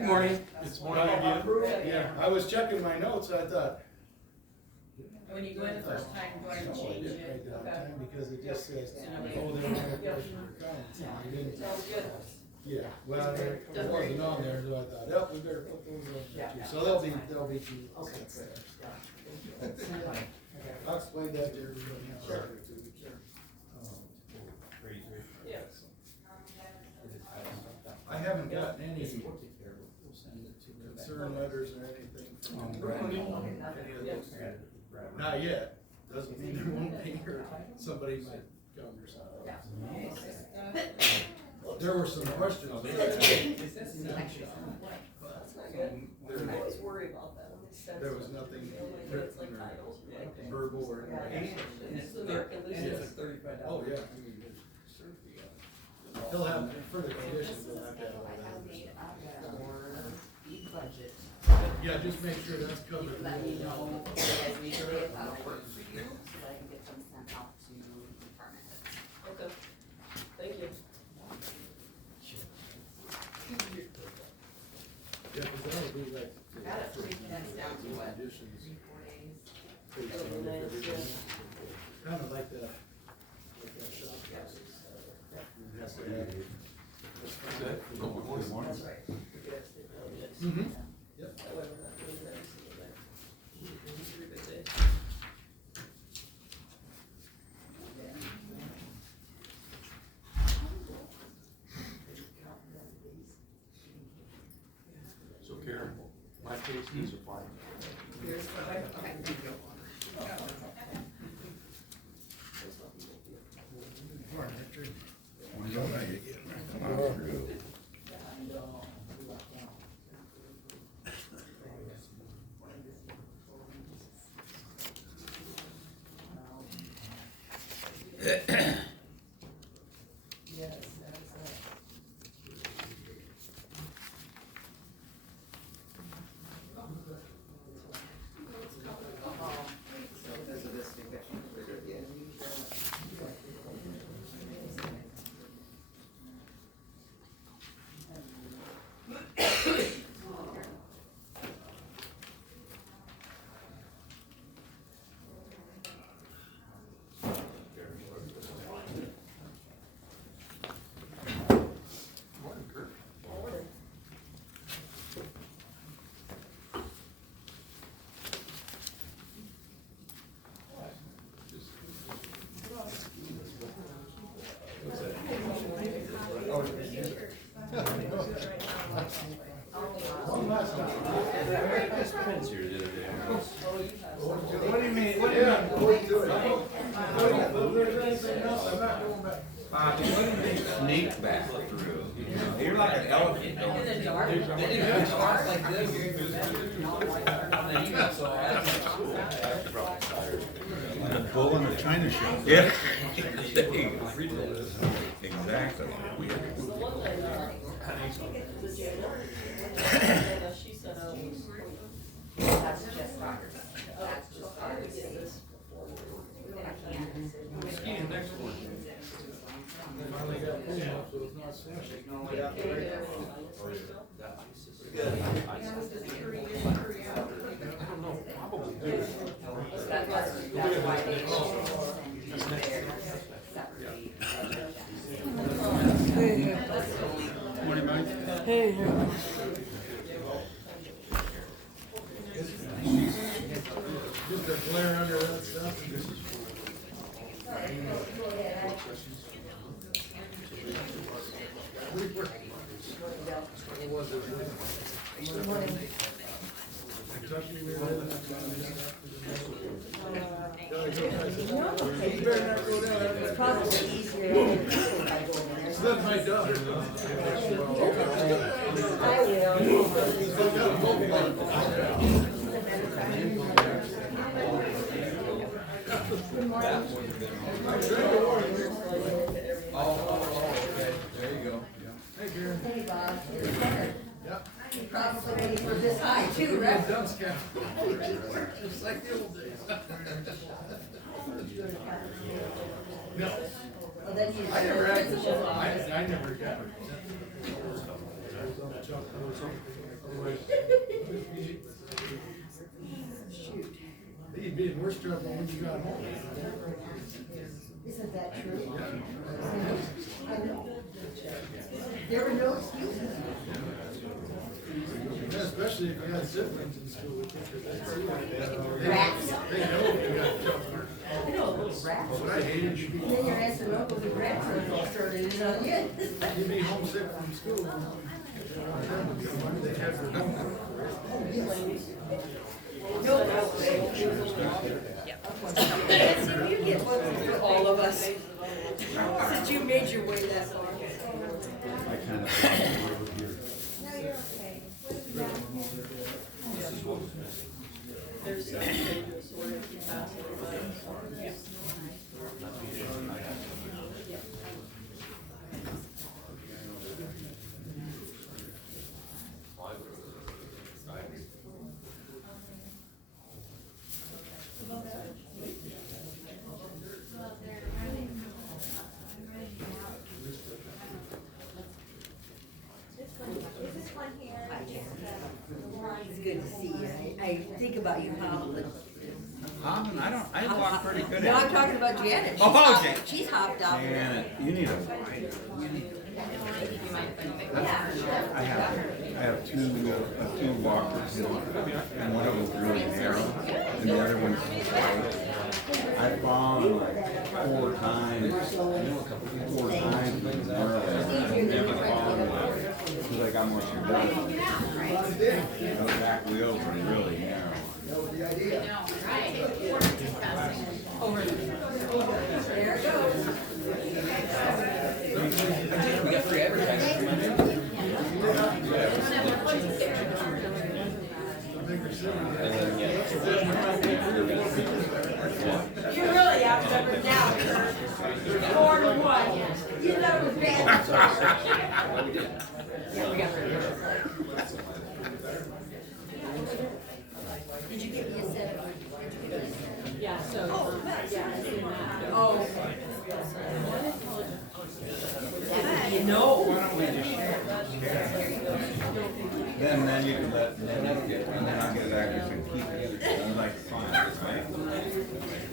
Good morning. It's morning again. Yeah, I was checking my notes, I thought. When you go in the first time, go ahead and No, I change didn't it. write down time because it just says, Yeah. oh, they're not a question for comments. I didn't- Sounds good. Yeah, well, it wasn't on there, so I thought, yep, we better put those on there too. So there'll be two sets there. I'll explain that to everybody else. Sure. Yeah. I haven't gotten any concern letters or anything from any of those. Not yet, doesn't mean there won't be, or somebody might come or something. There were some questions. I always worry about that when they send. There was nothing It's like written titles. or verbal or anything. It's the American Yeah. Legion. Oh, yeah. He'll have, for the conditions, they'll have to have all that. Budget. Yeah, just make sure that's covered. Let me know if you guys need it, I'll work for you, so that I can get them sent out to department heads. Okay, thank you. Yeah, cause that'll be like. Got it, that's down to what? Conditions. 3 4 days. based on everything. Kind of like that shop. Has to have- Good morning. That's right. Mhm. Yep. That way we're not doing that every single day. Every good day. So Karen, my case needs a file. Here's what I, okay. Morning, Kurt. One last time. Pens here the other day. What do you mean? What do you mean? Going to it? If there's anything else, I'm not going back. Sneak back through. You're like an elephant. Don't In the you? dark. Then you got cars like this. Then you got so The bull in the china shop. Yeah. There you go. Exactly. We had to The go. one that, the jailer, that she sent out was. That's just ours, that's just I would ours. get this before. Ski the next one. Finally got pulled up, so it's not slushy. That's why they send you their separate. Morning, Mike. Just a glare under that stuff. What was it? Kentucky, we were in that You better not go down there. It's probably easier if I go in there. That's my daughter. Okay, there you go. Hey, Karen. Hey, Bob. Yep. You're probably ready for this high too, right? Ducks count. Just like the old days. No. Well, then you. I never had, I never got it. jump those otherwise. You'd be in worse trouble when you got home. Isn't that true? I know. There were no excuses. Yeah, especially if you had siblings in school. Rats. They know you got tougher. I know, little rats. But I hated you. And then your aunts and uncles and grandsons all started in on you. You'd be homesick from school. They have their homework. No, Nancy, you get one for all of us. Since you made your way that far. I kind of. No, you're okay. There's some pages where if you pass it, but. It's good to see you. I think about you how. I walk pretty good No, at I'm talking about Janet. She's Oh, hopped- okay. She's hopped out. Janet, you need a, I have two walkers, and one of them's really narrow, and the other one's wide. I've fallen like four times, but never fallen left, because I got more stability. Those back wheels are really narrow. There it goes. We got free advertising. You really outnumbered now, Kurt. 4-1. You know it was bad. Yeah, we got rid of it. Did you get me a set of? Yeah, so. Oh, Yeah, I seen that. Oh. You know. Then you can let, and then I'll get back and keep it. I like fun, right?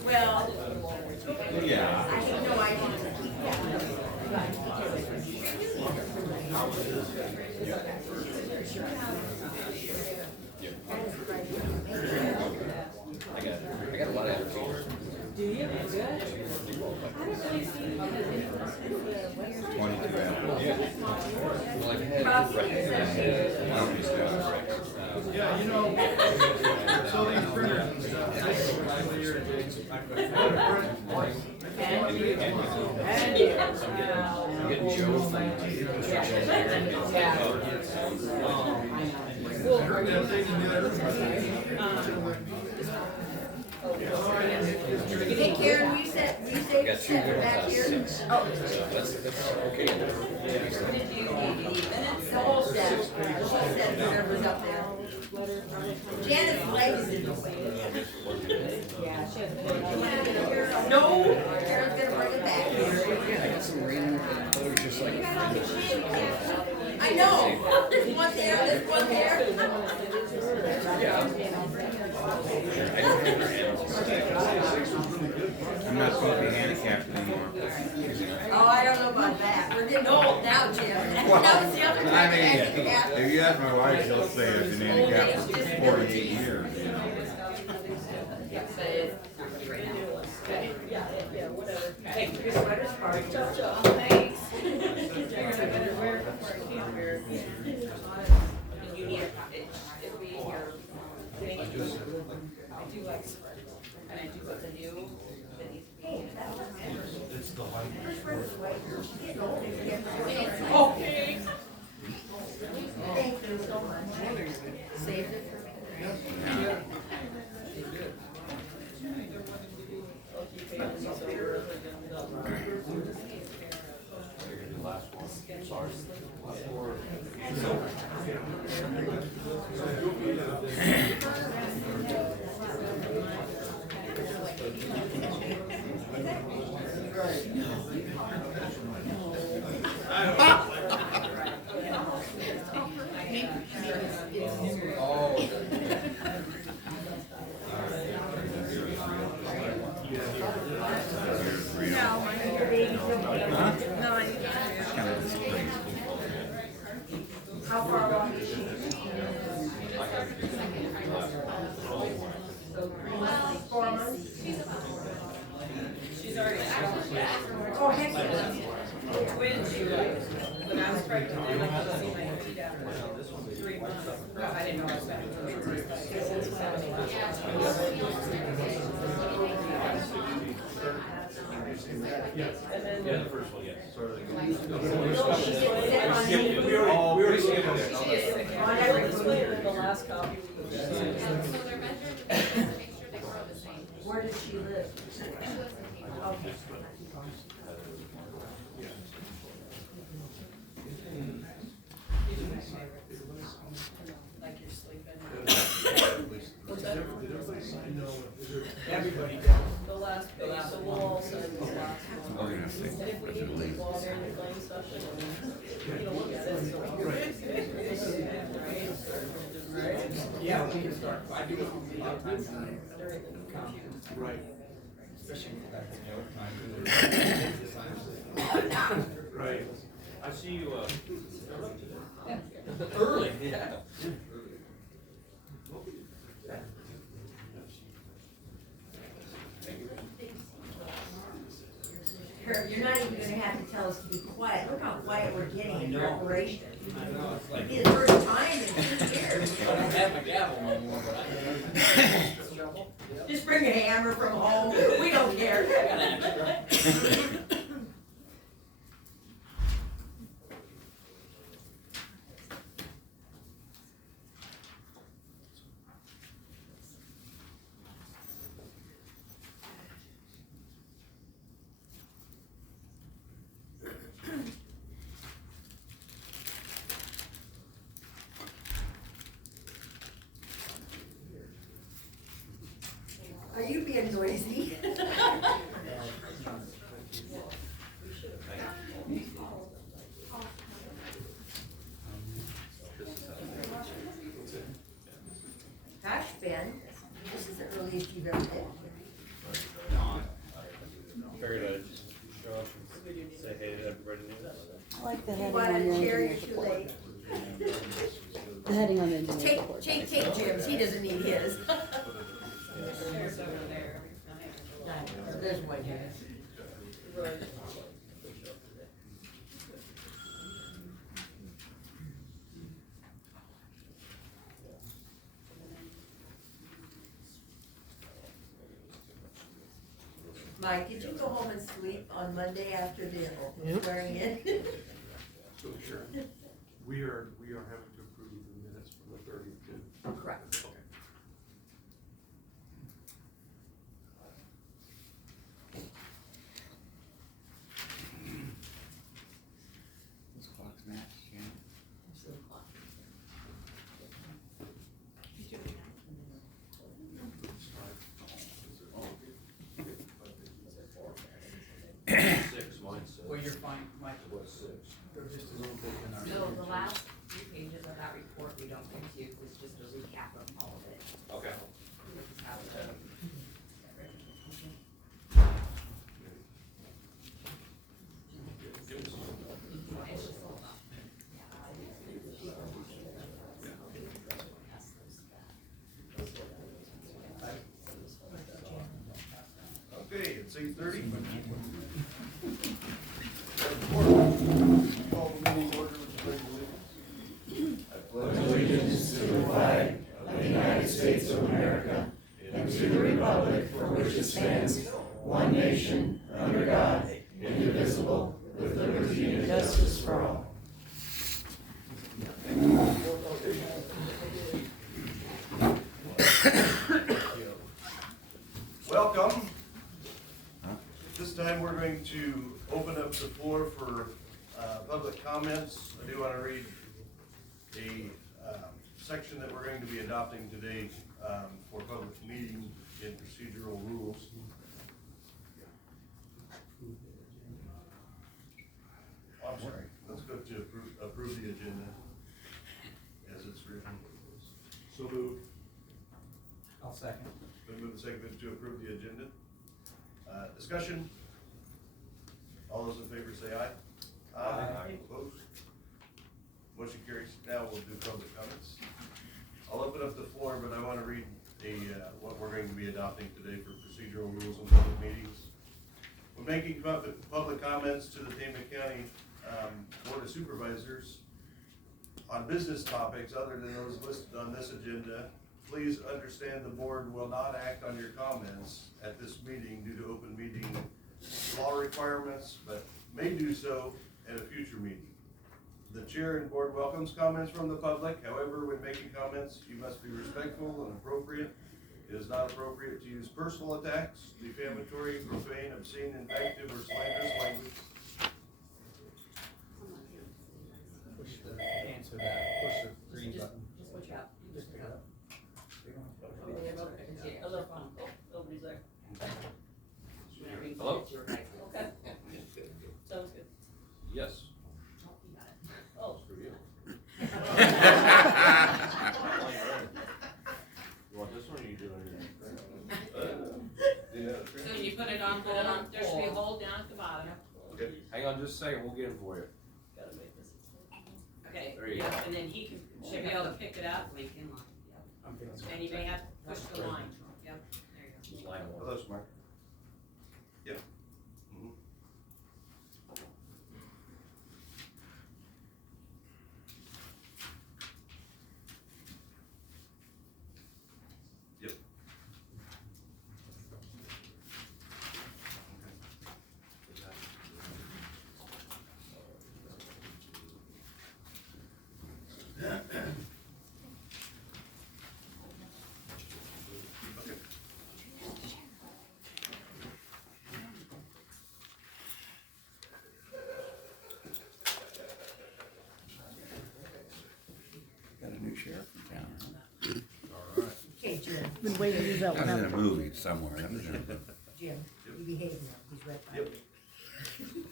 Well, Yeah. I have no idea to keep that. I got a lot of advertising. Do you? Good? I don't really see. 22 apples. Like I had. Yeah, you know, so these printers and stuff, they really irritate I'm getting Joe from. Hey Karen, will you Got two set her back minutes. here? Oh, That's okay. the whole set. She said whatever's up there. Janet's leg is in the way. Yeah, she has a. No, Karen's gonna bring it back here. I got some random, it was just like. I know, there's one there, there's one there. Yeah. I don't have your I'm not supposed to be handicapped anymore. Oh, I don't know about that. We're getting old now, Jim. That was the other I time. mean, if you ask my wife, she'll say I've been handicapped for 48 years, you know. Yeah, whatever. Take your sweaters, party. Thanks. You need a cottage. It'll be your. I do like spread. And I do put the new, that needs to be. It's the light. Okay. Thank you so much. Saved it for me. Kind of this crazy. How far along is she? 4 months? She's already Oh, heck yeah. when she was, when I was pregnant, I went to see my OT after 3 months. I didn't know I was back. Yeah, the first one, yes. We already skipped it. She is sick. This was the last copy we So did. they're measured, and they have to make sure they grow the same. Where does she live? She lives in Haiti. Okay. Like you're sleeping. Everybody The last page, so we'll all send the last one. We're gonna say, And if we need to leave. while they're in the planning session, and, look at it, so. Right? Yeah, we can start. I do it. Right. Right. I see you, early, yeah. Kurt, you're not even gonna have to tell us to be quiet. Look how quiet we're getting in preparation. I know, it's like, It's the first time in 2 years. I don't have my gavel no more, but I. Just bring a hammer from home. We don't care. Are you being noisy? Gosh, Ben, this is the earliest you've ever been. Figured I'd just show up and say hey to everybody. I like the You heading want on the a chair, you're engineer's too report. late. The heading on the engineer's report. Take Jim's, he doesn't need his. There's over there. There's one here. Mike, did you go home and sleep on Monday after the swearing in? So sure. We are having to approve the minutes from the 30th June. Correct. Okay. This clock's matched, yeah. Six, mine said. Well, you're fine, Mike. What's six? They're just a little bit in our. So the last 3 pages of that report, we don't get to, it's just a recap of all of it. Okay. We just have the- It's just all about- Okay, it's 8:30. Justice for all. Welcome. This time we're going to open up the floor for public comments. I do want to read a section that we're going to be adopting today for public meeting in procedural rules. I'm sorry, let's go to approve the agenda as So moved. I'll second. Been moved and seconded to approve the agenda. Discussion? All those in favor say aye. Aye. Opposed? Motion carries. Now we'll do public comments. I'll open up the floor, but I want to read what we're going to be adopting today for procedural rules in public meetings. When making public comments to the Tama County Board of Supervisors on business topics other than those listed on this agenda, please understand the board will not act on your comments at this meeting due to open meeting law requirements, but may do so at a future meeting. The chair and board welcomes comments from the public. However, when making comments, you must be respectful and appropriate. It is not appropriate to use personal attacks, defamatory, profane, obscene, invective, or slanderous language. Push the, answer that, push the green button. Just switch out. Just pick it up. Hello, nobody's there. Hello? Okay. Sounds good. Yes. Oh. Screw you. You want this one or you doing it? So you put it on, there should be a hole down at the bottom. Okay. Hang on just a second, we'll get it for you. Gotta make this. Okay, There you yeah, go. and then he should be able to pick it up, I'm getting and you may have to push the line. Yep, there you go. Line one. Hello, Smart. Yep. Mhm. Yep. Okay. Got a new sheriff in town. All right. Okay, Jim, Been waiting to use that I was one in a up. movie somewhere. I was in a- Jim, you behave now, he's right by Yep. you.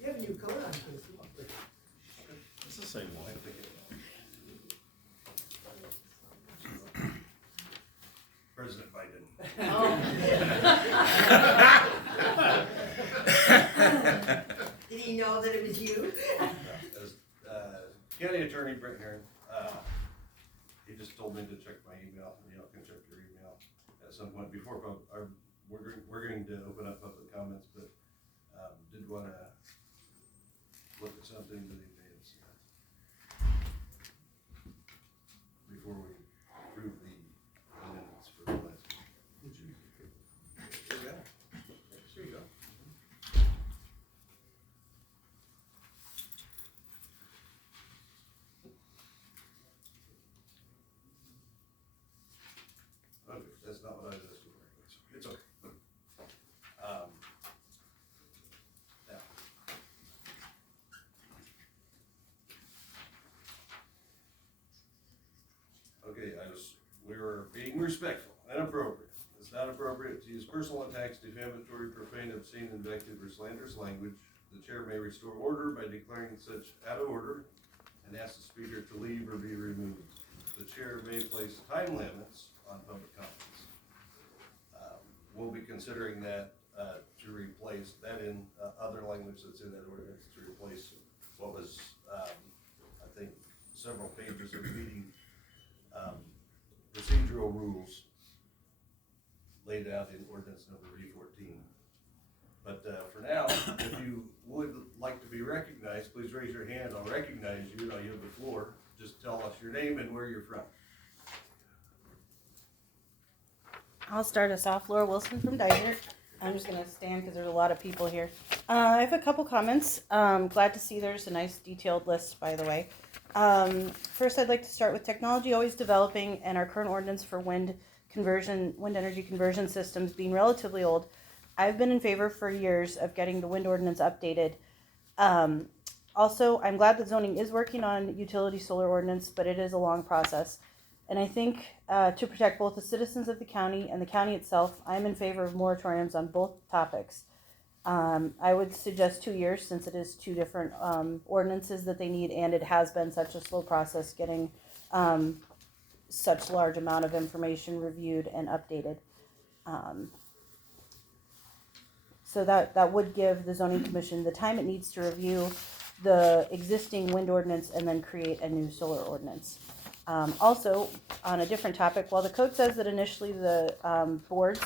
You have a new coat on, Casey. It's the same one. President Biden. Did he know that it was you? As County Attorney Brent Herron, he just told me to check my email, and y'all can check your email at some point before, we're going to open up public comments, but did want to look at something in advance before we approve the amendments for the last. There you go. There you go. Okay, that's not what I was asking for. It's okay. Now. Okay, we were being respectful and appropriate. It's not appropriate to use personal attacks, defamatory, profane, obscene, invective, or slanderous language. The chair may restore order by declaring such out of order and ask the speaker to leave or be removed. The chair may place time limits on public comments. We'll be considering that to replace that in other language that's in that ordinance to replace what was, I think, several pages of meeting procedural rules laid out in ordinance number E14. But for now, if you would like to be recognized, please raise your hand. I'll recognize you and I'll yield the floor. Just tell us your name and where you're from. I'll start us off. Laura Wilson from Dysart. I'm just going to stand because there's a lot of people here. I have a couple comments. Glad to see there's a nice detailed list, by the way. First, I'd like to start with technology always developing and our current ordinance for wind energy conversion systems being relatively old. I've been in favor for years of getting the wind ordinance updated. Also, I'm glad that zoning is working on utility solar ordinance, but it is a long process. And I think to protect both the citizens of the county and the county itself, I'm in favor of moratoriums on both topics. I would suggest 2 years, since it is two different ordinances that they need, and it has been such a slow process getting such large amount of information reviewed and updated. So that would give the zoning commission the time it needs to review the existing wind ordinance and then create a new solar ordinance. Also, on a different topic, while the code says that initially the boards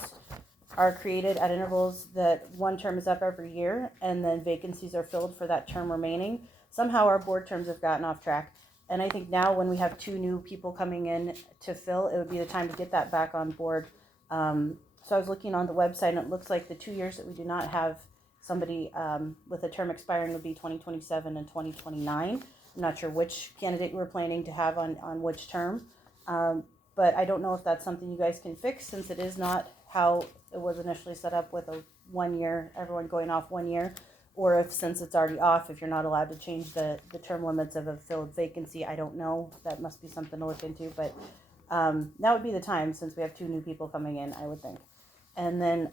are created at intervals that one term is up every year and then vacancies are filled for that term remaining, somehow our board terms have gotten off track. And I think now when we have two new people coming in to fill, it would be the time to get that back on board. So I was looking on the website, and it looks like the 2 years that we do not have somebody with a term expiring would be 2027 and 2029. I'm not sure which candidate we're planning to have on which term. But I don't know if that's something you guys can fix, since it is not how it was initially set up with a 1 year, everyone going off 1 year, or if, since it's already off, if you're not allowed to change the term limits of a filled vacancy. I don't know. That must be something to look into, but that would be the time, since we have two new people coming in, I would think. And then,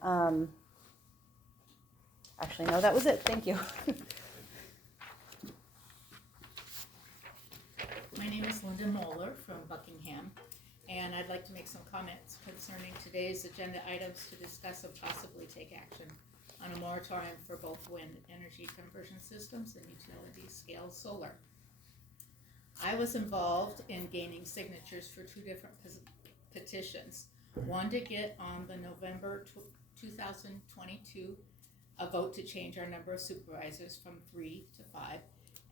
actually, no, that was it. Thank you. My name is Linda Moeller from Buckingham, and I'd like to make some comments concerning today's agenda items to discuss and possibly take action on a moratorium for both wind energy conversion systems and utility scale solar. I was involved in gaining signatures for two different petitions. One to get on the November 2022 a vote to change our number of supervisors from 3 to 5,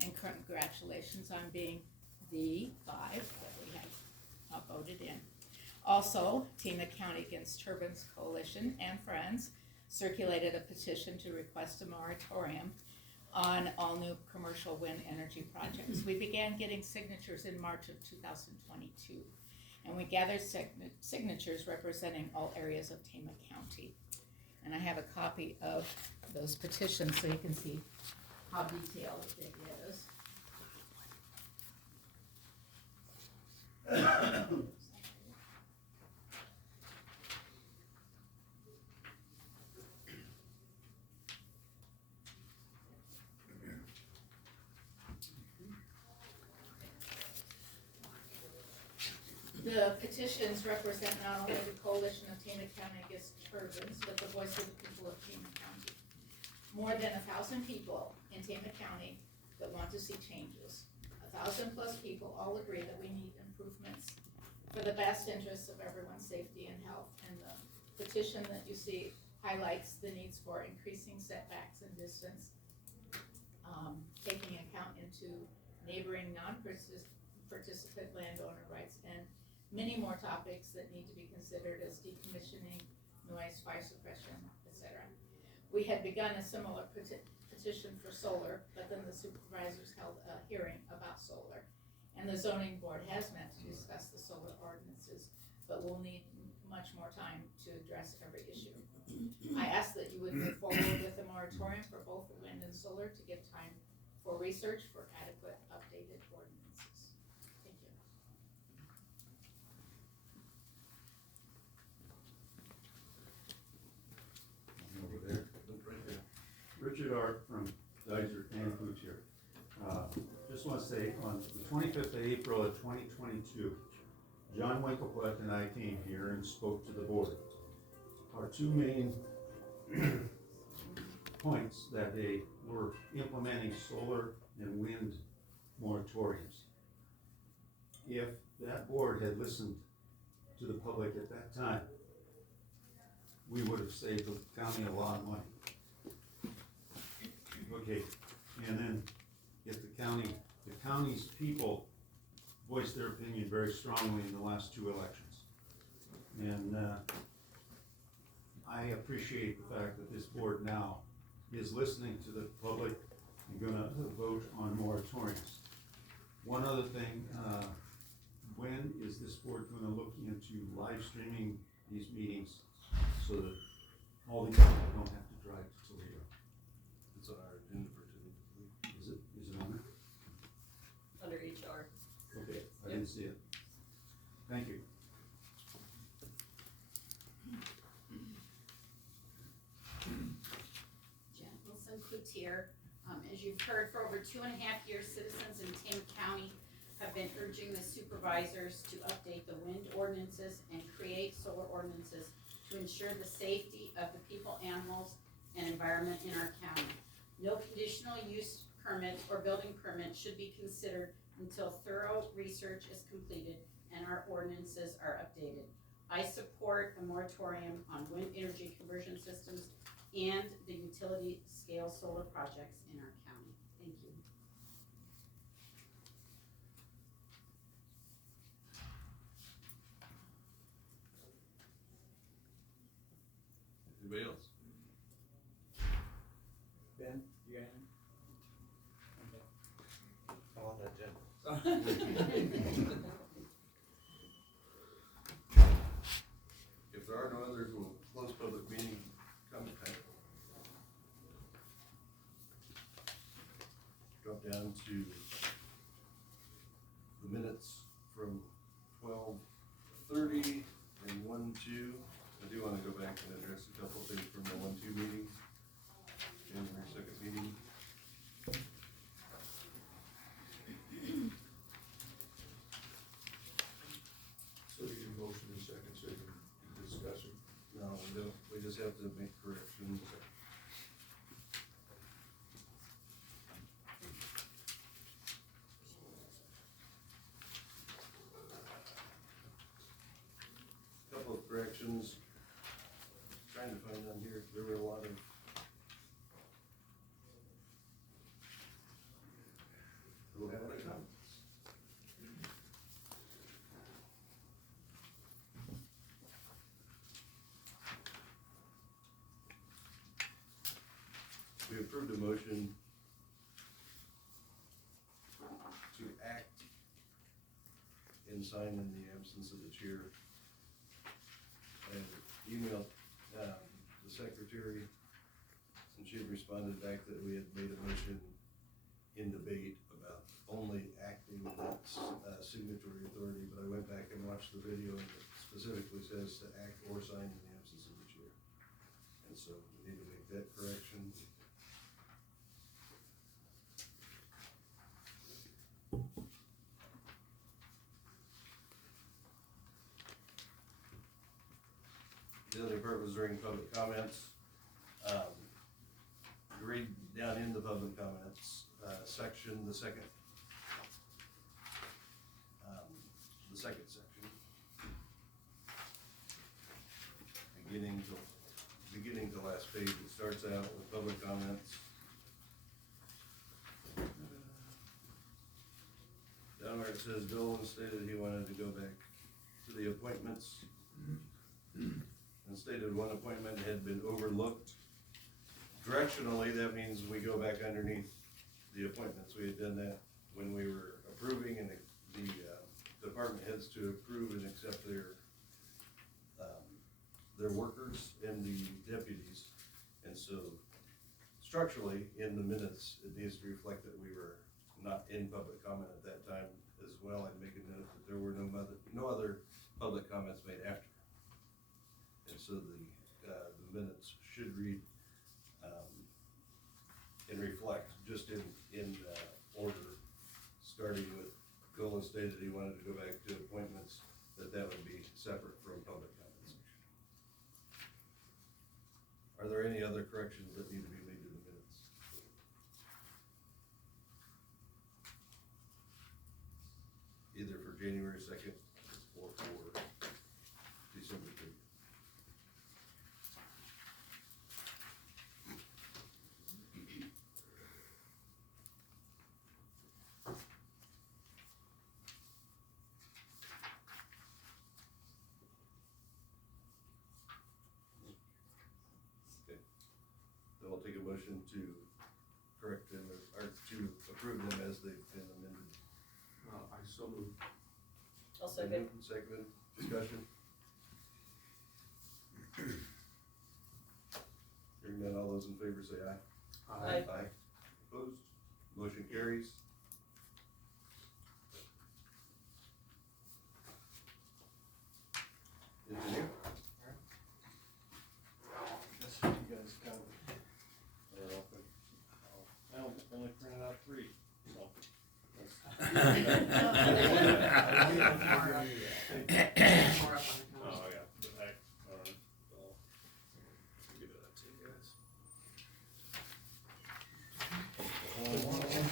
and congratulations on being the 5 that we had voted in. Also, Tama County Against Turbines Coalition and Friends circulated a petition to request a moratorium on all new commercial wind energy projects. We began getting signatures in March of 2022, and we gathered signatures representing all areas of Tama County. And I have a copy of those petitions so you can see how detailed it is. The petitions represent not only the coalition of Tama County Against Turbines, but the voice of the people of Tama County. More than 1,000 people in Tama County that want to see changes. 1,000 plus people all agree that we need improvements for the best interests of everyone's safety and health. And the petition that you see highlights the needs for increasing setbacks and distance, taking account into neighboring non-participant landowner rights, and many more topics that need to be considered as decommissioning, noise, fire suppression, etc. We had begun a similar petition for solar, but then the supervisors held a hearing about solar. And the zoning board has met to discuss the solar ordinances, but we'll need much more time to address every issue. I ask that you would move forward with a moratorium for both wind and solar to give time for research for adequate updated ordinances. Thank you. Over there. Richard Art from Dizer and Foods here. Just want to say, on the 25th of April of 2022, John Winkleput and I came here and spoke to the board. Our two main points that they were implementing solar and wind moratoriums. If that board had listened to the public at that time, we would have saved the county a lot of money. Okay, and then if the county's people voiced their opinion very strongly in the last two elections. And I appreciate the fact that this board now is listening to the public and gonna vote on moratoriums. One other thing, when is this board gonna look into live streaming these meetings so that all the people don't have to drive to Toledo? It's on our agenda for today. Is it on there? Under HR. Okay, I didn't see it. Thank you. Cloutier. As you've heard, for over 2.5 years, citizens in Tama County have been urging the supervisors to update the wind ordinances and create solar ordinances to ensure the safety of the people, animals, and environment in our county. No conditional use permits or building permits should be considered until thorough research is completed and our ordinances are updated. I support a moratorium on wind energy conversion systems and the utility scale solar projects in our county. Thank you. Anybody else? Ben, you got anything? I want that, Jim. If there are no others, we'll close public meeting comment time. Drop down to the minutes from 12:30 and 1:02. I do want to go back and address a couple of things from the 1:02 meeting, January 2nd meeting. So you can motion in second, so you can discuss it. No, we don't, we just have to make corrections. Couple of corrections. Trying to find on here, there were a lot of. We'll have it come. We approved a motion to act and sign in the absence of the chair. I emailed the secretary, and she had responded back that we had made a motion in debate about only acting with that signatory authority, but I went back and watched the video, and it specifically says to act or sign in the absence of the chair. And so we need to make that correction. The other part was during public comments. You read down in the public comments section, the second section, beginning to last page. It starts out with public comments. Down where it says Dolan stated he wanted to go back to the appointments. And stated one appointment had been overlooked. Directionally, that means we go back underneath the appointments. We had done that when we were approving, and the department heads to approve and accept their workers and the deputies. And so structurally, in the minutes, it needs to reflect that we were not in public comment at that time as well. I'd make a note that there were no other public comments made after. And so the minutes should read and reflect just in order, starting with Gola stated he wanted to go back to appointments, that would be separate from public comment section. Are there any other corrections that need to be made to the minutes? Either for January 2nd or for December 3rd. Then we'll take a motion to correct them, or to approve them as they've been amended. I so moved. I'll second. Second, discussion. Hearing none, all those in favor say aye. Aye. Aye. Opposed? Motion carries. Engineer? That's what you guys covered. Oh, yeah, I'll give that to you guys.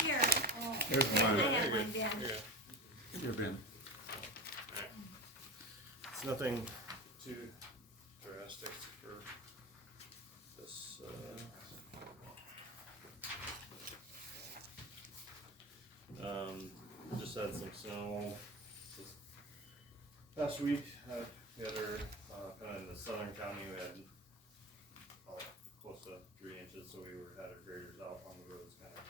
Here, Here's I one. have one, Ben. Here, Ben. It's nothing too drastic for this, just had some snow this past week. We had our, kinda in the southern county, we had close to 3 inches, so we had our graders out on the roads, kinda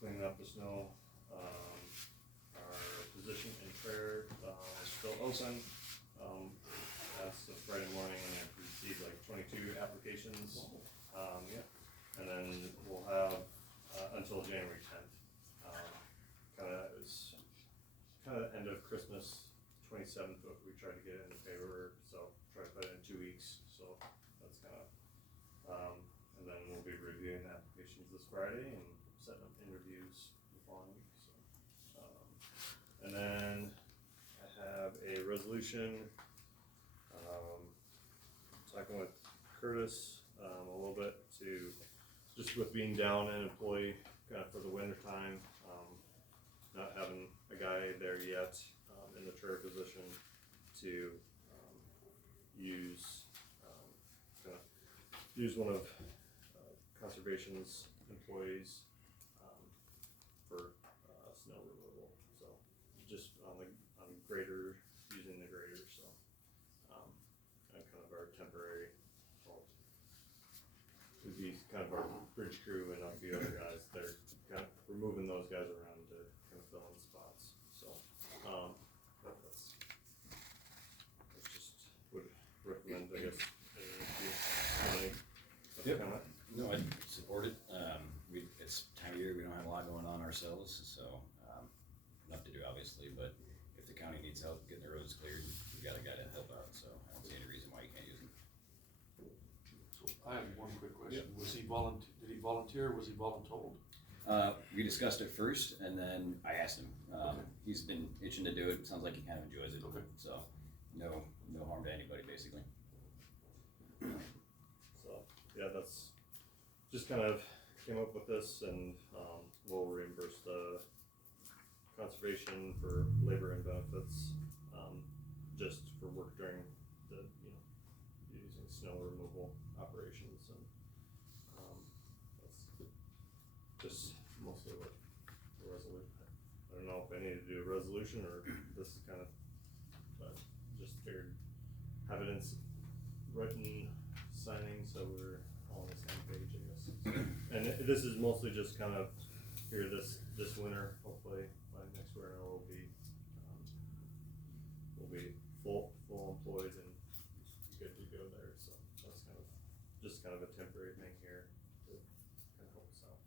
cleaning up the snow. Our position in prayer, is still open. As of Friday morning, I've received like 22 applications. Yeah, and then we'll have, until January 10th. It was kinda end of Christmas, 27th, but we tried to get it in the paper, so try to put it in 2 weeks, so that's kinda, and then we'll be reviewing the applications this Friday and setting up interviews the following week, so. And then I have a resolution, talking with Curtis, a little bit to, just with being down an employee, kinda for the winter time, not having a guy there yet, in the chair position to, use, use one of, conservation's employees, for, snow removal, so, just on grader, using the grader, so, and kind of our temporary, well, would be kind of our bridge crew and a few other guys, they're kind of, we're moving those guys around to kind of fill in spots, so, that's just would recommend, I guess, Yep. No, I support it. It's time of year, we don't have a lot going on ourselves, so, enough to do obviously, but if the county needs help getting the roads cleared, we got a guy to help out, so I don't see any reason why you can't use him. So I have one quick question. Was he did he volunteer, was he voluntold? We discussed it first, and then I asked him. He's been itching to do it, sounds like he kind of enjoys it. Okay. So, no harm to anybody, basically. So, yeah, that's, just kind of came up with this, and, we'll reimburse the conservation for labor and benefits, just for work during the, using snow removal operations, and, that's just mostly what the resolution, I don't know if I need to do a resolution, or this is kind of, but just figured, have it in written signing, so we're all on the same page, I guess. And this is mostly just kind of, here this winter, hopefully, by next winter, we'll be full employed and good to go there, so that's kind of a temporary thing here to kind of help us out,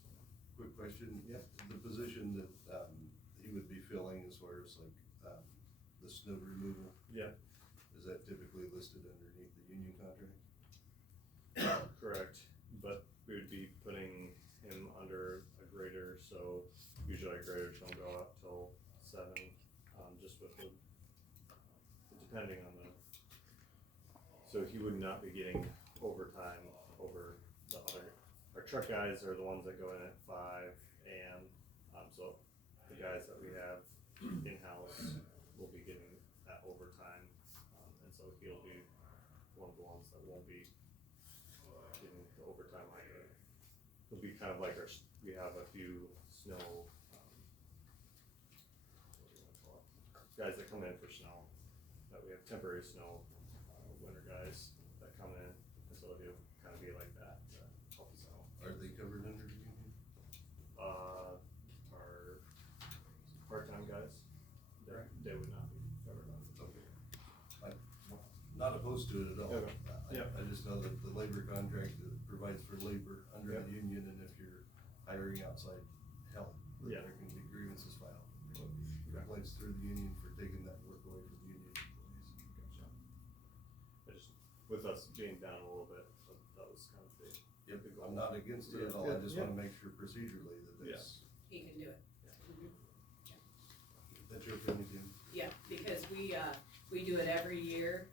so. Quick question. Yep. The position that, he would be filling as far as like, the snow removal, Yeah, is that typically listed underneath the union contract? correct, but we would be putting him under a grader, so usually our graders don't go out till 7, just with the, depending on so he would not be getting overtime over the other, our truck guys are the ones that go in at 5 AM, so the guys that we have in-house will be getting that overtime, and so he'll be one of the ones that won't be getting the overtime either. He'll be kind of like we have a few snow, what do you wanna call it? Guys that come in for snow, that we have temporary snow, winter guys that come in, and so he'll kind of be like that to help us out. Are they covered under the union? Our part-time guys, they would not be covered on. Okay. I'm not opposed to it at all. Okay. Yeah. I just know that the labor contract that provides for labor under Yeah. the union, and if you're hiring outside help, Yeah. there can be grievances filed. Okay. Complaints through the union for taking that work away from the union employees. Gotcha. With us being down a little bit, so that was kind of the. Yep, I'm not against it at all, I just Yeah. wanna make sure procedurally that Yeah. that's. He can do it. That's your opinion, Tim? Yeah, because we do it every year,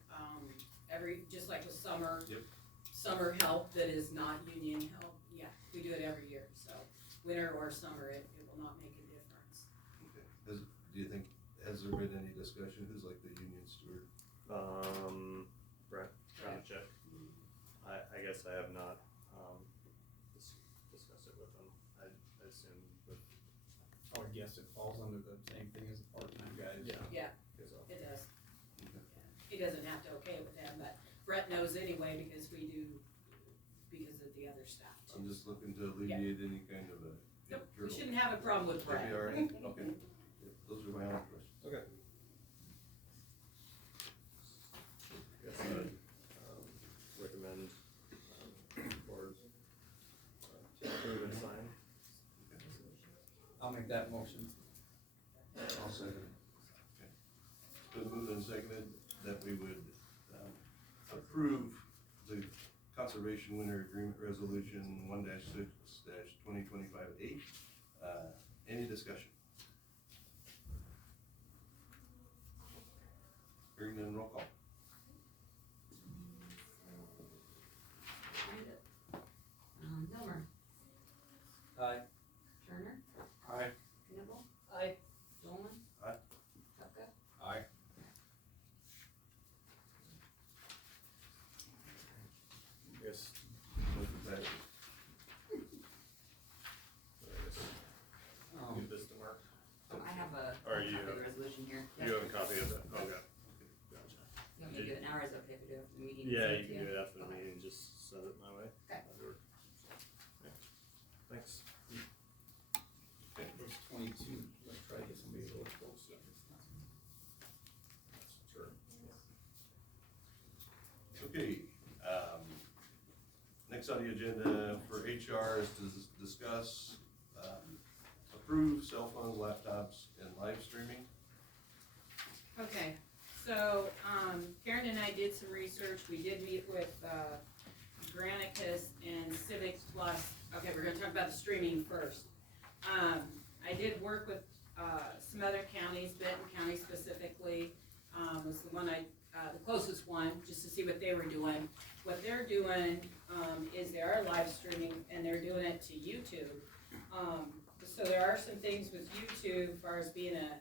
just like with summer. Yep. Summer help that is not union help, yeah, we do it every year, so winter or summer, it will not make a difference. Okay. Do you think, has there been any discussion, who's like the union steward? Brett, trying to check. I guess I have not, discussed it with them. I assume with. I would guess it falls under the same thing as the part-time guys. Yeah, it does. Yeah. He doesn't have to okay it with them, but Brett knows anyway because we do, because of the other staff too. I'm just looking to alleviate any kind of a. Nope, we shouldn't have a problem with Brett. That'd be all right, okay. Yeah, those are my only questions. Okay. Guess I'd, recommend, board, to approve and sign. I'll make that motion. I'll second. It's been moved and seconded that we would, approve the Conservation Winter Agreement Resolution 1-6-2025-8. Any discussion? Hearing none, roll call. Milmer, Aye. Turner, Aye. Knibble, Aye. Dolan. Aye. Tucka. Aye. Yes. Motion passes. Give this to Mark. I have a Or copy you of the have- resolution here. You have a copy of it? Okay. Gotcha. You want me to do it now, or is it okay if we do it after the meeting? Yeah, Send you it can to do it after the Okay. meeting, just send it my way. Okay. That'd work. Yeah. Thanks. Verse 22, let's try to get somebody to look close. Sure. Okay, next on the agenda for HR is to discuss, approve cell phones, laptops, and live streaming. Okay, so, Karen and I did some research, we did meet with, Granicus and Civic Plus. Okay, we're gonna talk about the streaming first. I did work with, some other counties, Benton County specifically, was the one the closest one, just to see what they were doing. What they're doing, is they are live streaming, and they're doing it to YouTube. So there are some things with YouTube, as far as being a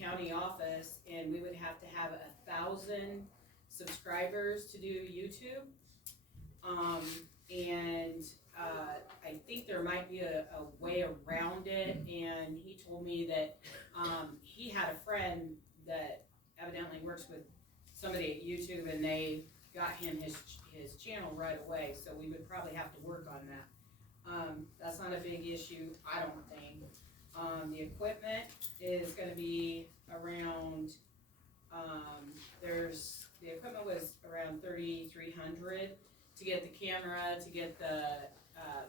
county office, and we would have to have 1,000 subscribers to do YouTube. I think there might be a way around it, and he told me that, he had a friend that evidently works with somebody at YouTube, and they got him his channel right away, so we would probably have to work on that. That's not a big issue, I don't think. The equipment is gonna be around, the equipment was around $3,300 to get the camera, to get the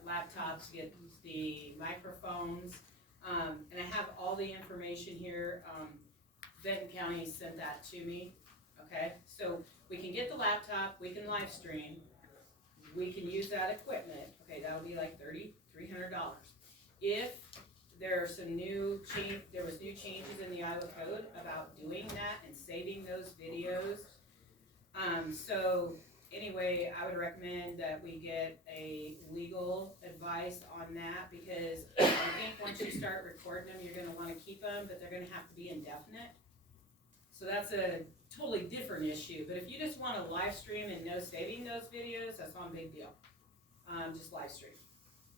laptops, to get the microphones. And I have all the information here. Benton County sent that to me, okay? So we can get the laptop, we can live stream, we can use that equipment, okay, that'll be like $3,300. If there are some new changes in the Iowa code about doing that and saving those videos. So anyway, I would recommend that we get a legal advice on that, because I think once you start recording them, you're gonna wanna keep them, but they're gonna have to be indefinite. So that's a totally different issue, but if you just wanna live stream and no saving those videos, that's not a big deal. Just live stream.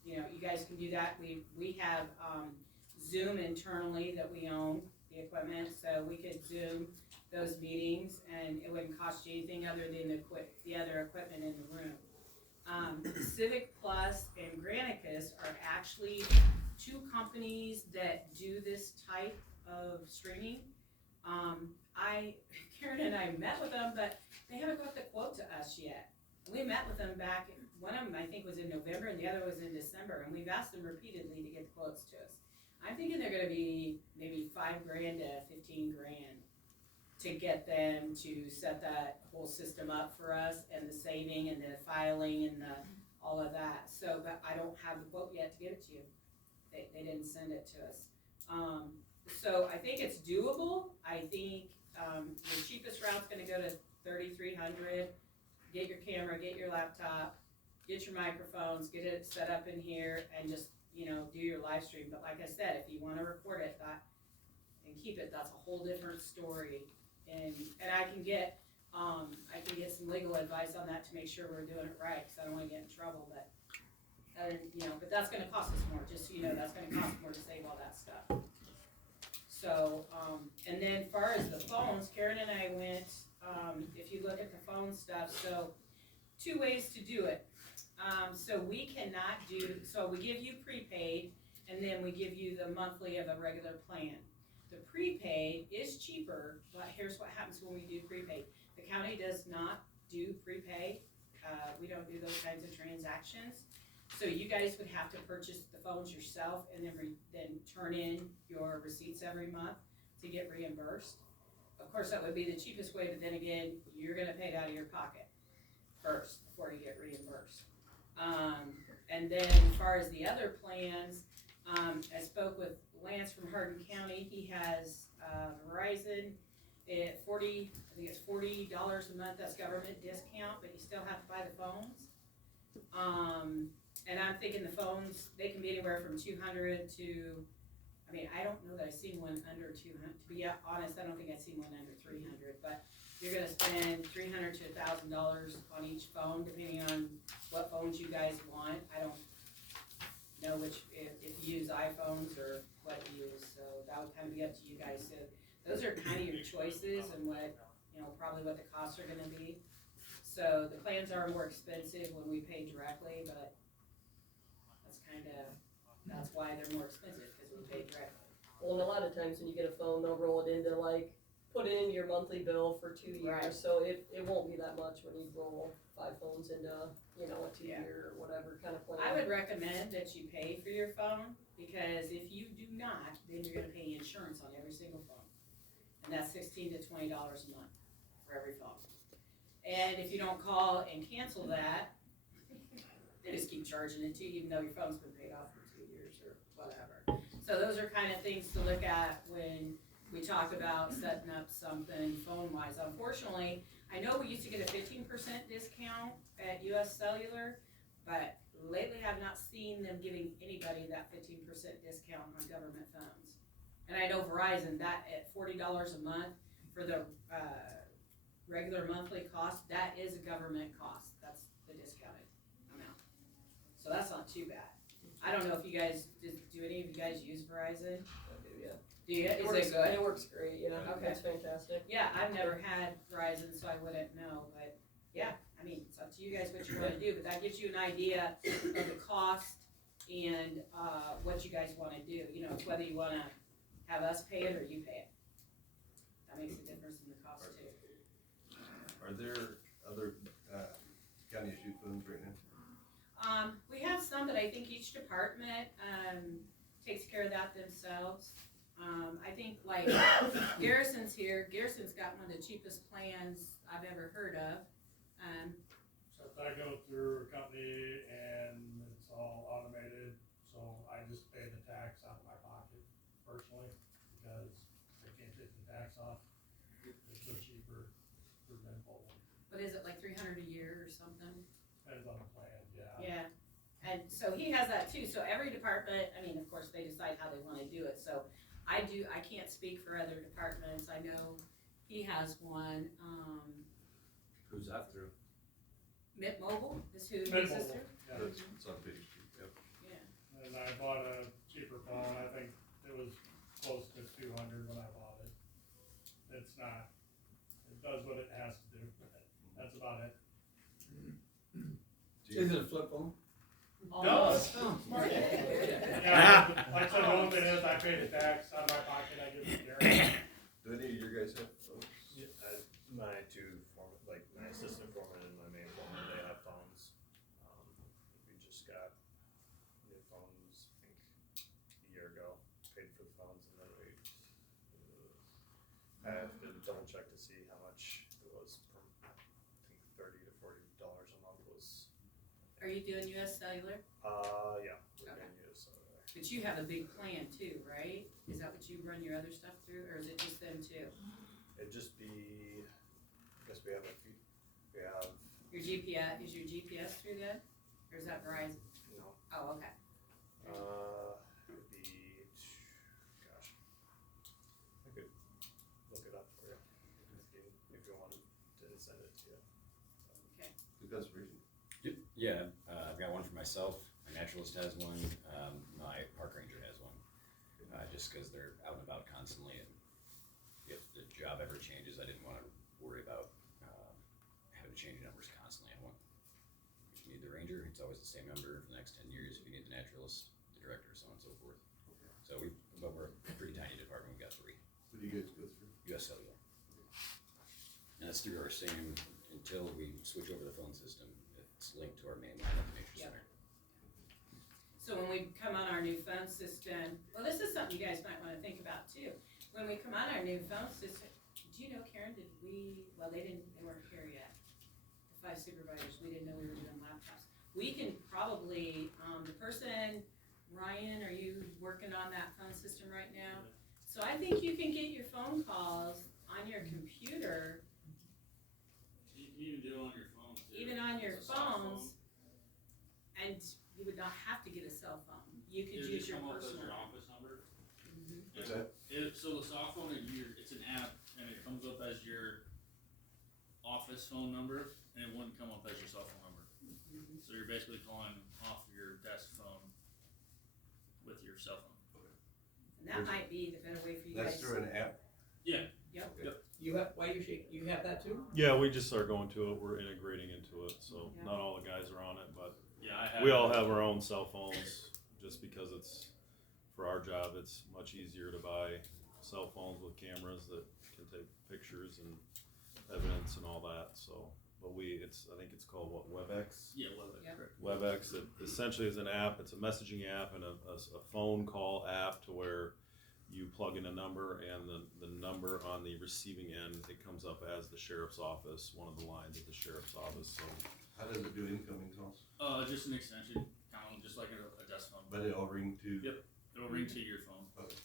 You know, you guys can do that. We have, Zoom internally that we own, the equipment, so we could Zoom those meetings, and it wouldn't cost you anything other than the other equipment in the room. Civic Plus and Granicus are actually two companies that do this type of streaming. Karen and I met with them, but they haven't got the quote to us yet. We met with them back, one of them I think was in November and the other was in December, and we've asked them repeatedly to get the quotes to us. I'm thinking they're gonna be maybe $5,000 to $15,000 to get them to set that whole system up for us, and the saving and the filing and all of that. So, but I don't have the quote yet to give it to you. They didn't send it to us. So I think it's doable. I think, the cheapest route's gonna go to 3,300. Get your camera, get your laptop, get your microphones, get it set up in here, and just, do your live stream. But like I said, if you wanna record it, and keep it, that's a whole different story. And I can get some legal advice on that to make sure we're doing it right, cause I don't wanna get in trouble, but, but that's gonna cost us more, just so you know, that's gonna cost more to save all that stuff. So, and then far as the phones, Karen and I went, if you look at the phone stuff, so 2 ways to do it. So we cannot so we give you prepaid, and then we give you the monthly of a regular plan. The prepaid is cheaper, but here's what happens when we do prepaid. The county does not do prepaid. We don't do those kinds of transactions. So you guys would have to purchase the phones yourself and then turn in your receipts every month to get reimbursed. Of course, that would be the cheapest way, but then again, you're gonna pay it out of your pocket first before you get reimbursed. And then as far as the other plans, I spoke with Lance from Hardin County. He has Verizon at I think it's $40 a month. That's government discount, but you still have to buy the phones. And I'm thinking the phones, they can be anywhere from 200 to, I don't know that I've seen one under 200. To be honest, I don't think I've seen one under 300, but you're gonna spend $300 to $1,000 on each phone, depending on what phones you guys want. I don't know if you use iPhones or what you use, so that would kind of be up to you guys. So those are kind of your choices and what, probably what the costs are gonna be. So the plans are more expensive when we pay directly, but that's why they're more expensive, because we pay directly. Well, and a lot of times when you get a phone, they'll roll it into put it into your monthly bill for 2 years, Right. so it won't be that much when you roll 5 phones into, a 2-year or whatever kind of plan. I would recommend that you pay for your phone, because if you do not, then you're gonna pay insurance on every single phone. And that's $16 to $20 a month for every phone. And if you don't call and cancel that, they just keep charging it to you, even though your phone's been paid off for 2 years or whatever. So those are kind of things to look at when we talk about setting up something phone-wise. Unfortunately, I know we used to get a 15% discount at US Cellular, but lately I've not seen them giving anybody that 15% discount on government phones. And I know Verizon, that at $40 a month for the regular monthly cost, that is a government cost. That's the discounted amount. So that's not too bad. I don't know if you guys, do any of you guys use Verizon? I do, yeah. Do you? Is works, it good? It works great, yeah. Okay. It's fantastic. Yeah, I've never had Verizon, so I wouldn't know, but yeah, it's up to you guys what you wanna do, but that gives you an idea of the cost and, what you guys wanna do, it's whether you wanna have us pay it or you pay it. That makes a difference in the cost too. Are there other county issued phones right now? We have some, but I think each department, takes care of that themselves. I think Garrison's here, Garrison's got one of the cheapest plans I've ever heard of. So I go through a company and it's all automated, so I just pay the tax out of my pocket personally, because I can't take the tax off. It's so cheaper for them both. What is it, like $300 a year or something? Depends on the plan, yeah. Yeah, and so he has that too, so every department, of course, they decide how they wanna do it, so I can't speak for other departments, I know he has one, Who's that through? Mint Mobile is who he Mint uses Mobile, through? yeah. It's on page 2, yep. Yeah, And I bought a cheaper phone, I think it was close to 200 when I bought it. It's not, it does what it has to do, that's about it. Is it a flip phone? No. Oh. Yeah, like I said, the only thing is I pay the tax out of my pocket, I give it to Gary. Do any of your guys have phones? My two my assistant foreman and my main foreman, they have phones. We just got new phones, I think, a year ago, paid for the phones, and then I have to double check to see how much it was per, I think $30 to $40 a month was. are you doing US Cellular? Yeah, we're Okay. gonna use, But you have a big plan too, right? Is that what you run your other stuff through, or is it just them too? It'd just be, I guess we have a few, we have, Your GPS, is your GPS through that, or is that Verizon? no, Oh, okay. it'd be, gosh. I could look it up for you, if you wanted to send it to you. Okay. Because reason. Yeah, I've got one for myself, my naturalist has one, my park ranger has one. Just cause they're out and about constantly, and if the job ever changes, I didn't wanna worry about, having to change numbers constantly. I want, if you need the ranger, it's always the same number for the next 10 years. If you need the naturalist, the director, so on and so forth. So but we're a pretty tiny department, we've got 3. Who do you guys go through? US Cellular. And that's through our same, until we switch over the phone system, it's linked to our main line at the nature Yep. center. So when we come on our new phone system, well, this is something you guys might wanna think about too. When we come on our new phone system, do you know, Karen, they weren't here yet. The 5 supervisors, we didn't know we were doing laptops. We can probably, the person, Ryan, are you working on that phone system right now? So I think you can get your phone calls on your computer, You can do it on your phone too. even on your It's a soft phones, and you would not have to get a cell phone. You could use your It'll just come up as personal. your office number. Mhm. What's that? So the soft phone, it's an app, and it comes up as your office phone number, and it wouldn't come up as your cell phone number. Mhm. So you're basically calling off your desk phone with your cell phone. And that might be the better way for you guys. That's through an app? Yeah. Yep. You have, why you have that too? Yeah, we just are going to it, we're integrating into it, so Yeah. not all the guys are on it, but Yeah, I have. we all have our own cell phones, just because it's, for our job, it's much easier to buy cell phones with cameras that can take pictures and evidence and all that, so. But I think it's called what, WebEx? Yeah, WebEx, Yep. correct. WebEx, it essentially is an app, it's a messaging app and a phone call app to where you plug in a number and the number on the receiving end, it comes up as the sheriff's office, one of the lines at the sheriff's office, so. How does it do incoming calls? Just an extension, kind of just like a desk phone. But it'll ring to? Yep, it'll ring to your phone. Okay.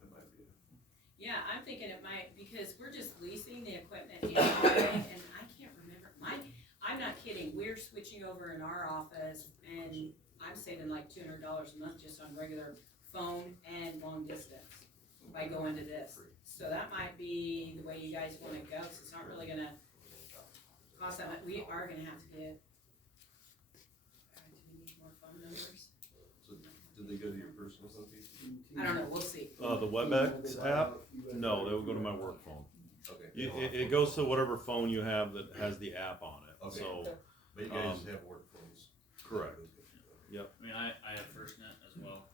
That might be. Yeah, I'm thinking it might, because we're just leasing the equipment anyway, and I can't remember, I'm not kidding, we're switching over in our office, and I'm saving like $200 a month just on regular phone and long distance by going to this. So that might be the way you guys wanna go, 'cause it's not really gonna cost that much. We are gonna have to get, do we need more phone numbers? So did they go to your personal phone piece? I don't know, we'll see. The WebEx app, no, they would go to my work phone. Okay. It goes to whatever phone you have that has the app on it, Okay. so. But you guys have work phones? Correct. Yep. I mean, I have FirstNet as well.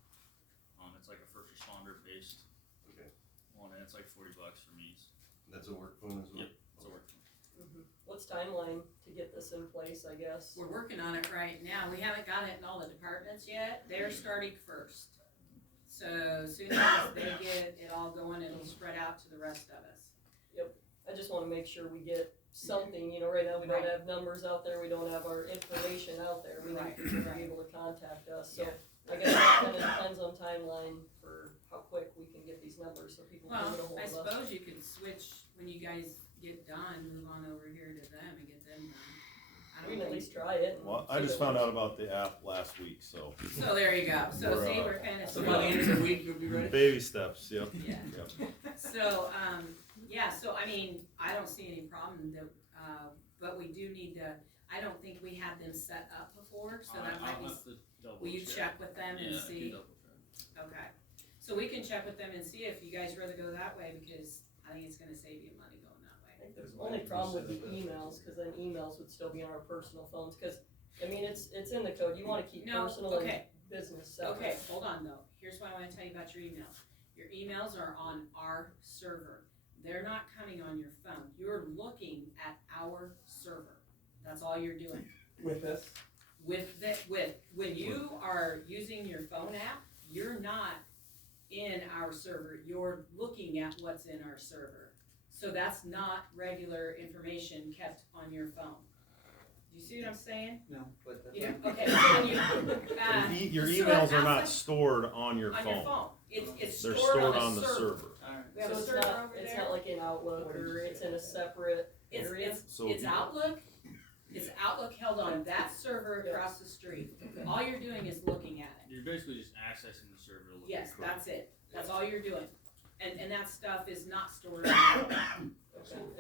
It's like a first responder based Okay. one, and it's like $40 for me. That's a work phone as well? Yep, it's a work phone. Mm-hmm. What's timeline to get this in place, I guess? We're working on it right now. We haven't got it in all the departments yet. They're starting first. So as soon as they get it all going, it'll spread out to the rest of us. I just wanna make sure we get something, right now we don't Right. have numbers out there, we don't have our information out there, we need Right, people to right. be able to contact us, so. Yeah. I guess it kinda depends on timeline for how quick we can get these numbers, so people can get a Well, hold I of us. suppose you could switch, when you guys get done, move on over here to them and get them done. I We don't can at know. least try it. and Well, I see just what found out works. about the app last week, so. So there you go. So We're, see, uh, we're kinda. So by the end of the week, you'll be ready? Baby steps, yep. Yeah. Yep. So, yeah, so I mean, I don't see any problem that, but we do need to, I don't think we had them set up before, so that might I'll be, have to double will you check with them and Yeah, I can see? double check. Okay, so we can check with them and see if you guys rather go that way, because I think it's gonna save you money going that I way. think the only problem would be emails, cause then emails would still be on our personal phones, cause, I mean, it's in the code, you wanna keep No, personal and okay, business separate. okay, hold on though, here's what I wanna tell you about your emails. Your emails are on our server, they're not coming on your phone, you're looking at our server, that's all you're doing. With this? When you are using your phone app, you're not in our server, you're looking at what's in our server. So that's not regular information kept on your phone. you see what I'm saying? No, but that's. You know, okay, so when you, Your so emails are outside- not stored on your on phone. your phone, it's They're stored on the server. server. Alright. We have a So it's server not, over it's there. not like in Outlook or it's in a separate area? So It's you- Outlook, it's Outlook held on that server across the street. All you're doing is looking at it. You're basically just accessing the server to look. Yes, that's it. That's all you're doing. And that stuff is not stored. on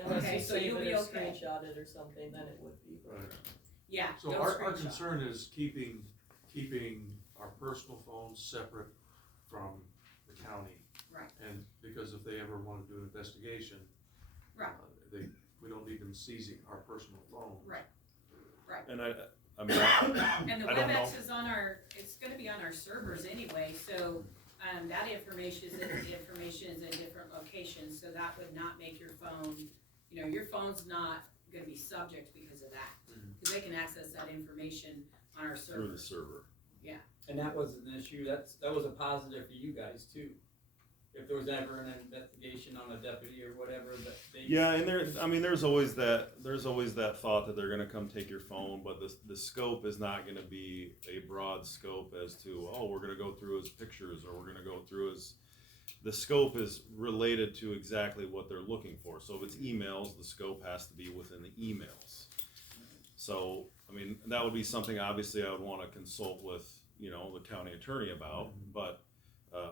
Unless Okay, you so save you'll it be or okay. screenshot it or something, then it would be. Right. Yeah, So don't our screenshot. concern is keeping our personal phones separate from the county. Right. And because if they ever wanna do an investigation. Right. We don't need them seizing our personal phones. Right, right. And I mean, And the I don't know. WebEx is on it's gonna be on our servers anyway, so, that information is in different locations, so that would not make your phone, your phone's not gonna be subject because of that. Cause they can access that information on our server. through the server. Yeah, And that wasn't an issue, that was a positive for you guys too. If there was ever an investigation on a deputy or whatever, that they. Yeah, and there's always that thought that they're gonna come take your phone, but the scope is not gonna be a broad scope as to, oh, we're gonna go through his pictures, or we're gonna go through his, the scope is related to exactly what they're looking for. So if it's emails, the scope has to be within the emails. So, I mean, that would be something obviously I would wanna consult with, the county attorney about, but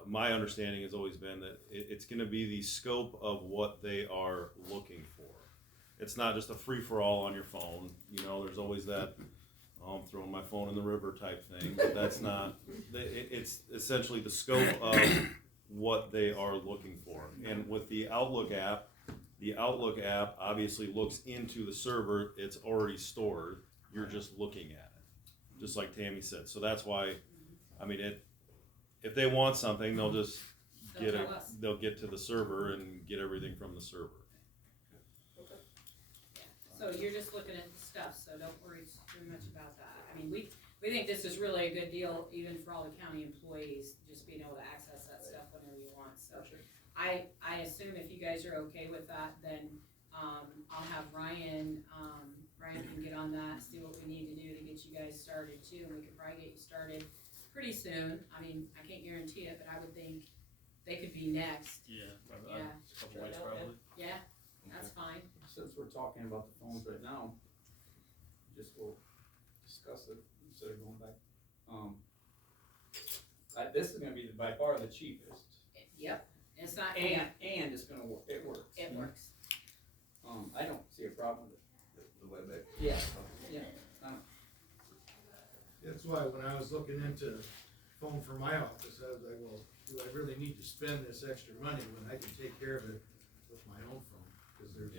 my understanding has always been that it's gonna be the scope of what they are looking for. It's not just a free-for-all on your phone, there's always that, oh, I'm throwing my phone in the river type thing, but that's not, it's essentially the scope of what they are looking for. And with the Outlook app obviously looks into the server, it's already stored, you're just looking at it, just like Tammy said. So that's why, I mean, if they want something, they'll just they'll get to the server and get everything from the server. so you're just looking at the stuff, so don't worry too much about that. I mean, we think this is really a good deal, even for all the county employees, just being able to access that stuff whenever you want, so. I assume if you guys are okay with that, then, I'll have Ryan can get on that, see what we need to do to get you guys started too, and we could probably get you started pretty soon. I mean, I can't guarantee it, but I would think they could be next. Yeah, probably, Yeah. a couple weeks probably. Yeah, that's fine. Since we're talking about the phones right now, we'll discuss it instead of going back. This is gonna be by far the cheapest. Yep, it's not. And it's gonna work, it works. It works. I don't see a problem with it. The WebEx. Yeah, yeah. That's why when I was looking into phone for my office, I was like, well, do I really need to spend this extra money when I can take care of it with my own phone? Cause there's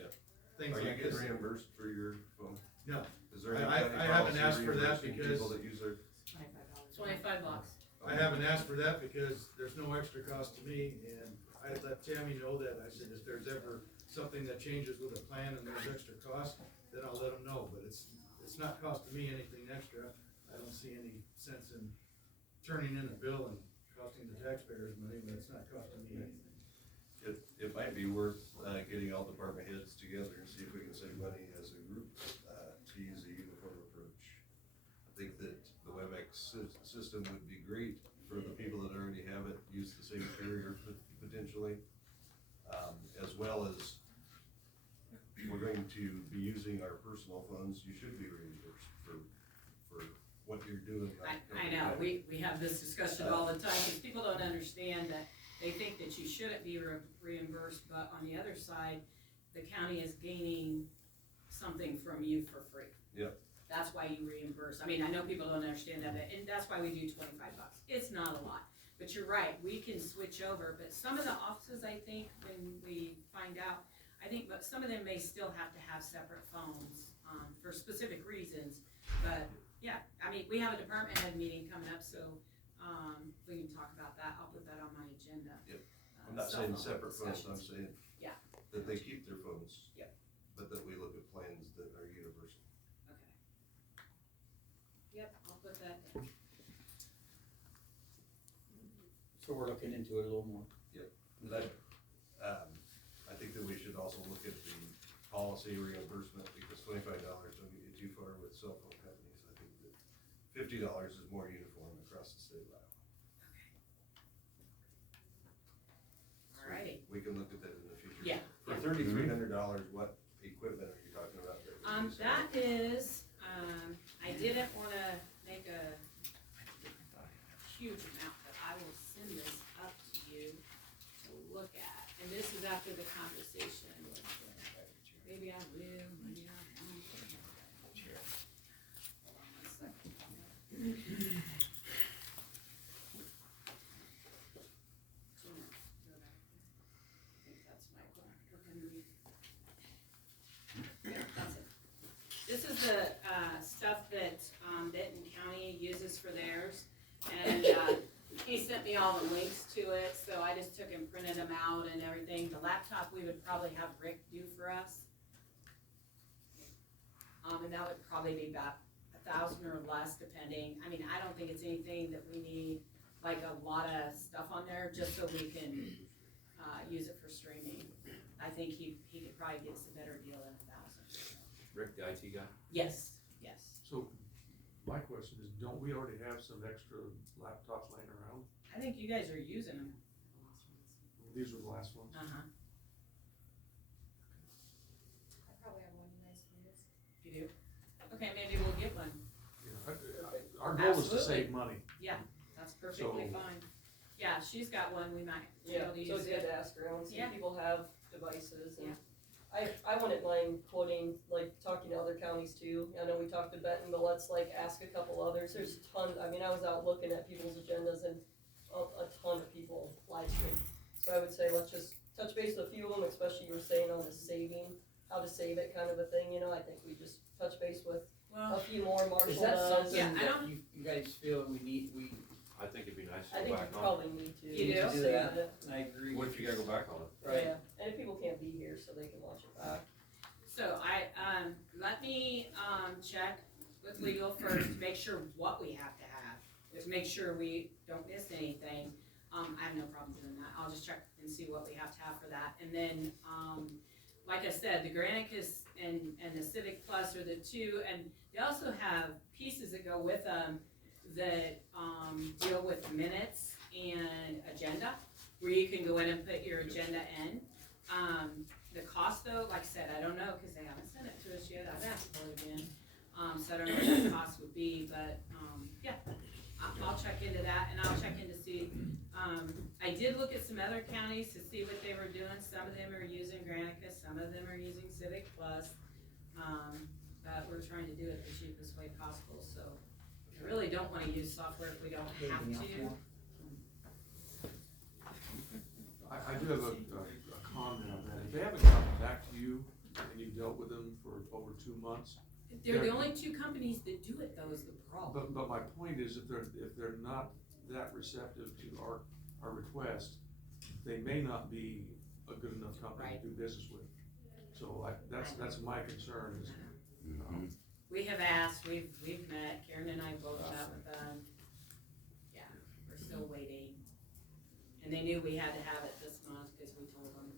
things Are you like getting this. reimbursed for your phone? No, Is there any I county haven't policy asked for that reimbursing because people that use their? $25. I haven't asked for that because there's no extra cost to me, and I let Tammy know that. I said if there's ever something that changes with a plan and there's extra cost, then I'll let them know, but it's not costing me anything extra. I don't see any sense in turning in a bill and costing the taxpayers money, but it's not costing me anything. It might be worth, getting all department heads together and see if we can save money as a group, to use a uniform approach. I think that the WebEx system would be great for the people that already have it, use the same carrier potentially. As well as we're going to be using our personal funds, you should be reimbursed for what you're doing. I know, we have this discussion all the time, because people don't understand that they think that you shouldn't be reimbursed, but on the other side, the county is gaining something from you for free. Yep. That's why you reimburse. I mean, I know people don't understand that, and that's why we do $25. It's not a lot, but you're right, we can switch over, but some of the offices, I think, when we find out, but some of them may still have to have separate phones, for specific reasons, but yeah, I mean, we have a department head meeting coming up, so, we can talk about that. I'll put that on my agenda. Yep. I'm not saying separate phones, I'm saying Yeah. that they keep their phones. Yep. But that we look at plans that are universal. Okay. Yep, I'll put that in. So we're looking into it a little more. Yep. I think that we should also look at the policy reimbursement, because $25 don't get you too far with cell phone companies. I think that $50 is more uniform across the state of Iowa. Alrighty. We can look at that in the future. Yeah. For $3,300, what equipment are you talking about? That is, I didn't wanna make a huge amount, but I will send this up to you to look at. And this is after the conversation. Maybe I will, maybe I won't. Hold on 1 second. I think that's my book. Yeah, that's it. This is the stuff that Benton County uses for theirs, and he sent me all the links to it, so I just took and printed them out and everything. The laptop we would probably have Rick do for us, and that would probably be about $1,000 or less, depending. I mean, I don't think it's anything that we need like a lot of stuff on there, just so we can use it for streaming. I think he could probably get us a better deal than $1,000. Rick, the IT guy? Yes, yes. So, my question is, don't we already have some extra laptops laying around? I think you guys are using them. These were the last ones. Uh-huh. I probably have one you guys can use. You do? Okay, maybe we'll get one. Yeah, our goal is to save money. Yeah, that's perfectly So- fine. Yeah, she's got one, we might be Yeah, able to so use it's good it. to ask around, see Yeah. if people have devices, and Yeah. I wouldn't mind quoting, like, talking to other counties too. I know we talked to Benton, but let's like ask a couple others. There's a ton, I mean, I was out looking at people's agendas and a ton of people live stream. So I would say let's just touch base with a few of them, especially you were saying on the saving, how to save it kind of a thing, you know, I think we just touch base with Well, a few more, Marshall Is that does. something Yeah, I that don't- you guys feel we need, I think it'd be nice I to think go you back on. probably need to. You do? just do save that? it. I agree. What if you gotta go back on it? Right. Yeah, and if people can't be here, so they can watch it back. So let me, check with legal first, to make sure what we have to have, to make sure we don't miss anything. I have no problem doing that, I'll just check and see what we have to have for that, and then, like I said, the Granicus and the Civic Plus are the two, and they also have pieces that go with them that, deal with minutes and agenda, where you can go in and put your agenda in. The cost though, like I said, I don't know, cause they haven't sent it to us yet, I've asked for it again, so I don't know what the cost would be, but, yeah. I'll check into that, and I'll check into see, I did look at some other counties to see what they were doing, some of them are using Granicus, some of them are using Civic Plus. But we're trying to do it the cheapest way possible, so I really don't wanna use software if we don't have to. I do have a comment on that. If they haven't gotten back to you and you've dealt with them for over 2 months. They're the only two companies that do it though, is the problem. But my point is, if they're not that receptive to our request, they may not be a good enough company to do business with. So that's my concern is. We have asked, we've met, Karen and I both met with them. Yeah, we're still waiting. And they knew we had to have it this month, cause we told them.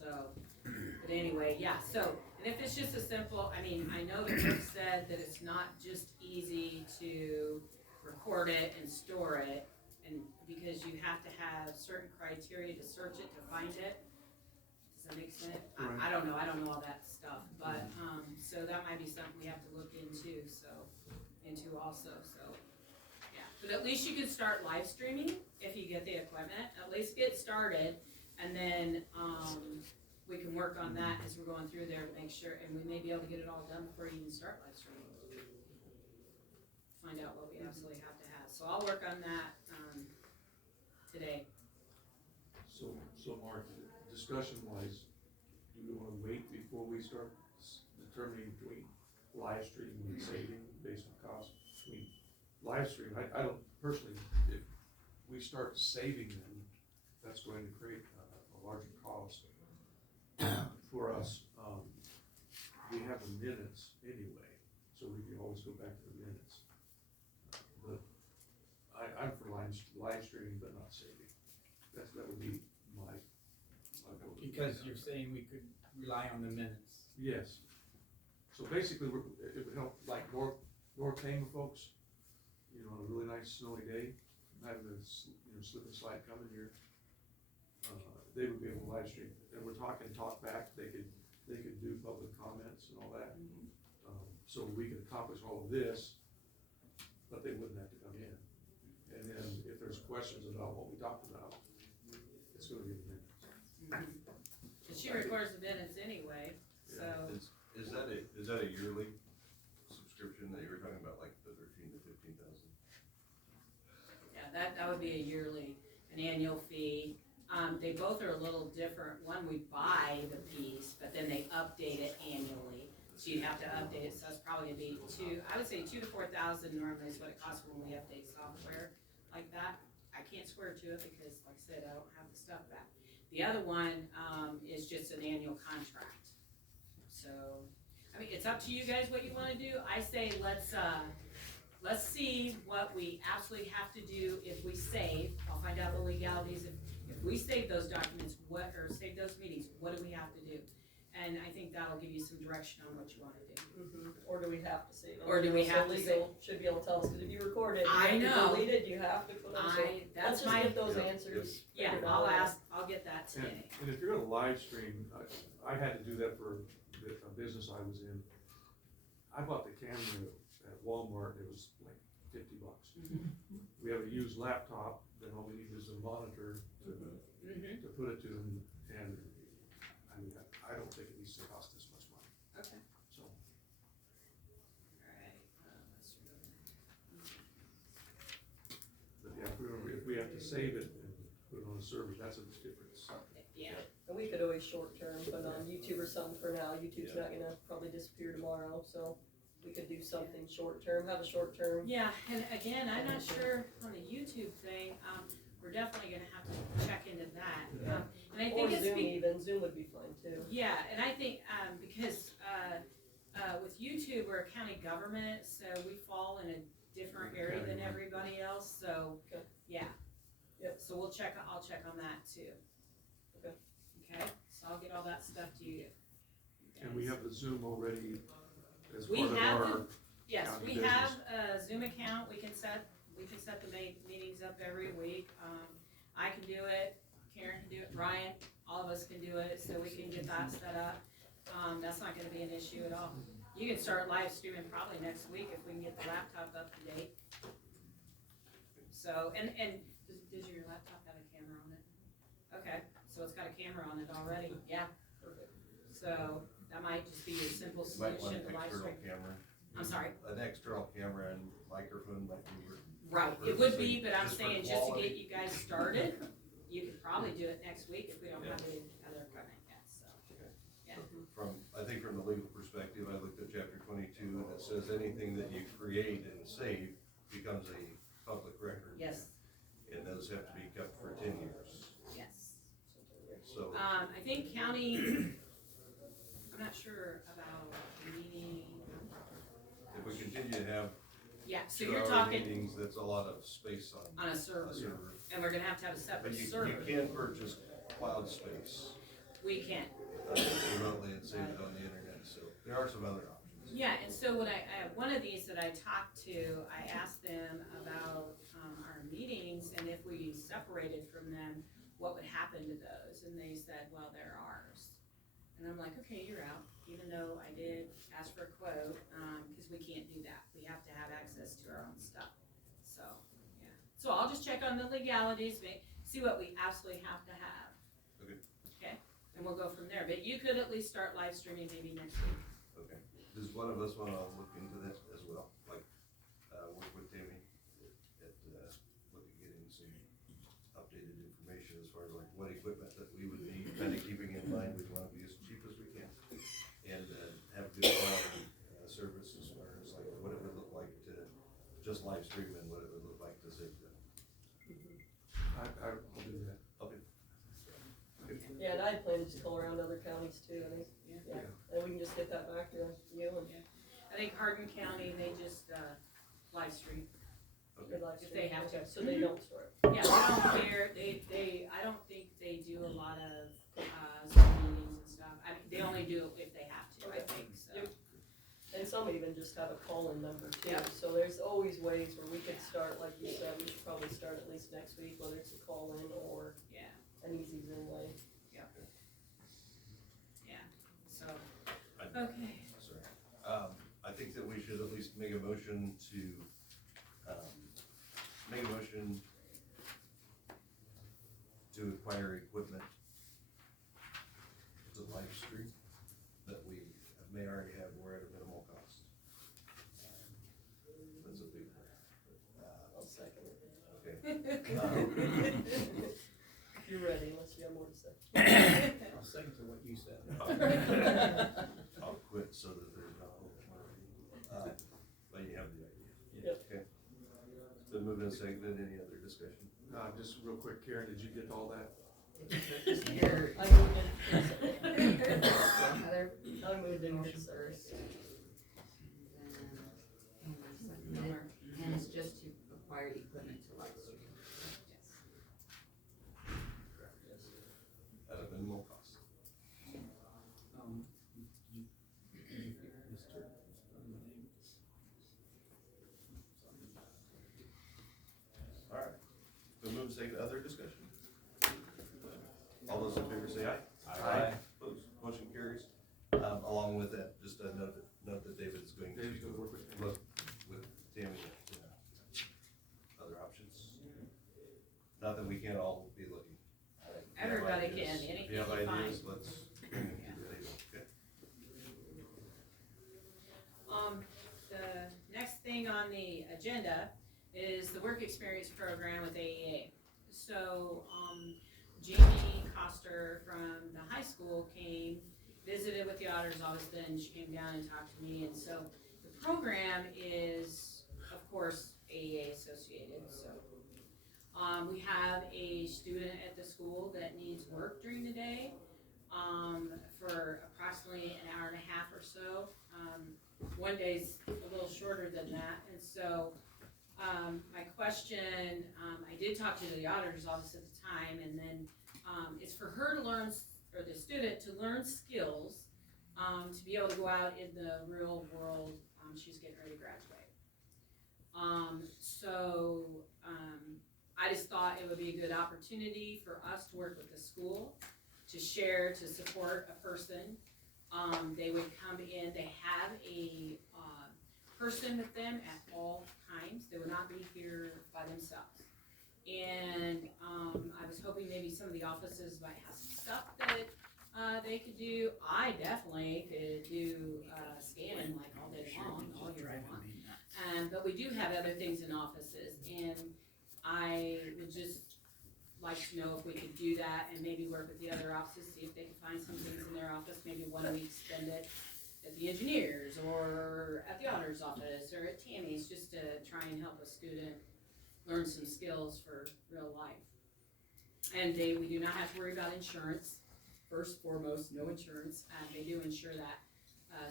So, but anyway, yeah, so, and if it's just a simple, I mean, I know that Rick said that it's not just easy to record it and store it, and because you have to have certain criteria to search it, to find it. Does that make sense? I don't know all that stuff, but, so that might be something we have to look into also, so, yeah. But at least you can start live streaming if you get the equipment, at least get started, and then, we can work on that as we're going through there to make sure, and we may be able to get it all done before you even start live streaming. Find out what we absolutely have to have, so I'll work on that, today. So Mark, discussion wise, do we wanna wait before we start determining between live streaming and saving based on cost? I mean, live stream, I don't personally, if we start saving them, that's going to create a larger cost for us. We have the minutes anyway, so we can always go back to the minutes. But I'm for live streaming, but not saving. That would be my vote. Because you're saying we could rely on the minutes. Yes. So basically, it would help like North Tama folks, you know, on a really nice snowy day, having a, slip and slide coming here. They would be able to live stream, and we're talking talk back, they could do public comments and all that. So we could accomplish all of this, but they wouldn't have to come in. And then if there's questions about what we talked about, it's gonna be in the minutes. And she records the minutes anyway, so. Is that a yearly subscription that you were talking about, like the 13 to 15,000? Yeah, that would be a yearly, an annual fee. They both are a little different. One, we buy the piece, but then they update it annually. So you'd have to update it, so that's probably gonna be I would say 2,000 to 4,000 normally is what it costs when we update software like that. I can't swear to it because, like I said, I don't have the stuff back. The other one, is just an annual contract. So, I mean, it's up to you guys what you wanna do. I say let's see what we absolutely have to do if we save. I'll find out the legalities. If we save those documents, or save those meetings, what do we have to do? And I think that'll give you some direction on what you wanna do. Or do we have to save it? Or do we have to Legal should be able to tell us, cause if you record it, I you have know. to delete it, you have to put it, so let's just get those answers. Yeah, figured out. I'll get that today. And if you're gonna live stream, I had to do that for a business I was in. I bought the camera at Walmart, it was like $50. We have a used laptop, then all we need is a monitor to put it to them, and I mean, I don't think it needs to cost this much money, Okay. so. Alright, But yeah, if we have to save it and put it on a server, that's a difference. yeah. And we could always short term put on YouTube or something for now, YouTube's not gonna probably disappear tomorrow, so we could do something short term, have a short term. Yeah, and again, I'm not sure on the YouTube thing, we're definitely gonna have to check into that. And I think Or it's Zoom even, Zoom would be fine too. yeah, and I think, because, with YouTube, we're a county government, so we fall in a different area than everybody else, so, Okay. yeah. Yep. So I'll check on that too. Okay. Okay, so I'll get all that stuff to you. And we have the Zoom already as We part of have our Yes, county we business. have a Zoom account, we can set the meetings up every week. I can do it, Karen can do it, Ryan, all of us can do it, so we can get that set up. That's not gonna be an issue at all. You can start live streaming probably next week if we can get the laptop up to date. So, and does your laptop have a camera on it? Okay, so it's got a camera on it already, yeah. Perfect. So, that might just be a simple Might want solution an to live external stream. camera. I'm sorry? An external camera and microphone might be. Right, it would be, but I'm Just for saying just to quality. get you guys started, you could probably do it next week if we don't have any other equipment yet, so. Okay. Yeah. I think from the legal perspective, I looked at chapter 22, and it says anything that you create and save becomes a public record. Yes, And those have to be kept for 10 years. yes. So, I think county, I'm not sure about meeting, if we continue to have yeah, so you're 2-hour talking meetings, that's a lot of space on on a server, and we're gonna have to have a separate But you server. can purchase cloud space We can. remotely and save it on the internet, so there are some other options. Yeah, and so what one of these that I talked to, I asked them about, our meetings, and if we separated from them, what would happen to those, and they said, well, they're ours. And I'm like, okay, you're out, even though I did ask for a quote, cause we can't do that, we have to have access to our own stuff, so, yeah. So I'll just check on the legalities, see what we absolutely have to have. Okay. Okay, and we'll go from there, but you could at least start live streaming maybe next week. Okay. Does one of us wanna look into that as well, like, work with Tammy at, look at getting some updated information as far as like what equipment that we would need, kinda keeping in mind we wanna be as cheap as we can. And, have good quality, service as far as like what it would look like to just live stream and what it would look like to save them. I'll do that. Okay. Yeah, and I plan to just call around other counties too, I think, yeah, and we can just get that back to you and. I think Hardin County, they just, live stream. Good live If they stream. have to. Okay, so they don't store it. Yeah, they don't care, I don't think they do a lot of, Zoom meetings and stuff, I mean, they only do it if they have to, I think, so. Yep. And some even just have a call-in number too, Yep. so there's always ways where we could start, like you said, we should probably start at least next week, whether it's a call-in or Yeah, an easy Zoom way. yeah, so, I- okay. Sorry. I think that we should at least make a motion to, to acquire equipment to live stream that we may already have, we're at a minimal cost. That's a big one. I'll second it. Okay. If you're ready, unless you have more to say. I'll second to what you said. I'll quit so that there's not, but you have the idea. Yep. Okay. It's been moved and seconded, any other discussion? Just real quick, Karen, did you get all that? I moved in. Heather? I moved in Motion first. first. And then, and it's just to acquire equipment to live stream. At a minimal cost. All right. Been moved and seconded, other discussion? All those in favor say aye. Aye. Opposed, motion carries. Along with that, just a note that David is going David's to gonna work with me. look with Tammy at other options. Not that we can't all be looking. If you have Everybody ideas- can, If anything you have you find. ideas, let's bring them to the table, okay? The next thing on the agenda is the work experience program with AEA. So, Jamie Coster from the high school came, visited with the auditor's office, then she came down and talked to me, and so the program is, of course, AEA associated, so. We have a student at the school that needs work during the day, for approximately an hour and a half or so. One day's a little shorter than that, and so, my question, I did talk to the auditor's office at the time, and then, it's for her to learn, or the student to learn skills, to be able to go out in the real world, she's getting ready to graduate. I just thought it would be a good opportunity for us to work with the school, to share, to support a person. They would come in, they have a, person with them at all times, they would not be here by themselves. And, I was hoping maybe some of the offices might have some stuff that, they could do. I definitely could do, scanning like all day long, all year long. But we do have other things in offices, and I would just like to know if we could do that and maybe work with the other offices, see if they can find some things in their office, maybe 1 week spend it at the engineers or at the auditor's office or at Tammy's, just to try and help a student learn some skills for real life. And we do not have to worry about insurance, first foremost, no insurance, they do insure that,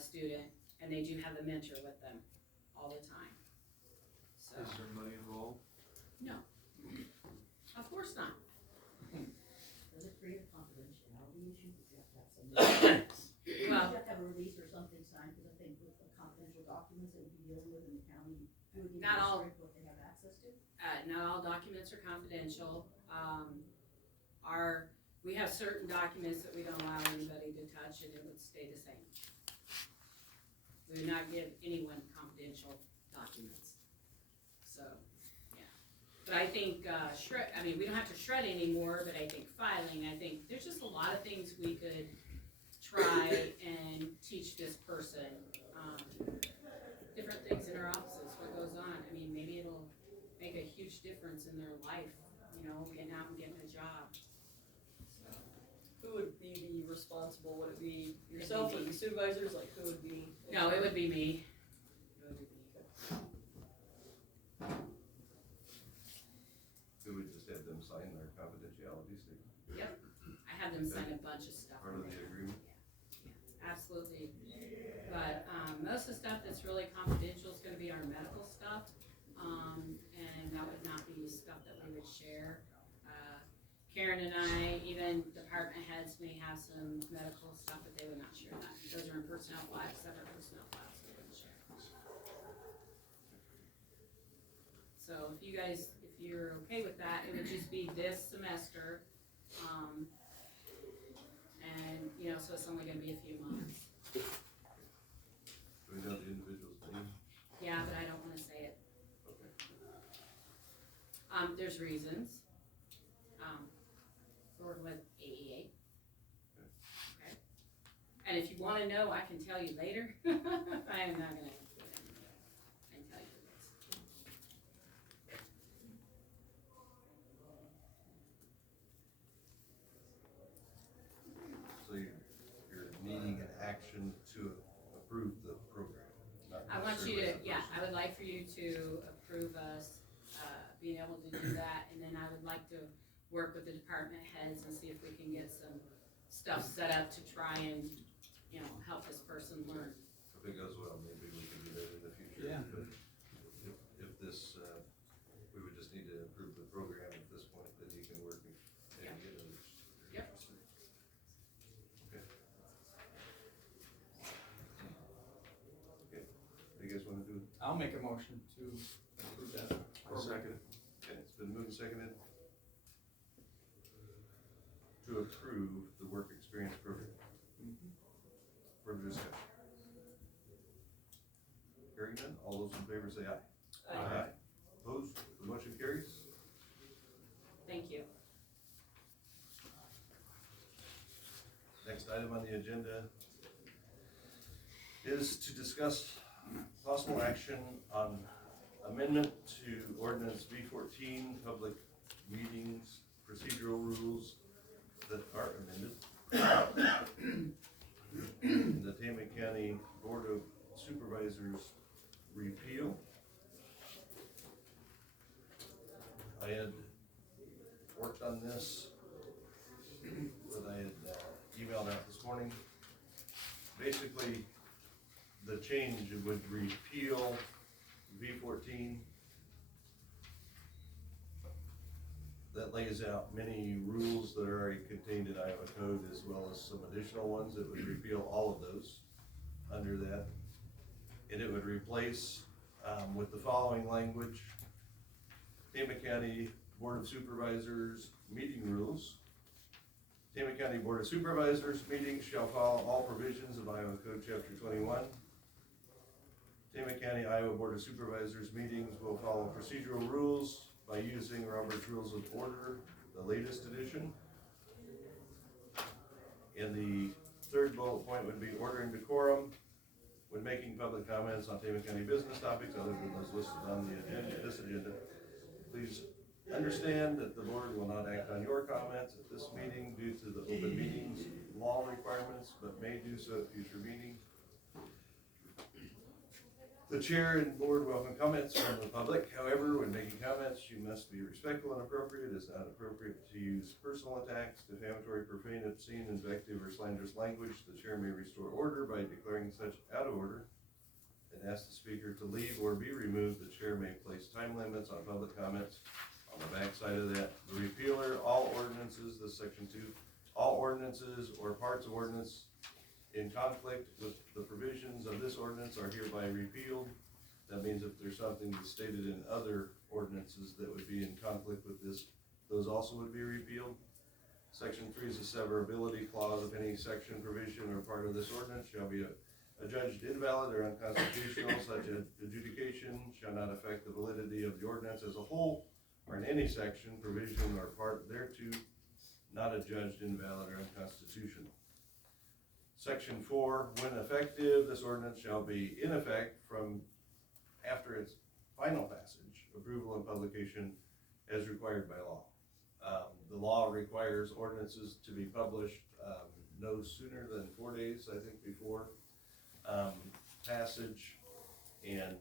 student, and they do have a mentor with them all the time, so. Is there money involved? No, of course not. Does it create a confidentiality issue, because you have to have something, you Well, have to have a release or something signed, because I think with the confidential documents that we'd be dealing with in the county, it would be Not all- restrict what they have access to. not all documents are confidential. We have certain documents that we don't allow anybody to touch, and it would stay the same. We would not give anyone confidential documents, so, yeah. But I think, we don't have to shred anymore, but I think filing, there's just a lot of things we could try and teach this person, different things in our offices, what goes on. Maybe it'll make a huge difference in their life, getting out and getting a job. So, Who would be the responsible, would it be yourself or the supervisors, like who would be? no, it would be me. We would just have them sign their confidentiality statement. Yep, I had them sign a bunch of stuff. Part of the agreement. Absolutely, but, most of the stuff that's really confidential is gonna be our medical stuff, and that would not be stuff that we would share. Karen and I, even department heads may have some medical stuff, but they would not share that. Those are in personnel files, separate personnel files, we wouldn't share if you guys, if you're okay with that, it would just be this semester. And, you know, so it's only gonna be a few months. Do we know the individual's name? Yeah, but I don't wanna say it. Okay. There's reasons. We're with AEA. Okay. And if you wanna know, I can tell you later. I am not gonna. I can tell you this. So you're needing an action to approve the program? not I want you necessarily to, the yeah, person. I would like for you to approve us, being able to do that, and then I would like to work with the department heads and see if we can get some stuff set up to try and, you know, help this person learn. If it goes well, maybe we can do that in the future. Yeah. But if this, we would just need to approve the program at this point, then you can work and Yeah. get others. Yep. Okay. Okay, what do you guys wanna do? I'll make a motion to approve that. I'll second it. Okay, it's been moved and seconded to approve the work experience program. Further discussion? Hearing none, all those in favor say aye. Aye. Opposed, the motion carries. Thank you. Next item on the agenda is to discuss possible action on amendment to ordinance V14, public meetings, procedural rules that are amended. The Tama County Board of Supervisors repeal. I had worked on this, that I had emailed out this morning. Basically, the change would repeal V14. That lays out many rules that are already contained in Iowa code, as well as some additional ones. It would repeal all of those under that. And it would replace with the following language: Tama County Board of Supervisors meeting rules. Tama County Board of Supervisors meetings shall follow all provisions of Iowa Code Chapter 21. Tama County Iowa Board of Supervisors meetings will follow procedural rules by using Robert's Rules of Order, the latest edition. And the third bullet point would be ordering decorum when making public comments on Tama County business topics other than those listed on the agenda, this agenda. Please understand that the board will not act on your comments at this meeting due to the open meetings law requirements, but may do so at future meetings. The chair and board welcome comments from the public. However, when making comments, you must be respectful and appropriate. It is not appropriate to use personal attacks, defamatory, profane, obscene, invective, or slanderous language. The chair may restore order by declaring such out of order and ask the speaker to leave or be removed. The chair may place time limits on public comments. On the back side of that, the repealer, all ordinances, this section 2, all ordinances or parts of ordinance in conflict with the provisions of this ordinance are hereby repealed. That means if there's something that's stated in other ordinances that would be in conflict with this, those also would be repealed. Section 3 is a severability clause. If any section, provision, or part of this ordinance shall be adjudged invalid or unconstitutional, such adjudication shall not affect the validity of the ordinance as a whole, or in any section, provision, or part thereto not adjudged invalid or unconstitutional. Section 4, when effective, this ordinance shall be in effect from after its final passage, approval, and publication as required by law. The law requires ordinances to be published no sooner than 4 days, I think, before passage, and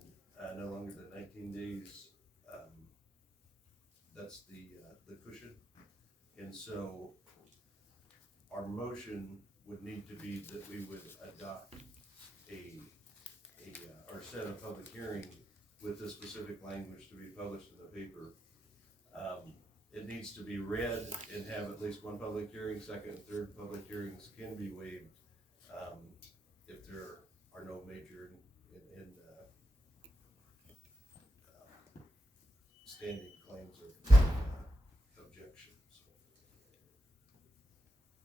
no longer than 19 days. That's the cushion. And so our motion would need to be that we would adopt or set a public hearing with this specific language to be published in the paper. It needs to be read and have at least one public hearing. Second and third public hearings can be waived if there are no major standing claims of objection, so.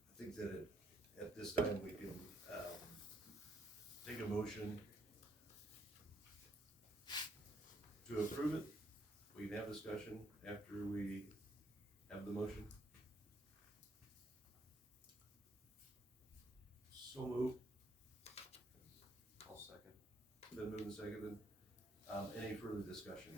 I think that at this time, we can, take a motion to approve it. We can have discussion after we have the motion. So moved. I'll second. Been moved and seconded. Any further discussion?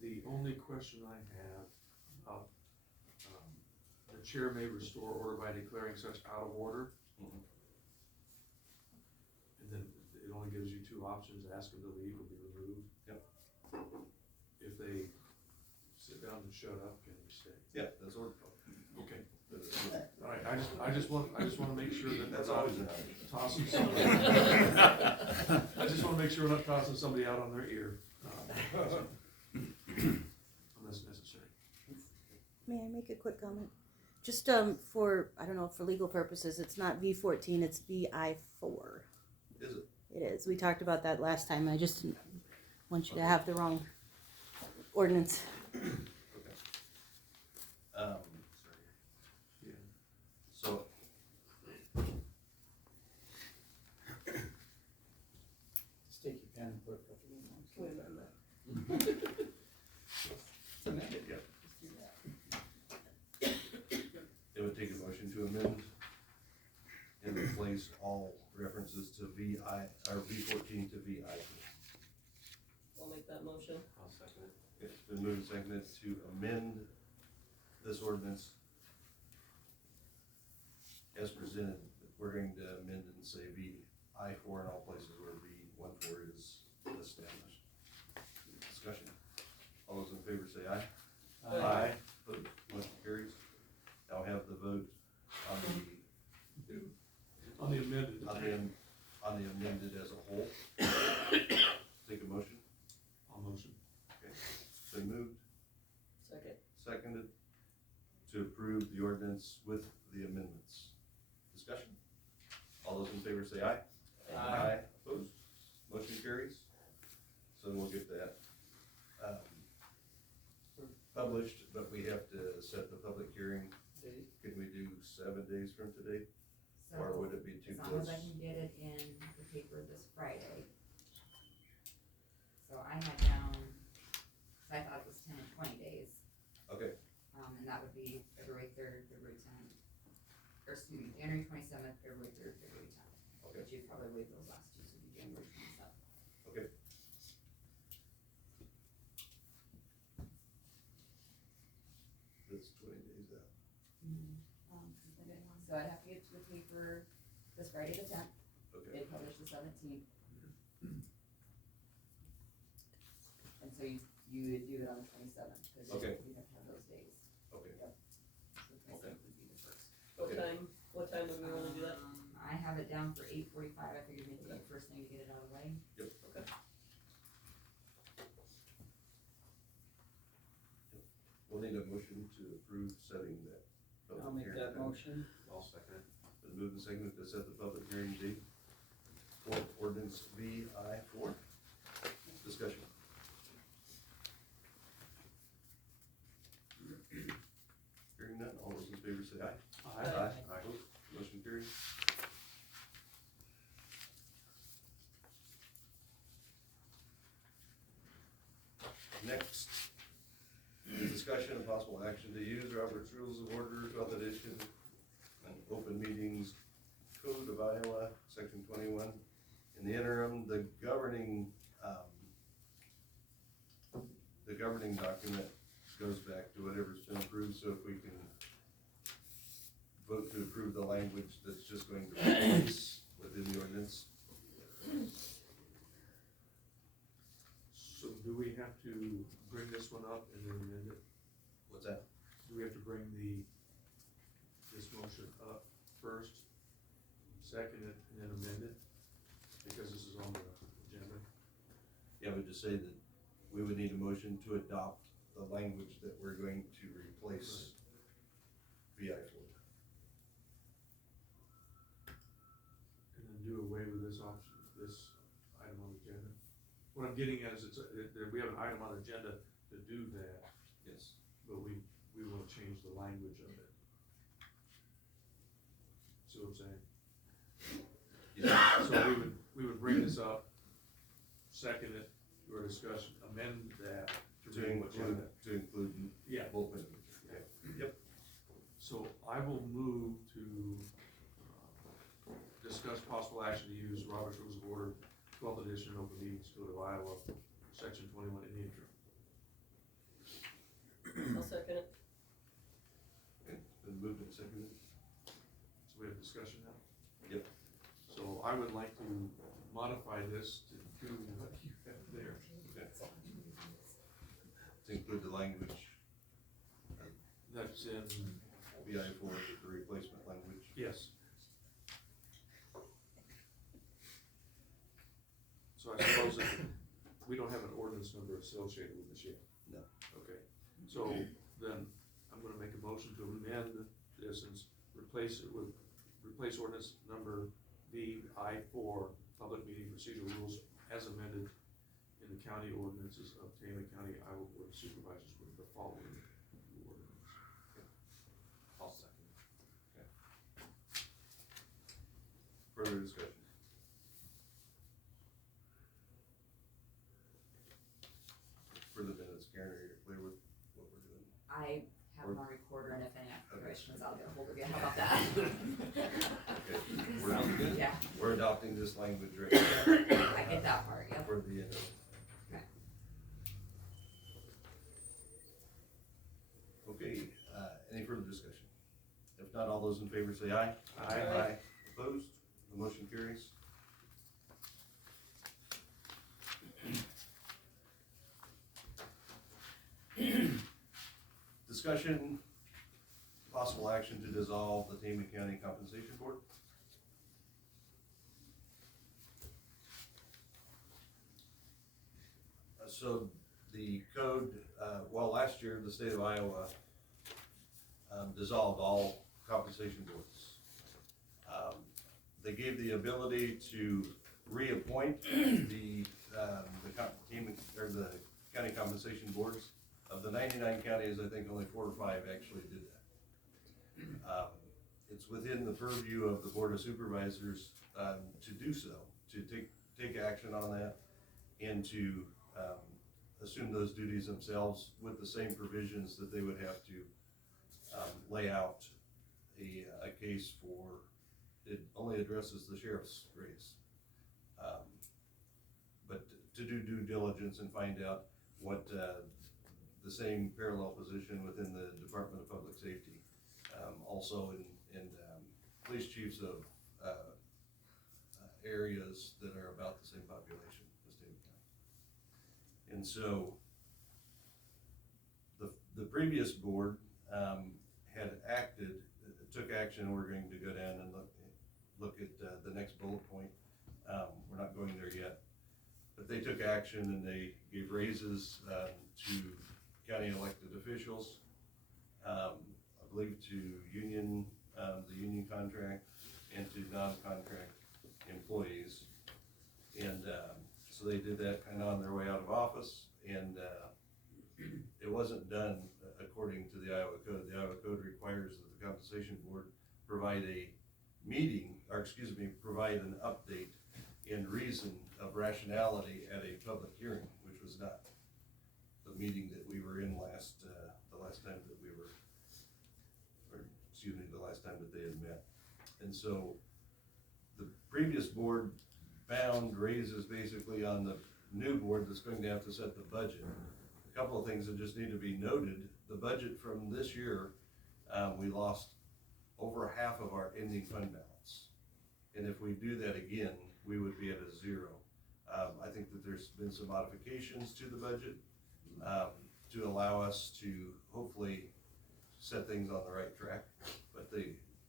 The only question I have about, the chair may restore order by declaring such out of order. Mhm. And then it only gives you two options, ask them to leave or be removed. Yep. If they sit down and shut up, can they stay? Yeah, that's order. Okay. All right, I just wanna make sure that. That's we're not always an option. Tossing somebody. I just wanna make sure we're not tossing somebody out on their ear. Unless necessary. May I make a quick comment? Just for, I don't know, for legal purposes, it's not V14, it's VI4. Is it? It is. We talked about that last time. I just didn't want you to have the wrong ordinance. Okay. Yeah. So. Just take your pen and put a couple of lines. Wait a minute. It's amended. Yep. Just do that. It would take a motion to amend and replace all references to VI, or V14 to VI. I'll make that motion. I'll second it. It's been moved and seconded to amend this ordinance as presented. We're going to amend it and say VI4 in all places where V14 is established. Discussion. All those in favor say aye. Aye. Opposed? Motion carries. Now have the vote on On the amended. on the amended as a whole. Take a motion. I'll motion. Okay. Been moved, Second. seconded to approve the ordinance with the amendments. Discussion. All those in favor say aye. Aye. Opposed? Motion carries. So we'll get that published, but we have to set the public hearing. Can we do 7 days from today? Or would it be too As long close? as I can get it in the paper this Friday. So I had down, cause I thought it was 10 and 20 days, Okay, and that would be February 3rd, February 10th, or excuse me, January 27th, February 3rd, February 10th. okay, But you'd probably wait those last two, so it'd be January 27th. okay. That's 20 days out. So I'd have to get to the paper this Friday the 10th, Okay, they'd publish the 17th. And so you would do it on the 27th, cause Okay. you have to have those days. okay, So the 27th would be the first. What Okay. time would we wanna do that? I have it down for 8:45, I figured maybe the first thing to get it out of the way. we'll need a motion to approve setting that I'll public make hearing. that motion. I'll second it. Been moved and seconded to set the public hearing date for ordinance VI4. Discussion. Hearing none, all those in favor say aye. Aye. Opposed? Motion carries. Next, is discussion and possible action to use Robert's Rules of Order, 12th edition, and open meetings code of Iowa, section 21. In the interim, the governing document goes back to whatever's been approved, so if we can vote to approve the language that's just going to replace within the ordinance. So do we have to bring this one up and then amend it? What's that? Do we have to bring this motion up first, second it, and then amend it? Because this is on the agenda. Yeah, we just say that we would need a motion to adopt the language that we're going to replace VI4. this item on the agenda? What I'm getting at is we have an item on the agenda to do that. Yes. But we wanna change the language of it. See what I'm saying? Yeah. So we would bring this up, second it, do our discussion, amend that to read what's on it. To include Yeah. both languages. Okay. Yep. So I will move to discuss possible action to use Robert's Rules of Order, 12th edition, open meetings code of Iowa, section 21 in the interim. I'll second it. Okay, been moved and seconded. So we have discussion now? Yep. So I would like to modify this to do what you have there. Okay. To include the language, That's in, BI for the replacement language. yes. So I suppose that we don't have an ordinance number associated with this yet? No. Okay, so then I'm gonna make a motion to amend this and replace it with, replace ordinance number VI4, public meeting procedure rules as amended in the county ordinances of Tama County, Iowa Board of Supervisors with the following ordinance. I'll second. Okay. Further discussion? For the minutes, Karen, are you clear with what we're doing? I have Or- them on recorder, and if any Okay. questions, I'll get a hold of you, how about that? Okay, Yeah, we're adopting this language right now. I get that part, yep. For the, Okay. okay, any further discussion? If not, all those in favor say aye. Aye. Opposed, the motion carries. Discussion, possible action to dissolve the Tama County Compensation Board. So the code, well, last year, the state of Iowa dissolved all compensation boards. They gave the ability to reappoint the county compensation boards. Of the 99 counties, I think only 4 or 5 actually did that. It's within the purview of the Board of Supervisors to do so, to take action on that, and to assume those duties themselves with the same provisions that they would have to lay out a case for. It only addresses the sheriff's race. But to do due diligence and find out what the same parallel position within the Department of Public Safety, also in police chiefs of areas that are about the same population as Tama County. And so the previous board had took action, and we're going to go down and look at the next bullet point. We're not going there yet, but they took action and they gave raises to county elected officials, I believe to union, the union contract, and to non-contract employees. And so they did that kind of on their way out of office, and it wasn't done according to the Iowa Code. The Iowa Code requires that the compensation board provide a meeting, or excuse me, provide an update in reason of rationality at a public hearing, which was not the meeting that we were in the last time that we were, or excuse me, the last time that they had met. And so the previous board found raises basically on the new board that's going to have to set the budget. A couple of things that just need to be noted: the budget from this year, we lost over half of our ending fund balance. And if we do that again, we would be at a 0. I think that there's been some modifications to the budget to allow us to hopefully set things on the right track. But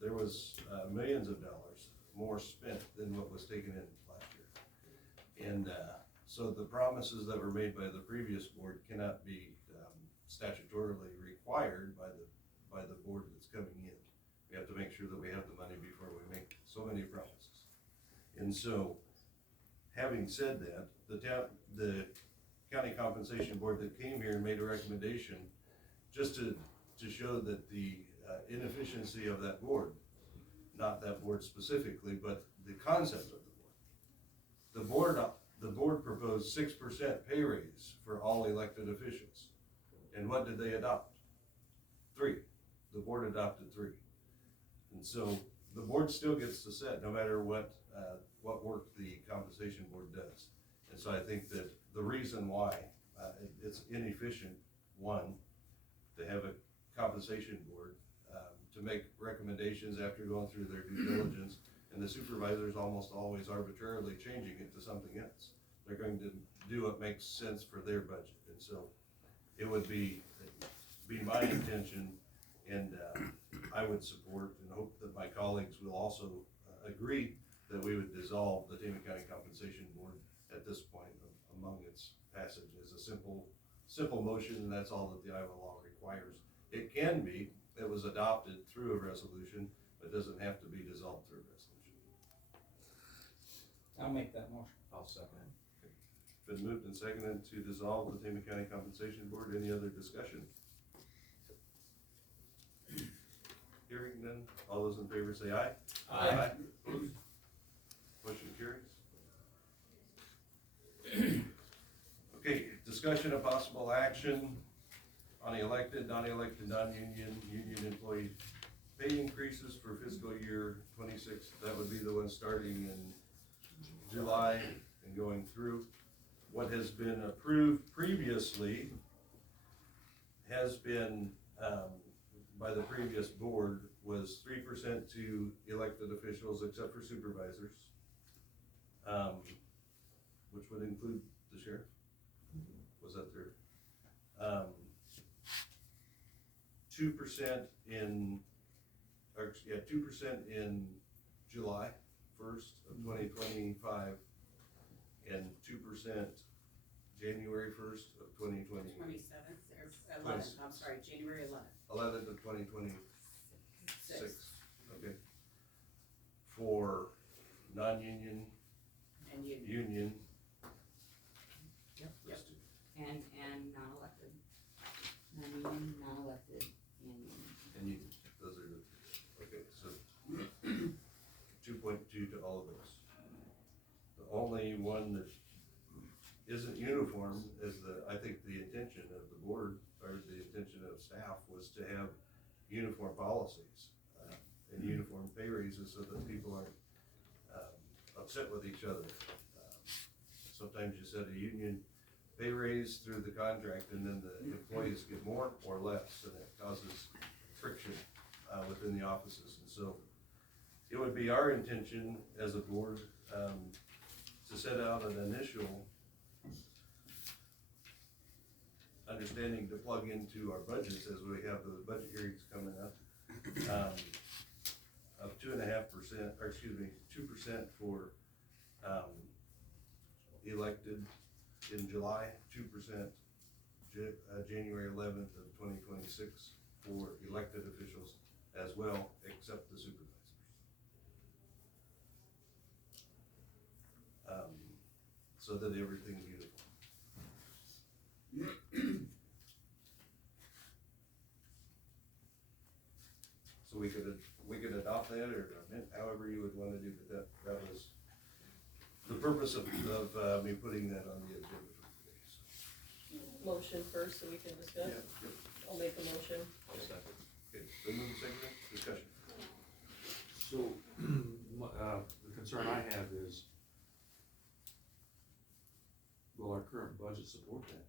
there was millions of dollars more spent than what was taken in last year. And so the promises that were made by the previous board cannot be statutorily required by the board that's coming in. We have to make sure that we have the money before we make so many promises. And so having said that, the county compensation board that came here and made a recommendation just to show that the inefficiency of that board, not that board specifically, but the concept of the board. The board proposed 6% pay raise for all elected officials. And what did they adopt? 3. The board adopted 3. And so the board still gets to set no matter what work the compensation board does. And so I think that the reason why it's inefficient, one, to have a compensation board to make recommendations after going through their due diligence, and the supervisors almost always arbitrarily changing it to something else. They're going to do what makes sense for their budget. And so it would be my intention, and I would support and hope that my colleagues will also agree that we would dissolve the Tama County Compensation Board at this point among its passage as a simple motion, and that's all that the Iowa law requires. It can be, it was adopted through a resolution, but doesn't have to be dissolved through a resolution. I'll make that motion. I'll second. Been moved and seconded to dissolve the Tama County Compensation Board. Any other discussion? Hearing none, all those in favor say aye. Aye. Opposed? Motion carries. Okay, discussion of possible action on elected, non-elected, non-union, union employee pay increases for fiscal year 26. That would be the one starting in July and going through. What has been approved previously has been, by the previous board, was 3% to elected officials except for supervisors, which would include the sheriff. Was that there? 2% in, 2% in July 1st of 2025, and 2% January 1st of 2020. 27th, or 11th, I'm sorry, January 11th. 11th of 2026, okay. For non-union, And union. union. Yep. Yep. And non-elected. Non-union, non-elected, and union. And union, those are the, okay, so 2.2 to all of those. The only one that isn't uniform is I think the intention of the board, or the intention of staff, was to have uniform policies and uniform pay raises so that people aren't upset with each other. Sometimes you set a union pay raise through the contract, and then the employees get more or less, and it causes friction within the offices. And so it would be our intention as a board to set out an initial understanding to plug into our budgets as we have the budget hearings coming up, of 2.5%, or excuse me, 2% for elected in July, 2% January 11th of 2026 for elected officials as well, except the supervisors. So that everything's uniform. So we could adopt that, or amend however you would want to do, but that was the purpose of me putting that on the agenda for today. Motion first so we can discuss. Yep. I'll make a motion. I'll second. Okay, been moved and seconded, discussion. So, the concern I have is, will our current budget support that?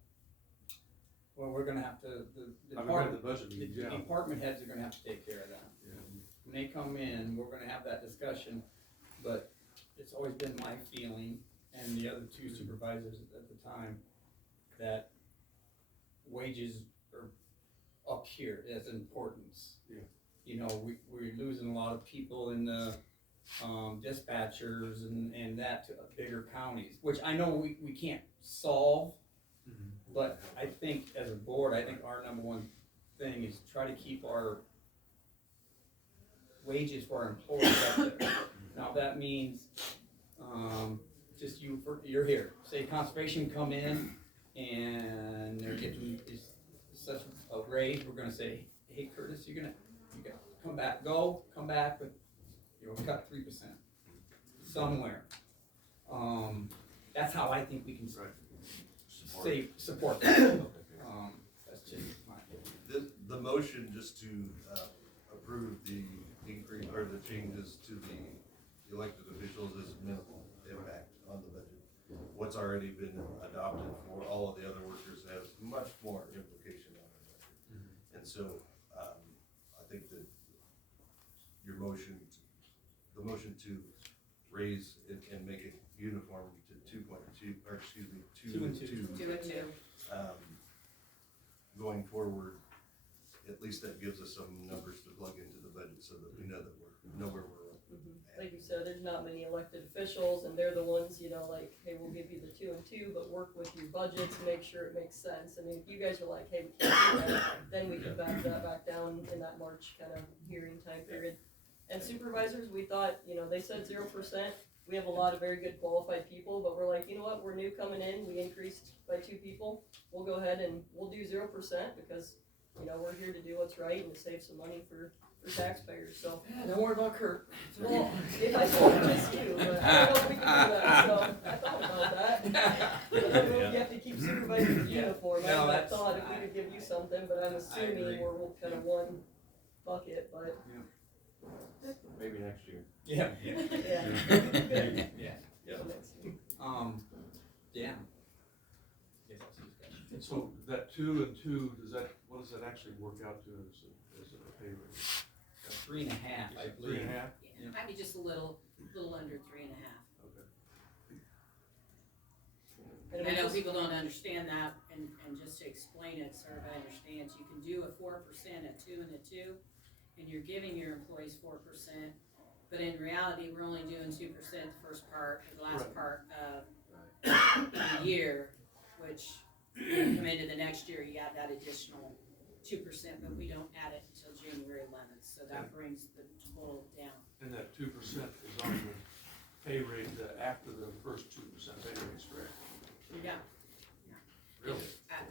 Well, we're gonna have to, the I haven't read the department, budget, the yeah. department heads are gonna have to take care of that. Yeah. When they come in, we're gonna have that discussion, but it's always been my feeling, and the other two supervisors at the time, that wages are up here as importance. Yeah. You know, we're losing a lot of people in the, dispatchers and that to bigger counties, which I know we can't solve, but I think as a board, I think our number one thing is try to keep our wages for our employees up there. Now, that means, just you're here. Say conservation come in and they're getting such a raise, we're gonna say, hey Curtis, you gotta come back, but cut 3% somewhere. That's how I think we can support that. That's just my opinion. The motion just to approve the increase or the changes to the elected officials is minimal impact on the budget. What's already been adopted for all of the other workers has much more implication on our budget. And so, I think that your motion, the motion to raise it and make it uniform to 2.2, or excuse me, 2 and 2. 2 and 2. Going forward, at least that gives us some numbers to plug into the budget so that we know that know where we're at. Like you said, there's not many elected officials, and they're the ones, like, hey, we'll give you the 2 and 2, but work with your budget to make sure it makes sense. I mean, if you guys are like, hey, we can't do that, then we can back that back down in that March kind of hearing time period. And supervisors, we thought, they said 0%. We have a lot of very good qualified people, but we're like, you know what, we're new coming in, we increased by 2 people. We'll go ahead and we'll do 0% because, we're here to do what's right and to save some money for taxpayers, so. Don't worry about Kurt. Well, if I told just you, but I don't know if we can do that, so I thought about that. I don't know if you have to keep supervisors uniform, No, I thought if we could give you something, but I'm assuming we're kind of one bucket, but. Maybe next year. Yeah. Yeah. Yeah. Yeah. So that 2 and 2, what does that actually work out to as a pay rate? 3.5, I believe. 3.5? Yeah, might be just a little under 3.5. Okay. I know people don't understand that, and just to explain it, so everybody understands, you can do a 4% at 2 and a 2, and you're giving your employees 4%, but in reality, we're only doing 2% the first part, the last part of the year, which when you come into the next year, you add that additional 2%, but we don't add it until January 11th, so that brings the total down. And that 2% is on the pay rate after the first 2% pay raise, correct? Yeah. Really?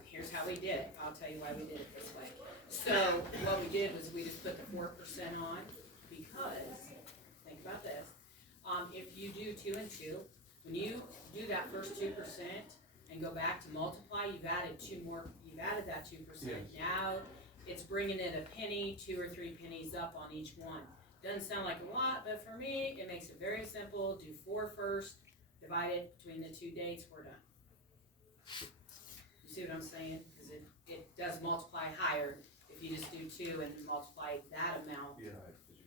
Here's how we did it. I'll tell you why we did it this way. So what we did was we just put the 4% on because, think about this, if you do 2 and 2, when you do that first 2% and go back to multiply, you've added that 2%. Yes. Now it's bringing it a penny, 2 or 3 pennies up on each one. Doesn't sound like a lot, but for me, it makes it very simple. Do 4 first, divide it between the 2 dates, we're done. You see what I'm saying? Because it does multiply higher if you just do 2 and multiply that amount Yeah.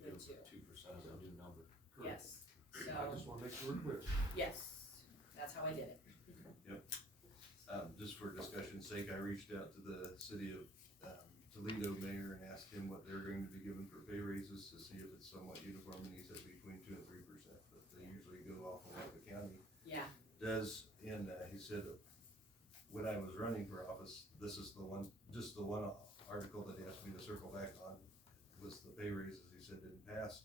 Because you do 2% as a new number. Correct. Yes. I just want to make sure we're clear. Yes, that's how I did it. Just for discussion's sake, I reached out to the city of Toledo mayor and asked him what they're going to be given for pay raises to see if it's somewhat uniform, and he said between 2 and 3%, but they usually go off of what the county does. And he said, when I was running for office, this is the one article that he asked me to circle back on, was the pay raises. He said didn't pass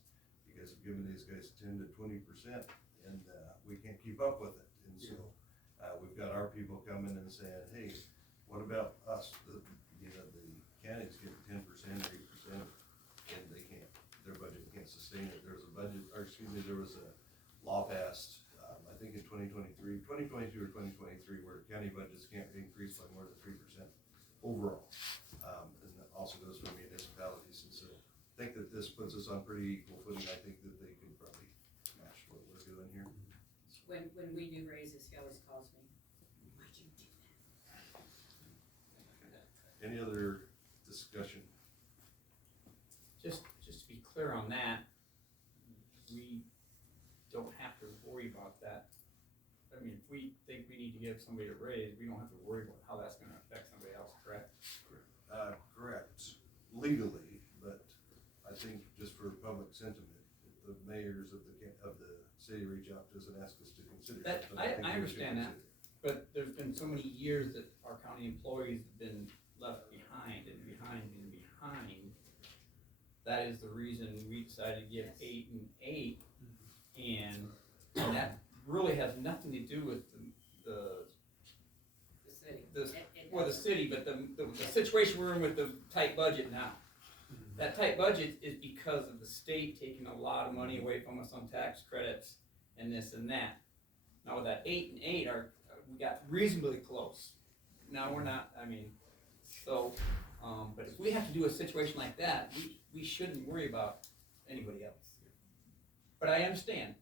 because of giving these guys 10 to 20%, and we can't keep up with it. And so we've got our people coming and saying, hey, what about us? The county's getting 10% or 8%, and they can't. Their budget can't sustain it. There was a law passed, I think in 2022 or 2023, where county budgets can't increase by more than 3% overall. And that also goes for municipalities. And so I think that this puts us on pretty equal footing. I think that they can probably match what we're doing here. When we do raises, he always calls me, why'd you do that? Any other discussion? Just to be clear on that, we don't have to worry about that. I mean, if we think we need to give somebody a raise, we don't have to worry about how that's gonna affect somebody else, correct? Correct, legally, but I think just for public sentiment, the mayors of the city reach out to us and ask us to consider That, something. I think we should understand that, consider. but there's been so many years that our county employees have been left behind and behind and behind. That is the reason we decided to give 8 and 8, and that really has nothing to do with the city. Well, the city, but the situation we're in with the tight budget now. That tight budget is because of the state taking a lot of money away from us on tax credits and this and that. Now with that 8 and 8, we got reasonably close. Now we're not, I mean, so, but if we have to do a situation like that, we shouldn't worry about anybody else. But I understand,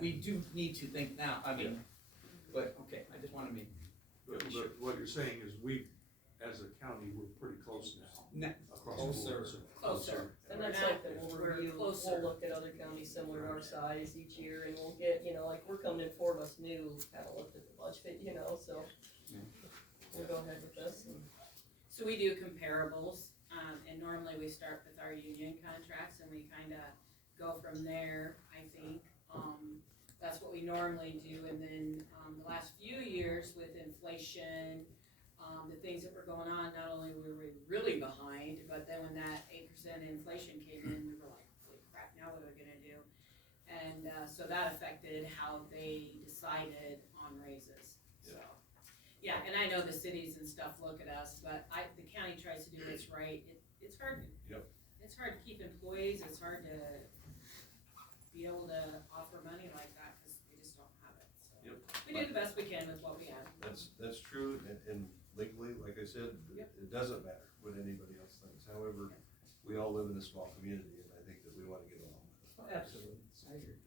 we do need to think now, I mean, but, okay, I just wanna be. But what you're saying is we, as a county, we're pretty close now. Across the board. Closer. And that's something we'll review, we'll look at other counties similar to our size each year, and we'll get, like, we're coming in 4 of us new, haven't looked at the budget, so. We'll go ahead with this. So we do comparables, and normally we start with our union contracts, and we kinda go from there, I think. That's what we normally do, and then, the last few years with inflation, the things that were going on, not only were we really behind, but then when that 8% inflation came in, we were like, holy crap, now what are we gonna do? And, so that affected how they decided on raises, so. Yeah, and I know the cities and stuff look at us, but the county tries to do what's right. It's hard. Yep. It's hard to keep employees, it's hard to be able to offer money like that, cause we just don't have it, so. Yep. We do the best we can with what we have. That's true, and legally, like I said, it doesn't matter what anybody else thinks. However, we all live in a small community, and I think that we wanna get along with it. Absolutely, I agree.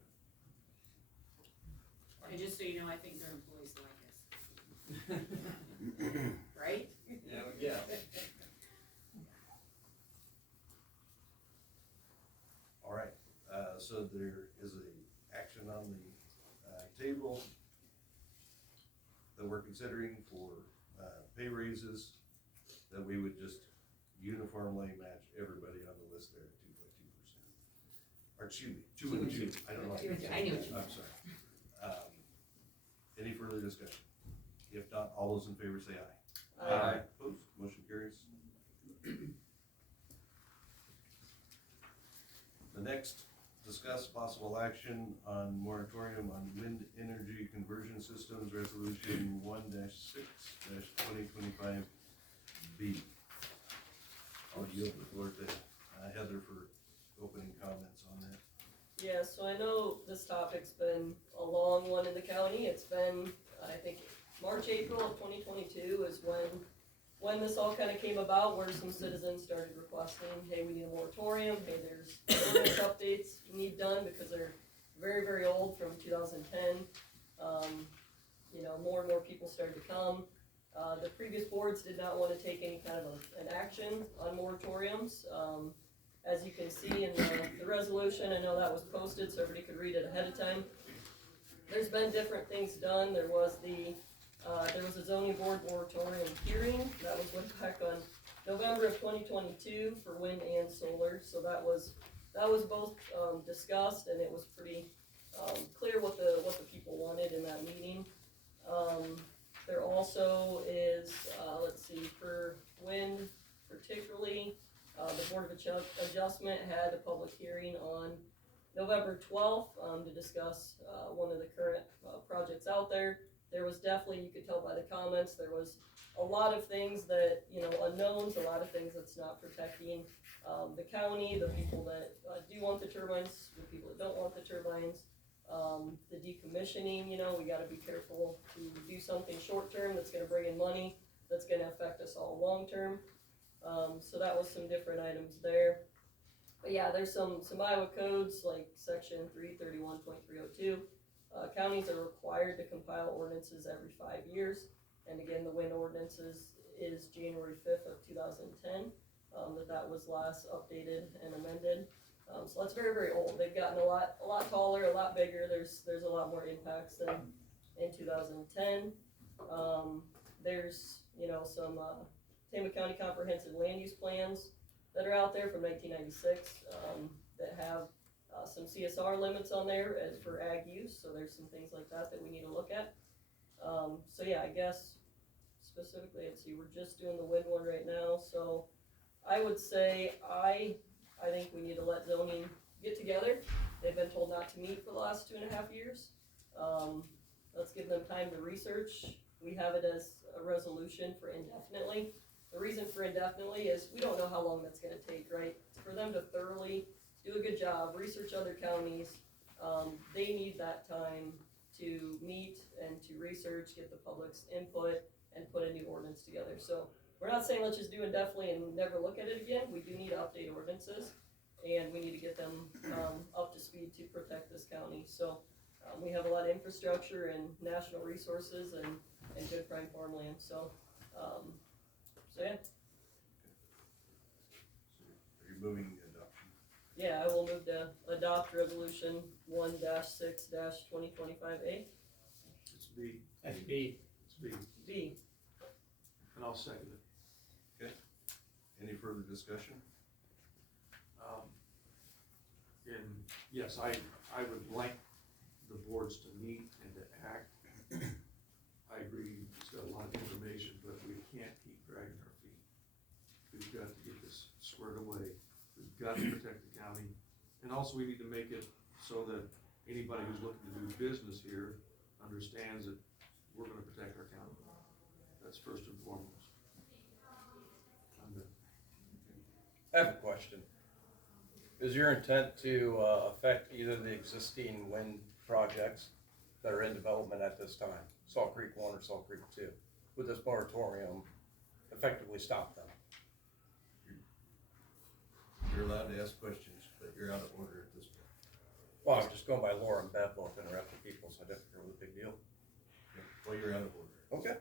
And just so you know, I think their employees like us. Right? Yeah. All right, so there is a action on the table that we're considering for pay raises, that we would just uniformly match everybody on the list there at 2.2%. Or excuse me, 2 and 2, I don't know. I knew what you meant. I'm sorry. Any further discussion? If not, all those in favor say aye. Aye. Opposed, motion carries. The next, discuss possible action on moratorium on wind energy conversion systems, resolution 1-6-2025B. I'll yield the floor to Heather for opening comments on that. Yeah, so I know this topic's been a long one in the county. It's been, I think, March, April of 2022 is when this all kind of came about, where some citizens started requesting, hey, we need a moratorium, hey, there's ordinance updates you need done because they're very, very old from 2010. More and more people started to come. The previous boards did not want to take any kind of an action on moratoriums. As you can see in the resolution, I know that was posted so everybody could read it ahead of time. There's been different things done. There was a zoning board moratorium hearing that was went back on November of 2022 for wind and solar. So that was both discussed, and it was pretty clear what the people wanted in that meeting. There also is let's see, for wind particularly. The Board of Adjustment had a public hearing on November 12th to discuss one of the current projects out there. There was definitely, you could tell by the comments, there was a lot of things that, unknowns, a lot of things that's not protecting the county, the people that do want the turbines, the people that don't want the turbines, the decommissioning, we gotta be careful to do something short-term that's gonna bring in money, that's gonna affect us all long-term. So that was some different items there. But yeah, there's some Iowa codes, like section 331.302. Counties are required to compile ordinances every 5 years. And again, the wind ordinances is January 5th of 2010, that was last updated and amended. So that's very, very old. They've gotten a lot taller, a lot bigger. There's a lot more impacts than in 2010. There's, some, Tama County Comprehensive Land Use Plans that are out there from 1996 that have some CSR limits on there as for ag use, so there's some things like that we need to look at. So yeah, I guess specifically, let's see, we're just doing the wind one right now, so I would say I think we need to let zoning get together. They've been told not to meet for the last 2.5 years. let's give them time to research. We have it as a resolution for indefinitely. The reason for indefinitely is we don't know how long that's gonna take, right? For them to thoroughly do a good job, research other counties, they need that time to meet and to research, get the public's input, and put a new ordinance together. So we're not saying let's just do indefinitely and never look at it again. We do need to update ordinances, and we need to get them up to speed to protect this county. So we have a lot of infrastructure and national resources and good prime farmland. So yeah. Are you moving adoption? Yeah, I will move to adopt resolution 1-6-2025A. It's B. That's B. It's B. B. And I'll second it. Okay. Any further discussion? And yes, I would like the boards to meet and to act. I agree, it's got a lot of information, but we can't keep dragging our feet. We've got to get this squared away. We've got to protect the county. And also we need to make it so that anybody who's looking to do business here understands that we're gonna protect our county. That's first and foremost. I'm done. I have a question. Is your intent to affect either the existing wind projects that are in development at this time, Salt Creek 1 or Salt Creek 2, with this moratorium effectively stop them? You're allowed to ask questions, but you're out of order at this point. Well, I'm just going by Laura and Beth both interrupting people, so I didn't figure it was a big deal. Well, you're out of order. Okay.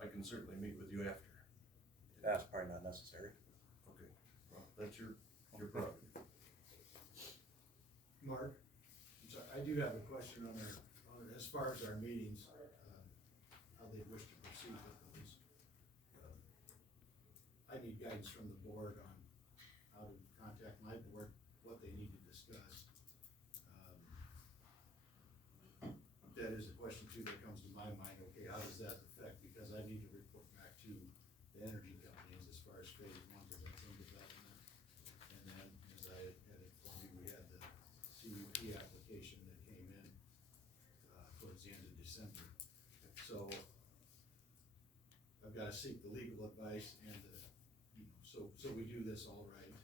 I can certainly meet with you after. That's probably not necessary. Okay, well, that's your prerogative. Mark, I'm sorry, I do have a question on as far as our meetings, how they wish to proceed with those. I need guidance from the board on how to contact my board, what they need to discuss. That is a question too that comes to my mind, okay, how does that affect, because I need to report back to the energy companies as far as phase 1, because that's in development. And then, as I had informed you, we had the CUP application that came in towards the end of December. So I've got to seek the legal advice and so we do this all right.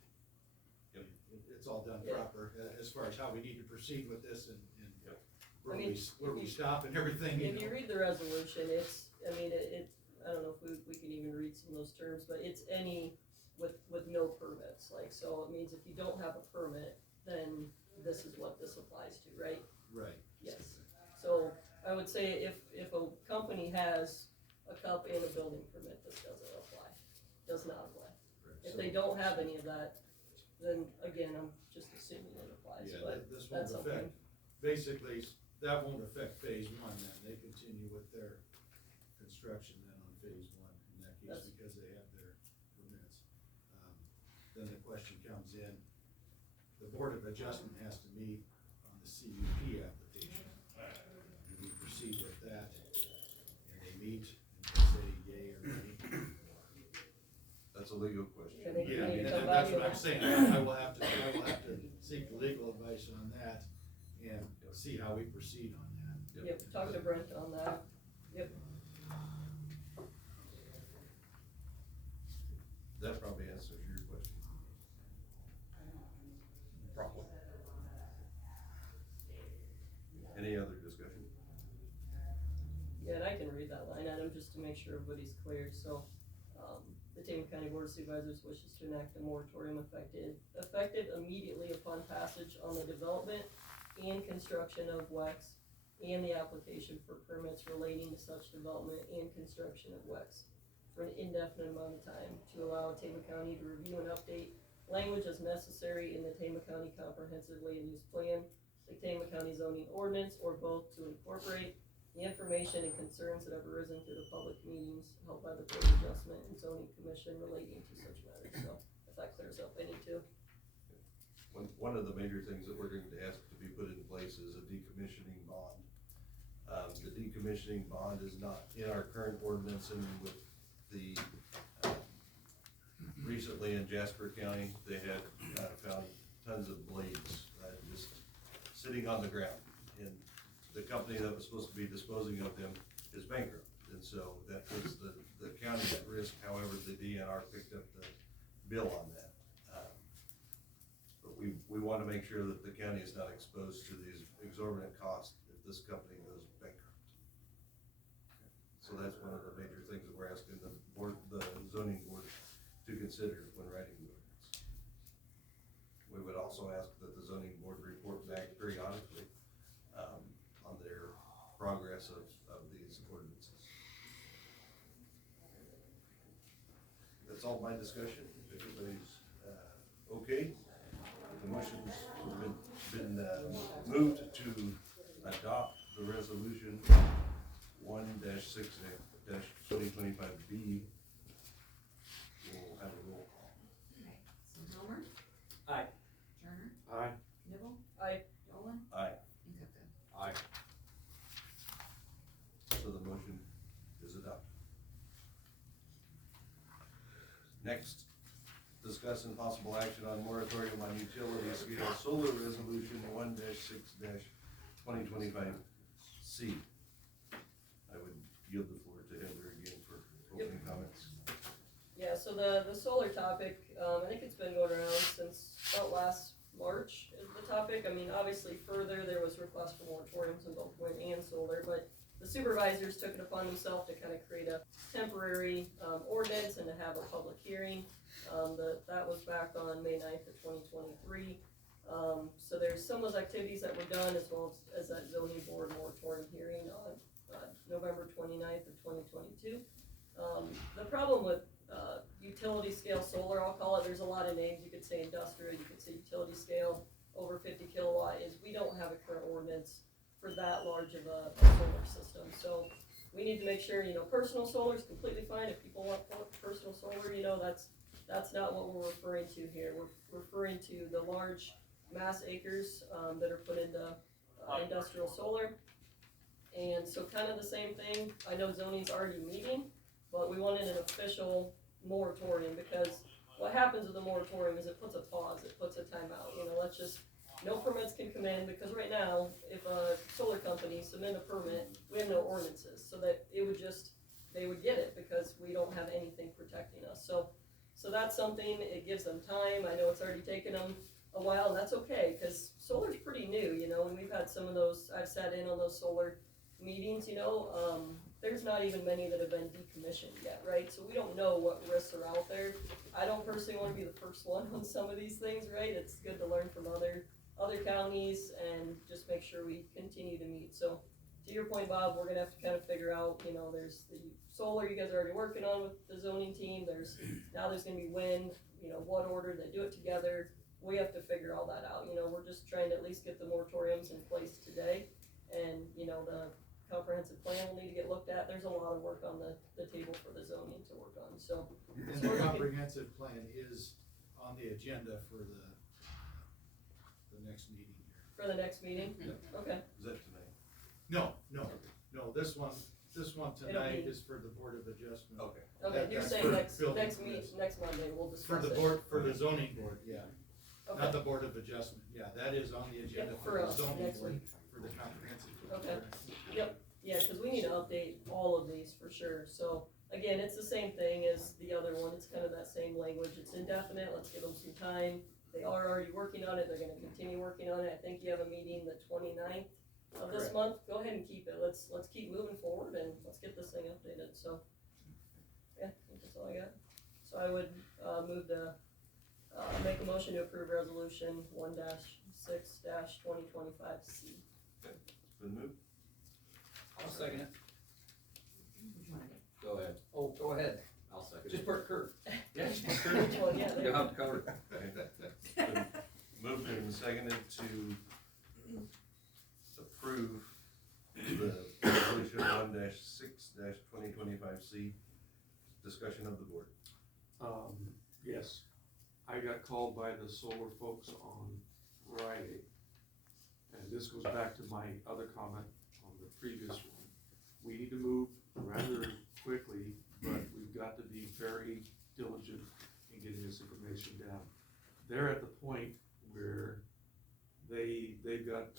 It's all done proper as far as how we need to proceed with this and where we stop and everything. If you read the resolution, it's, I mean, I don't know if we can even read some of those terms, but it's any with no permits, like, so it means if you don't have a permit, then this is what this applies to, right? Right. Yes. So I would say if a company has a cup and a building permit, this doesn't apply, does not apply. Right. If they don't have any of that, then again, I'm just assuming it applies, Yeah, but this won't that's something. affect, basically, that won't affect phase 1 then, they continue with their construction then on phase 1 in that case, because they have their permits. Then the question comes in, the Board of Adjustment has to meet on the CUP application. Do we proceed with that? And they meet and they say yay or nay? That's a legal question. Yeah, that's what I'm saying, I will have to seek legal advice on that and see how we proceed on that. Yep, talk to Brent on that, yep. That probably answers your question. Probably. Any other discussion? Yeah, and I can read that line item just to make sure everybody's clear, so, the Tama County Board of Supervisors wishes to enact a moratorium effective immediately upon passage on the development and construction of WEX and the application for permits relating to such development and construction of WEX for an indefinite amount of time to allow Tama County to review and update language as necessary in the Tama County Comprehensive Land Use Plan, the Tama County zoning ordinance, or both, to incorporate the information and concerns that have arisen through the public meetings held by the Board of Adjustment and Zoning Commission relating to such matters. So if that clears up any too. One of the major things that we're going to ask to be put in place is a decommissioning bond. The decommissioning bond is not in our current ordinance, and with the recently in Jasper County, they had found tons of blades just sitting on the ground. And the company that was supposed to be disposing of them is bankrupt. And so that puts the county at risk. However, the DNR picked up the bill on that. But we want to make sure that the county is not exposed to these exorbitant costs if this company goes bankrupt. So that's one of the major things that we're asking the zoning board to consider when writing the ordinance. We would also ask that the zoning board report back periodically on their progress of these ordinances. That's all my discussion. If everybody's okay, the motion's been moved to adopt the resolution 1-6-2025B. We'll have a roll call. Okay, so Homer? Aye. Turner? Aye. Nibble? Aye. Dolan? Aye. And Kupka. Aye. So the motion is adopted. Next, discuss and possible action on moratorium on utility scale solar resolution 1-6-2025C. I would yield the floor to Heather again for opening comments. Yeah, so the solar topic, I think it's been going around since about last March is the topic. I mean, obviously further, there was requests for moratoriums in both wind and solar, but the supervisors took it upon themselves to kind of create a temporary ordinance and to have a public hearing. That was back on May 9th of 2023. So there's some of those activities that were done as well as that zoning board moratorium hearing on November 29th of 2022. The problem with utility scale solar, I'll call it, there's a lot of names. You could say industrial, you could say utility scale, over 50 kilowatt, is we don't have a current ordinance for that large of a solar system. So we need to make sure, personal solar is completely fine. If people want personal solar, that's not what we're referring to here. We're referring to the large mass acres that are put into industrial solar. And so kind of the same thing. I know zoning's already meeting, but we wanted an official moratorium, because what happens with the moratorium is it puts a pause, it puts a timeout. No permits can come in, because right now, if a solar company submit a permit, we have no ordinances, so that they would get it, because we don't have anything protecting us. So that's something, it gives them time. I know it's already taken them a while, and that's okay, because solar's pretty new, and we've had some of those, I've sat in on those solar meetings, there's not even many that have been decommissioned yet, right? So we don't know what risks are out there. I don't personally want to be the first one on some of these things, right? It's good to learn from other counties and just make sure we continue to meet. So to your point, Bob, we're gonna have to kind of figure out, there's the solar you guys are already working on with the zoning team. There's gonna be wind, what order they do it together. We have to figure all that out. We're just trying to at least get the moratoriums in place today. And, the comprehensive plan will need to get looked at. There's a lot of work on the table for the zoning to work on, so. And the comprehensive plan is on the agenda for the next meeting here. For the next meeting? Yeah. Okay. Is that tonight? No, this one tonight is for the Board of Adjustment. Okay. Okay, you're That's saying for next building next Monday, we'll For discuss the it. board, for the zoning board, yeah. Okay. Not the Board of Adjustment, yeah, that is on the agenda Yep, for for the us, zoning next board, week. for the comprehensive. Okay. Yep, yeah, cause we need to update all of these for sure. So again, it's the same thing as the other one. It's kind of that same language. It's indefinite. Let's give them some time. They are already working on it. They're gonna continue working on it. I think you have a meeting the 29th of this Correct. month. Go ahead and keep it. Let's keep moving forward and let's get this thing updated. So yeah, I think that's all I got. So I would move to make a motion to approve resolution 1-6-2025C. It's been moved. I'll second it. Which one again? Go ahead. Oh, go ahead. I'll second. Just put Kurt. Yeah. Which one? Yeah, there You'll you have to cover it. Okay. Been moved and seconded to approve the resolution 1-6-2025C. Discussion of the board. Yes, I got called by the solar folks on Friday. And this goes back to my other comment on the previous one. We need to move rather quickly, but we've got to be very diligent in getting this information down. They're at the point where they've got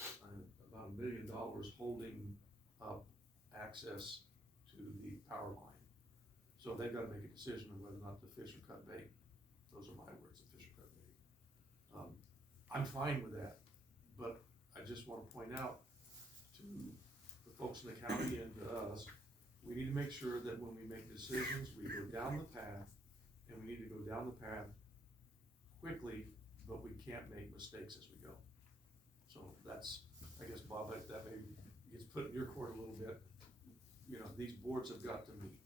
about $1 million holding up access to the power line. So they've gotta make a decision on whether or not to fish or cut bait. Those are my words, to fish or cut bait. I'm fine with that, but I just wanna point out to the folks in the county and to us, we need to make sure that when we make decisions, we go down the path, and we need to go down the path quickly, but we can't make mistakes as we go. So that's, I guess, Bob, that maybe gets put in your court a little bit. You know, these boards have got to meet,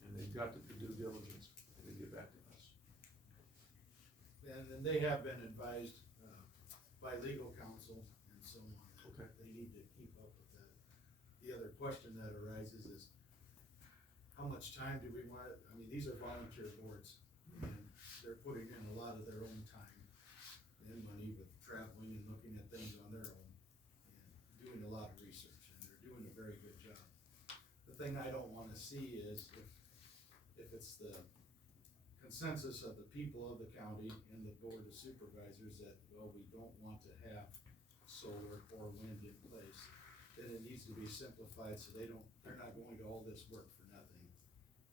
and they've got to do due diligence, and they get back to us. And then they have been advised, by legal counsel and so on. Okay. They need to keep up with that. The other question that arises is, how much time do we want, I mean, these are volunteer boards, and they're putting in a lot of their own time and money with traveling and looking at things on their own, and doing a lot of research, and they're doing a very good job. The thing I don't wanna see is if it's the consensus of the people of the county and the board of supervisors that, well, we don't want to have solar or wind in place, then it needs to be simplified so they're not going to all this work for nothing.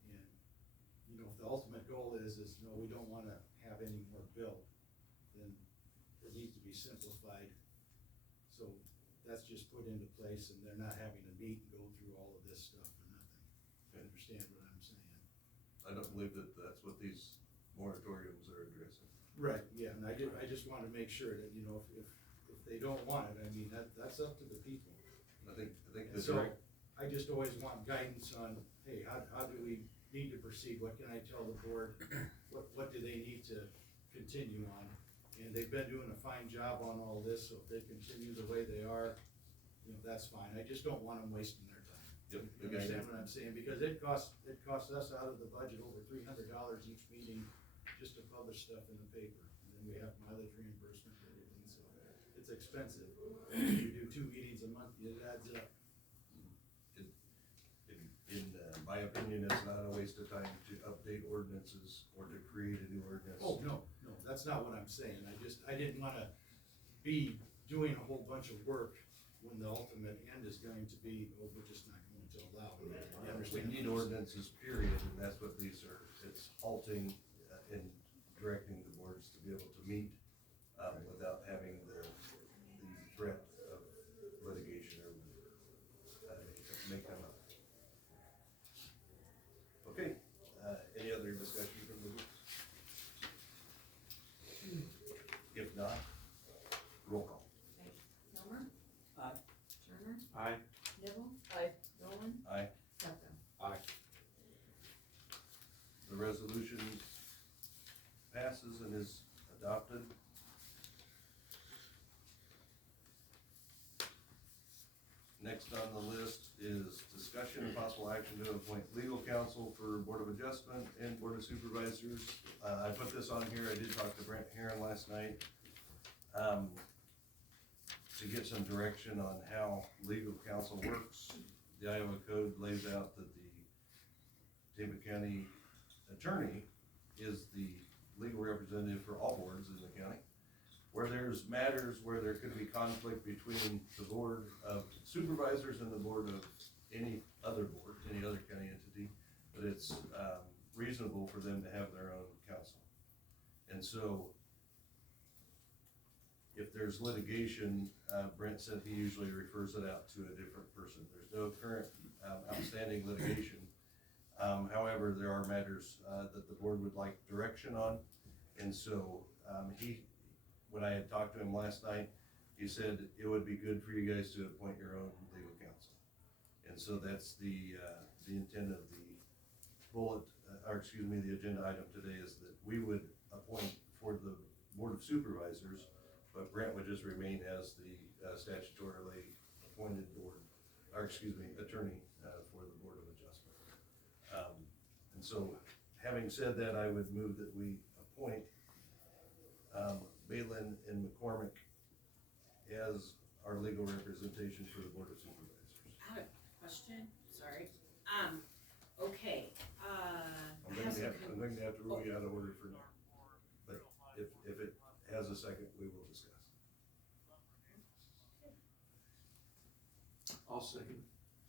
And, you know, if the ultimate goal is no, we don't wanna have any more built, then it needs to be simplified. So that's just put into place and they're not having to meet and go through all of this stuff for nothing. You understand what I'm saying? I don't believe that that's what these moratoriums are addressing. Right, yeah, and I just wanna make sure that, you know, if they don't want it, I mean, that's up to the people. I think And that's so, right. I just always want guidance on, hey, how do we need to proceed, what can I tell the board, what do they need to continue on? And they've been doing a fine job on all this, so if they continue the way they are, you know, that's fine, I just don't want them wasting their time. Yep. You understand what I'm saying, because it costs us out of the budget over $300 each meeting just to publish stuff in the paper, and then we have mileage reimbursement and everything, so it's expensive. If you do 2 meetings a month, it adds up. In my opinion, it's not a waste of time to update ordinances or to create a new ordinance. Oh, no, that's not what I'm saying, I didn't wanna be doing a whole bunch of work when the ultimate end is going to be, oh, we're just not going to allow it. You We understand? need ordinances, period, and that's what these are. It's halting and directing the boards to be able to meet without having the threat of litigation or may come up. Okay, any other discussion from the group? If not, roll call. Milmer? Aye. Turner? Aye. Nibble? Aye. Nolan? Aye. Stefan? Aye. The resolution passes and is adopted. Next on the list is discussion and possible action to appoint legal counsel for Board of Adjustment and Board of Supervisors. I put this on here, I did talk to Brent Heron last night, to get some direction on how legal counsel works. The Iowa Code lays out that the Tama County attorney is the legal representative for all boards in the county. Where there's matters where there could be conflict between the Board of Supervisors and the Board of any other board, any other county entity, but it's reasonable for them to have their own counsel. And so, if there's litigation, Brent said he usually refers it out to a different person. There's no current outstanding litigation. However, there are matters that the board would like direction on, and so when I had talked to him last night, he said it would be good for you guys to appoint your own legal counsel. And so that's the intent of the the agenda item today is that we would appoint for the Board of Supervisors, but Brent would just remain as the statutorily appointed attorney for the Board of Adjustment. And so, having said that, I would move that we appoint Balin and McCormick as our legal representation for the Board of Supervisors. I have a question, sorry. Okay, I'm going to have to rule you out of order for now, but if it has a second, we will discuss. I'll second.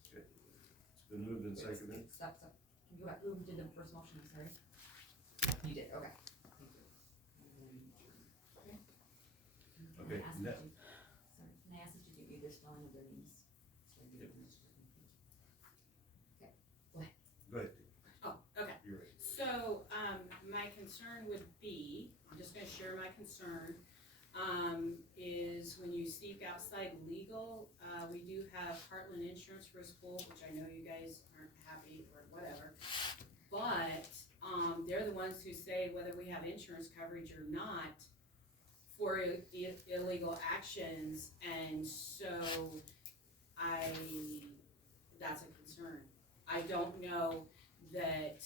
Okay. It's been moved and seconded. Stop. Can you go back, who did the first motion, I'm sorry? You did, okay. Thank you. Okay, Can I ask ne- that you- sorry, can I ask that you give me the spelling of their names? So I can- Okay, go ahead. Go ahead. Oh, okay. You're right. So, my concern would be, I'm just gonna share my concern, is when you seek outside legal, we do have Heartland Insurance Risk Pool, which I know you guys aren't happy or whatever. But, they're the ones who say whether we have insurance coverage or not for illegal actions, and so that's a concern. I don't know that,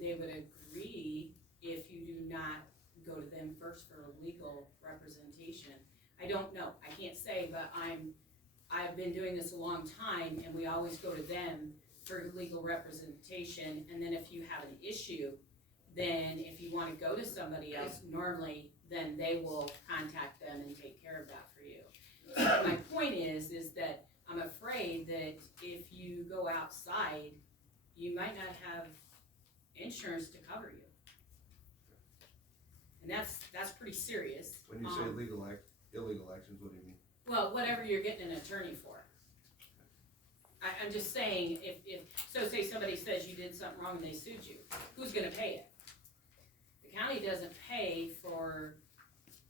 they would agree if you do not go to them first for legal representation. I don't know, I can't say, but I've been doing this a long time, and we always go to them for legal representation, and then if you have an issue, then if you wanna go to somebody else, normally, then they will contact them and take care of that for you. So my point is that I'm afraid that if you go outside, you might not have insurance to cover you. And that's pretty serious. When you say illegal actions, what do you mean? Well, whatever you're getting an attorney for. I'm just saying, so say somebody says you did something wrong and they sued you, who's gonna pay it? The county doesn't pay for,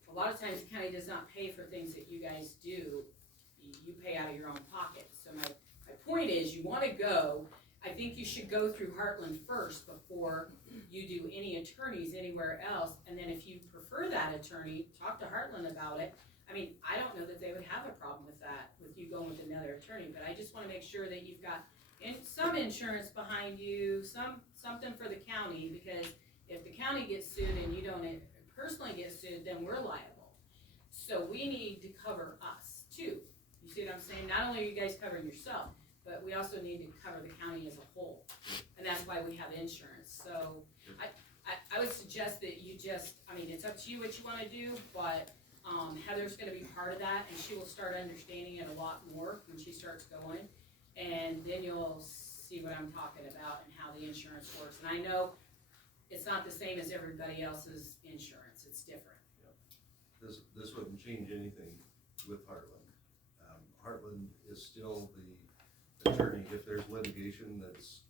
a lot of times the county does not pay for things that you guys do, you pay out of your own pocket. So my point is, you wanna go, I think you should go through Heartland first before you do any attorneys anywhere else, and then if you prefer that attorney, talk to Heartland about it. I mean, I don't know that they would have a problem with that, with you going with another attorney, but I just wanna make sure that you've got some insurance behind you, something for the county, because if the county gets sued and you don't personally get sued, then we're liable. So we need to cover us too. You see what I'm saying? Not only are you guys covering yourself, but we also need to cover the county as a whole. And that's why we have insurance. So I would suggest that you I mean, it's up to you what you wanna do, but Heather's gonna be part of that, and she will start understanding it a lot more when she starts going. And then you'll see what I'm talking about and how the insurance works. And I know it's not the same as everybody else's insurance, it's different. This wouldn't change anything with Heartland. Heartland is still the attorney. If there's litigation that's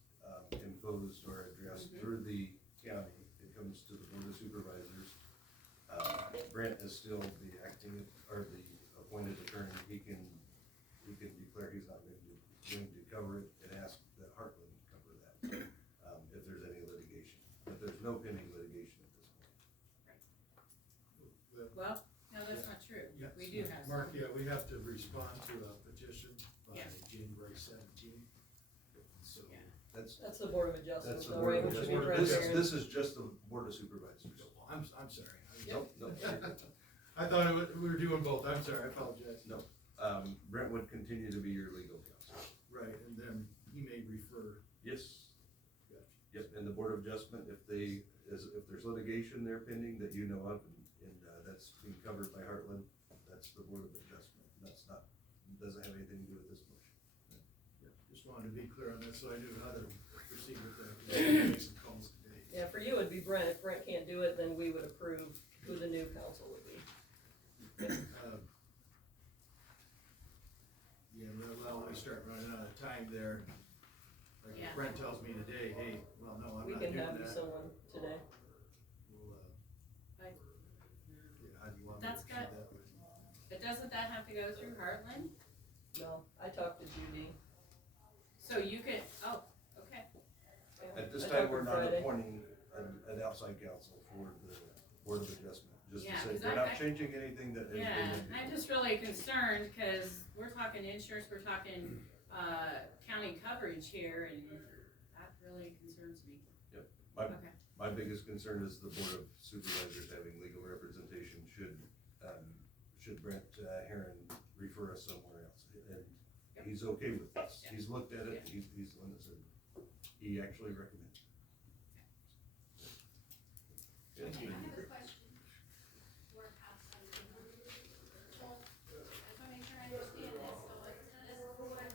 imposed or addressed through the county, it comes to the Board of Supervisors. Brent is still the acting, or the appointed attorney. He can declare he's not going to cover it and ask that Heartland cover that, if there's any litigation. But there's no pending litigation at this point. Well, no, that's not true. Yeah, We do have Mark, some. yeah, we have to respond to a petition by Yeah. January 17th. So Yeah. That's That's the Board of Adjustment, That's the though, Board right? of We should be Adjustment. transparent. This is just the Board of Supervisors. I'm sorry. Nope. I thought we were doing both. I'm sorry, I apologize. No, Brent would continue to be your legal counsel. Right, and then he may refer. Yes. Gotcha. Yep, and the Board of Adjustment, if there's litigation there pending that you know of, and that's being covered by Heartland, that's the Board of Adjustment. Doesn't have anything to do with this motion. Yeah, just wanted to be clear on that, so I knew how to proceed with that. We'll make some calls today. Yeah, for you it'd be Brent. If Brent can't do it, then we would approve who the new counsel would be. Yeah, well, we start running out of time there. Like Yeah. if Brent tells me today, hey, well, no, I'm We not can doing have you that. someone today. We'll, Like, yeah, how do you want me to That's proceed good. that way? But doesn't that have to go through Heartland? No, I talked to Judy. So you could, oh, okay. Yeah, At this I time, talked we're to not Friday. appointing an outside counsel for the Board of Adjustment. Just to Yeah, say, 'cause we're I- not changing anything that has been. Yeah, indicated. I'm just really concerned, cause we're talking insurance, we're talking, county coverage here, and that really concerns me. Yep. Okay. My biggest concern is the Board of Supervisors having legal representation should Brent Herron refer us somewhere else. And he's okay with this. Yep. He's looked at it, Yep. he's the one that said, he actually recommends it. I have a question. We're outside of the, so, I just wanna make sure I understand this, so this board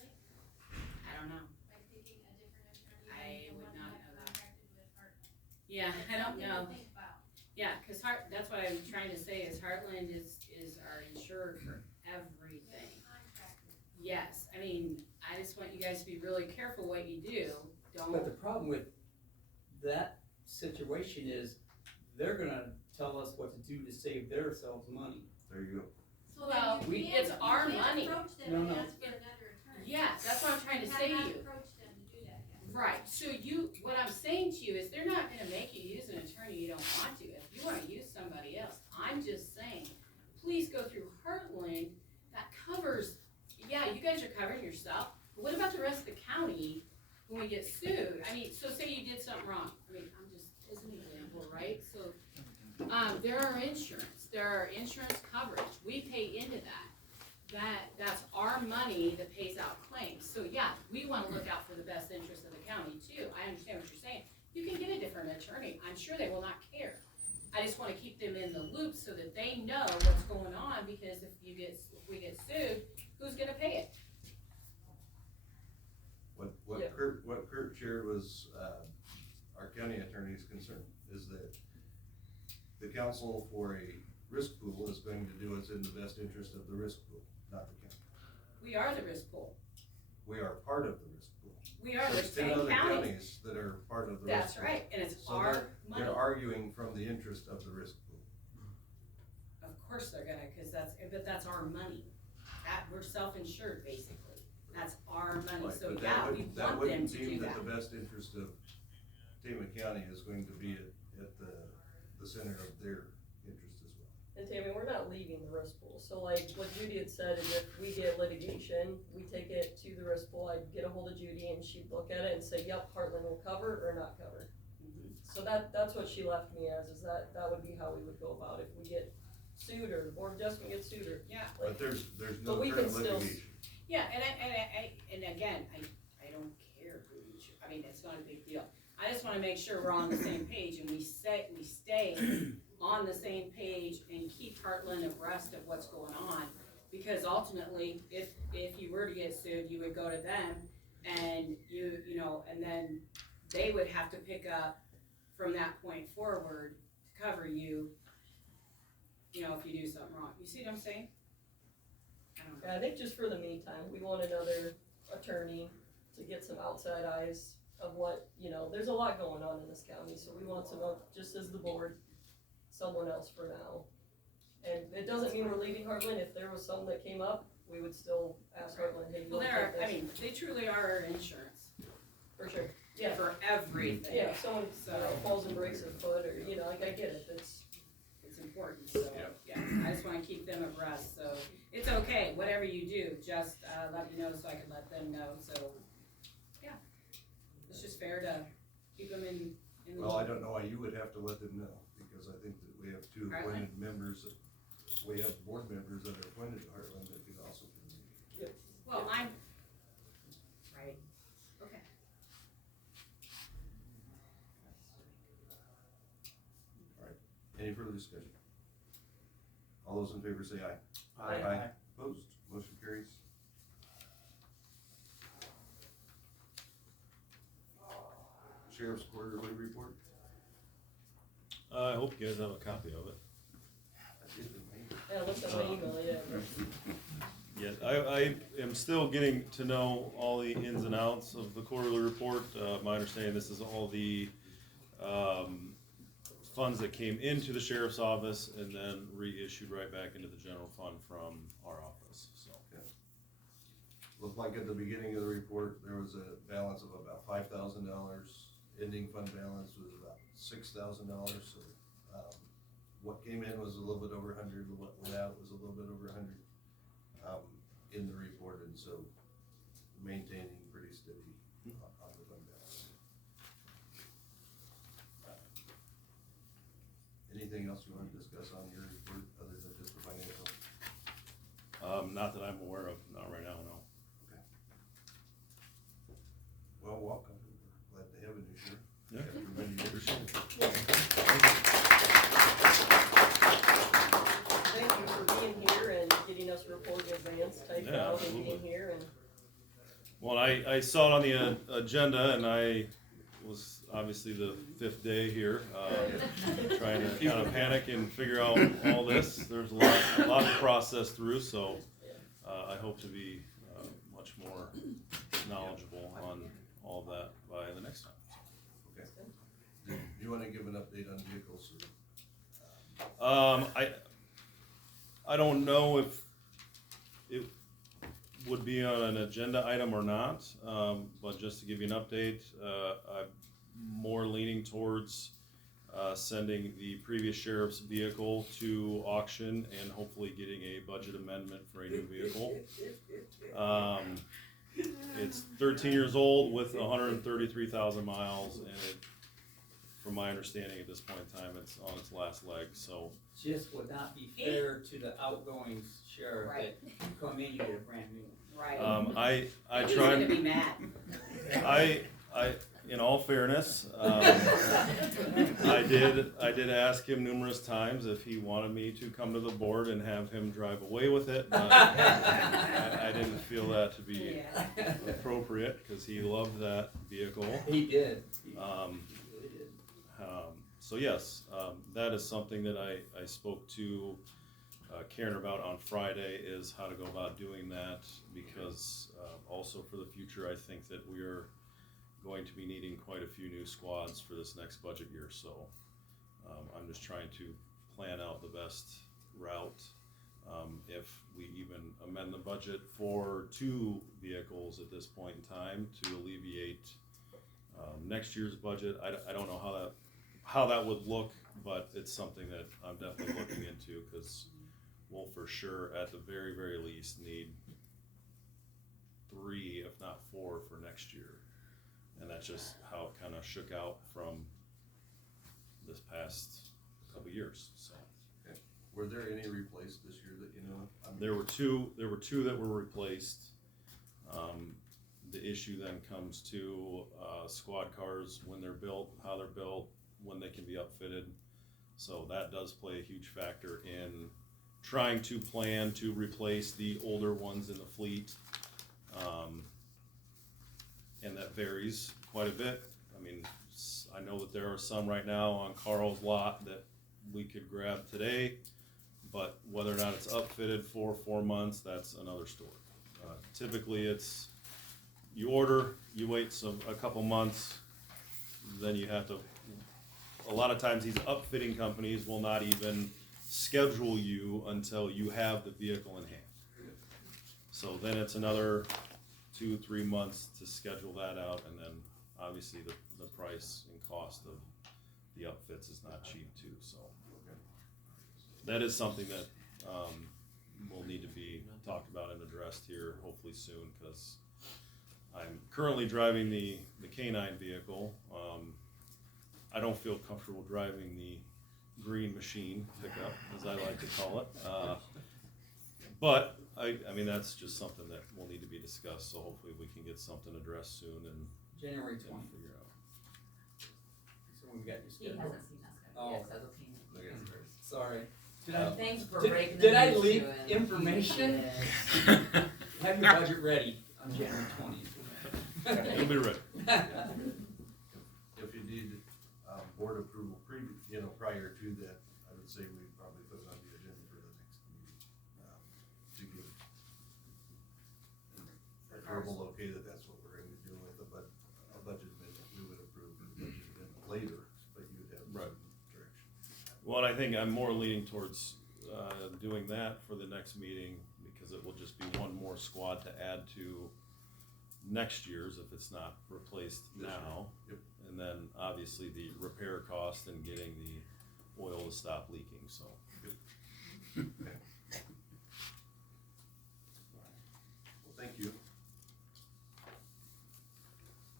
I don't know. Like picking a different attorney. I than the would one not that know that. contracted with Heartland. Yeah, I don't Something know. to think about. Yeah, cause that's what I'm trying to say is Heartland is our insurer for everything. Contracted. Yes, I mean, I just want you guys to be really careful what you do. But the Don't, problem with that situation is, they're gonna tell us what to do to save themselves money. There you go. So Well, then you it's can't, our you can't money. approach them No, and no. ask for another attorney. yeah, that's what I'm trying to You say to have you. not approached them to do that yet. Right, so what I'm saying to you is they're not gonna make you use an attorney you don't want to. If you wanna use somebody else, I'm just saying, please go through Heartland. That covers, yeah, you guys are covering yourself, but what about the rest of the county when we get sued? I mean, so say you did something wrong. I mean, I'm just, as an example, right? So, there are insurance coverage. We pay into that. That's our money that pays out claims. So yeah, we wanna look out for the best interest of the county too. I understand what you're saying. You can get a different attorney. I'm sure they will not care. I just wanna keep them in the loop so that they know what's going on, because if we get sued, who's gonna pay it? What Kurt shared was, our county attorney's concern is that the counsel for a risk pool is going to do what's in the best interest of the risk pool, not the county. We are the risk pool. We are part of the risk pool. We are the There's 10 same other county. counties that are part of the risk That's pool. right, and it's So our money. they're arguing from the interest of the risk pool. Of course they're gonna, but that's our money. We're self-insured, basically. That's our money, Right, so but yeah, we that want them wouldn't to do mean that. that the best interest of Tama County is going to be at the center of their interest as well. And Tammy, we're not leaving the risk pool, so like what Judy had said is if we get litigation, we take it to the risk pool, I'd get a hold of Judy and she'd look at it and say, yep, Heartland will cover or not cover. So that's what she left me as, is that would be how we would go about it, if we get sued or the board of adjustment gets sued or. Yeah. But there's no But we current can still- litigation. Yeah, and again, I don't care who you choose. I mean, it's not a big deal. I just wanna make sure we're on the same page and we stay on the same page and keep Heartland abreast of what's going on. Because ultimately, if you were to get sued, you would go to them and you know, and then they would have to pick up from that point forward to cover you, you know, if you do something wrong. You see what I'm saying? I don't know. Yeah, I think just for the meantime, we want another attorney to get some outside eyes of what, you know, there's a lot going on in this county, so we want to know, just as the board, someone else for now. And it doesn't mean we're leaving Heartland, if there was something that came up, we would still ask Heartland, hey, you Well, wanna take this? they truly are our insurance. For sure, yeah. For everything. Yeah, if someone, So- you know, falls and breaks their foot, or, you know, like, I get it, it's important, so, yeah, I just wanna keep them abreast, so, it's okay, whatever you do, just, let me know so I can let them know, so, yeah. It's just fair to keep them in the. Well, I don't know why you would have to let them know, because I think that we have two Heartland? appointed members, we have board members that are appointed to Heartland that could also. Well, I'm, right, okay. Alright, any further discussion? All those in favor say aye. Aye. Opposed, motion carries. Sheriff's quarterly report? I hope you guys have a copy of it. yeah, it looks like my email, yeah. Yes, I am still getting to know all the ins and outs of the quarterly report. My understanding, this is all the, funds that came into the sheriff's office and then reissued right back into the general fund from our office, so. Looked like at the beginning of the report, there was a balance of about $5,000. Ending fund balance was about $6,000, so, what came in was a little bit over 100, what went out was a little bit over 100, in the report, and so maintaining pretty steady on the fund balance. Anything else you want to discuss on your report, other than just the financial? Not that I'm aware of, not right now, no. Okay. Well, welcome, we're glad to have you here. Yeah, After many years. appreciate it. Thank you for being here and getting us a report in advance, typed Yeah, out and absolutely. being here, and Well, I saw it on the agenda, and I was obviously the 5th day here, trying to kind of panic and figure out all this. There's a lot to process through, so I hope to be much more knowledgeable on all of that by the next time. Okay. Do you wanna give an update on vehicles? I don't know if it would be on an agenda item or not, but just to give you an update, I'm more leaning towards sending the previous sheriff's vehicle to auction and hopefully getting a budget amendment for a new vehicle. It's 13 years old with 133,000 miles, and from my understanding at this point in time, it's on its last leg, so. Just would not be fair to the outgoing sheriff that Right. you come in, you get a brand new one. Right. I He's tried. gonna be mad. In all fairness, I did ask him numerous times if he wanted me to come to the board and have him drive away with it, but I didn't feel that to be appropriate, because he loved that vehicle. He did. So yes, that is something that I spoke to Karen about on Friday, is how to go about doing that, because also for the future, I think that we are going to be needing quite a few new squads for this next budget year, so I'm just trying to plan out the best route. If we even amend the budget for 2 vehicles at this point in time to alleviate next year's budget, I don't know how that would look, but it's something that I'm definitely looking into, because we'll for sure, at the very, very least, need 3, if not 4, for next year. And that's just how it kind of shook out from this past couple years, so. Okay. Were there any replaced this year that you know of? There were two that were replaced. The issue then comes to squad cars, when they're built, how they're built, when they can be upfitted. So that does play a huge factor in trying to plan to replace the older ones in the fleet. And that varies quite a bit. I mean, I know that there are some right now on Carl's lot that we could grab today, but whether or not it's upfitted for 4 months, that's another story. Typically, it's you order, you wait a couple months, then you have to. A lot of times, these upfitting companies will not even schedule you until you have the vehicle in hand. So then it's another 2-3 months to schedule that out, and then obviously the price and cost of the upfits is not cheap too, so. That is something that will need to be talked about and addressed here hopefully soon, because I'm currently driving the K9 vehicle. I don't feel comfortable driving the green machine pickup, as I like to call it. But I mean, that's just something that will need to be discussed, so hopefully we can get something addressed soon and January 20th. figure out. So when we got your He schedule. hasn't seen us yet, so looking first. Sorry. Thanks for breaking the Did I news leak to him. information? Have your budget ready on January 20th. It'll be ready. If you need, board approval prior to that, I would say we'd probably put it on the agenda for the next meeting. To give a verbal okay that that's what we're gonna be doing with it, but a budget amendment, we would approve the budget amendment later, but you would have some direction. Well, I think I'm more leaning towards doing that for the next meeting, because it will just be one more squad to add to next year's if it's not replaced now. Yep. And then obviously the repair cost and getting the oil to stop leaking, so. Okay. Well, thank you.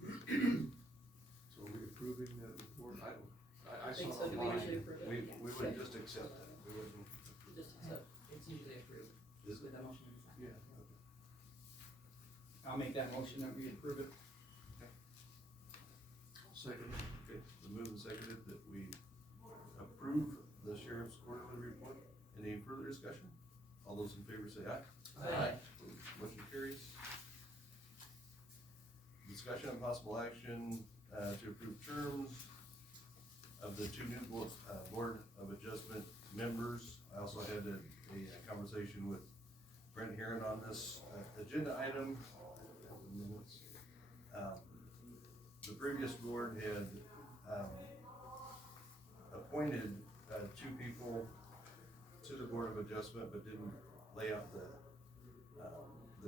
So are we approving the report? I think saw so. it Do we online. usually approve it? We would just accept that, we wouldn't. Just accept. It's usually approved Is with a motion and a second. I'll make that motion that we approve it. Second, okay, the move and seconded that we approve the sheriff's quarterly report. Any further discussion? All those in favor say aye. Aye. Motion carries. discussion and possible action, to approve terms of the two new Board of Adjustment members. I also had a conversation with Brent Heron on this, agenda item. The previous board had, appointed, two people to the Board of Adjustment, but didn't lay out the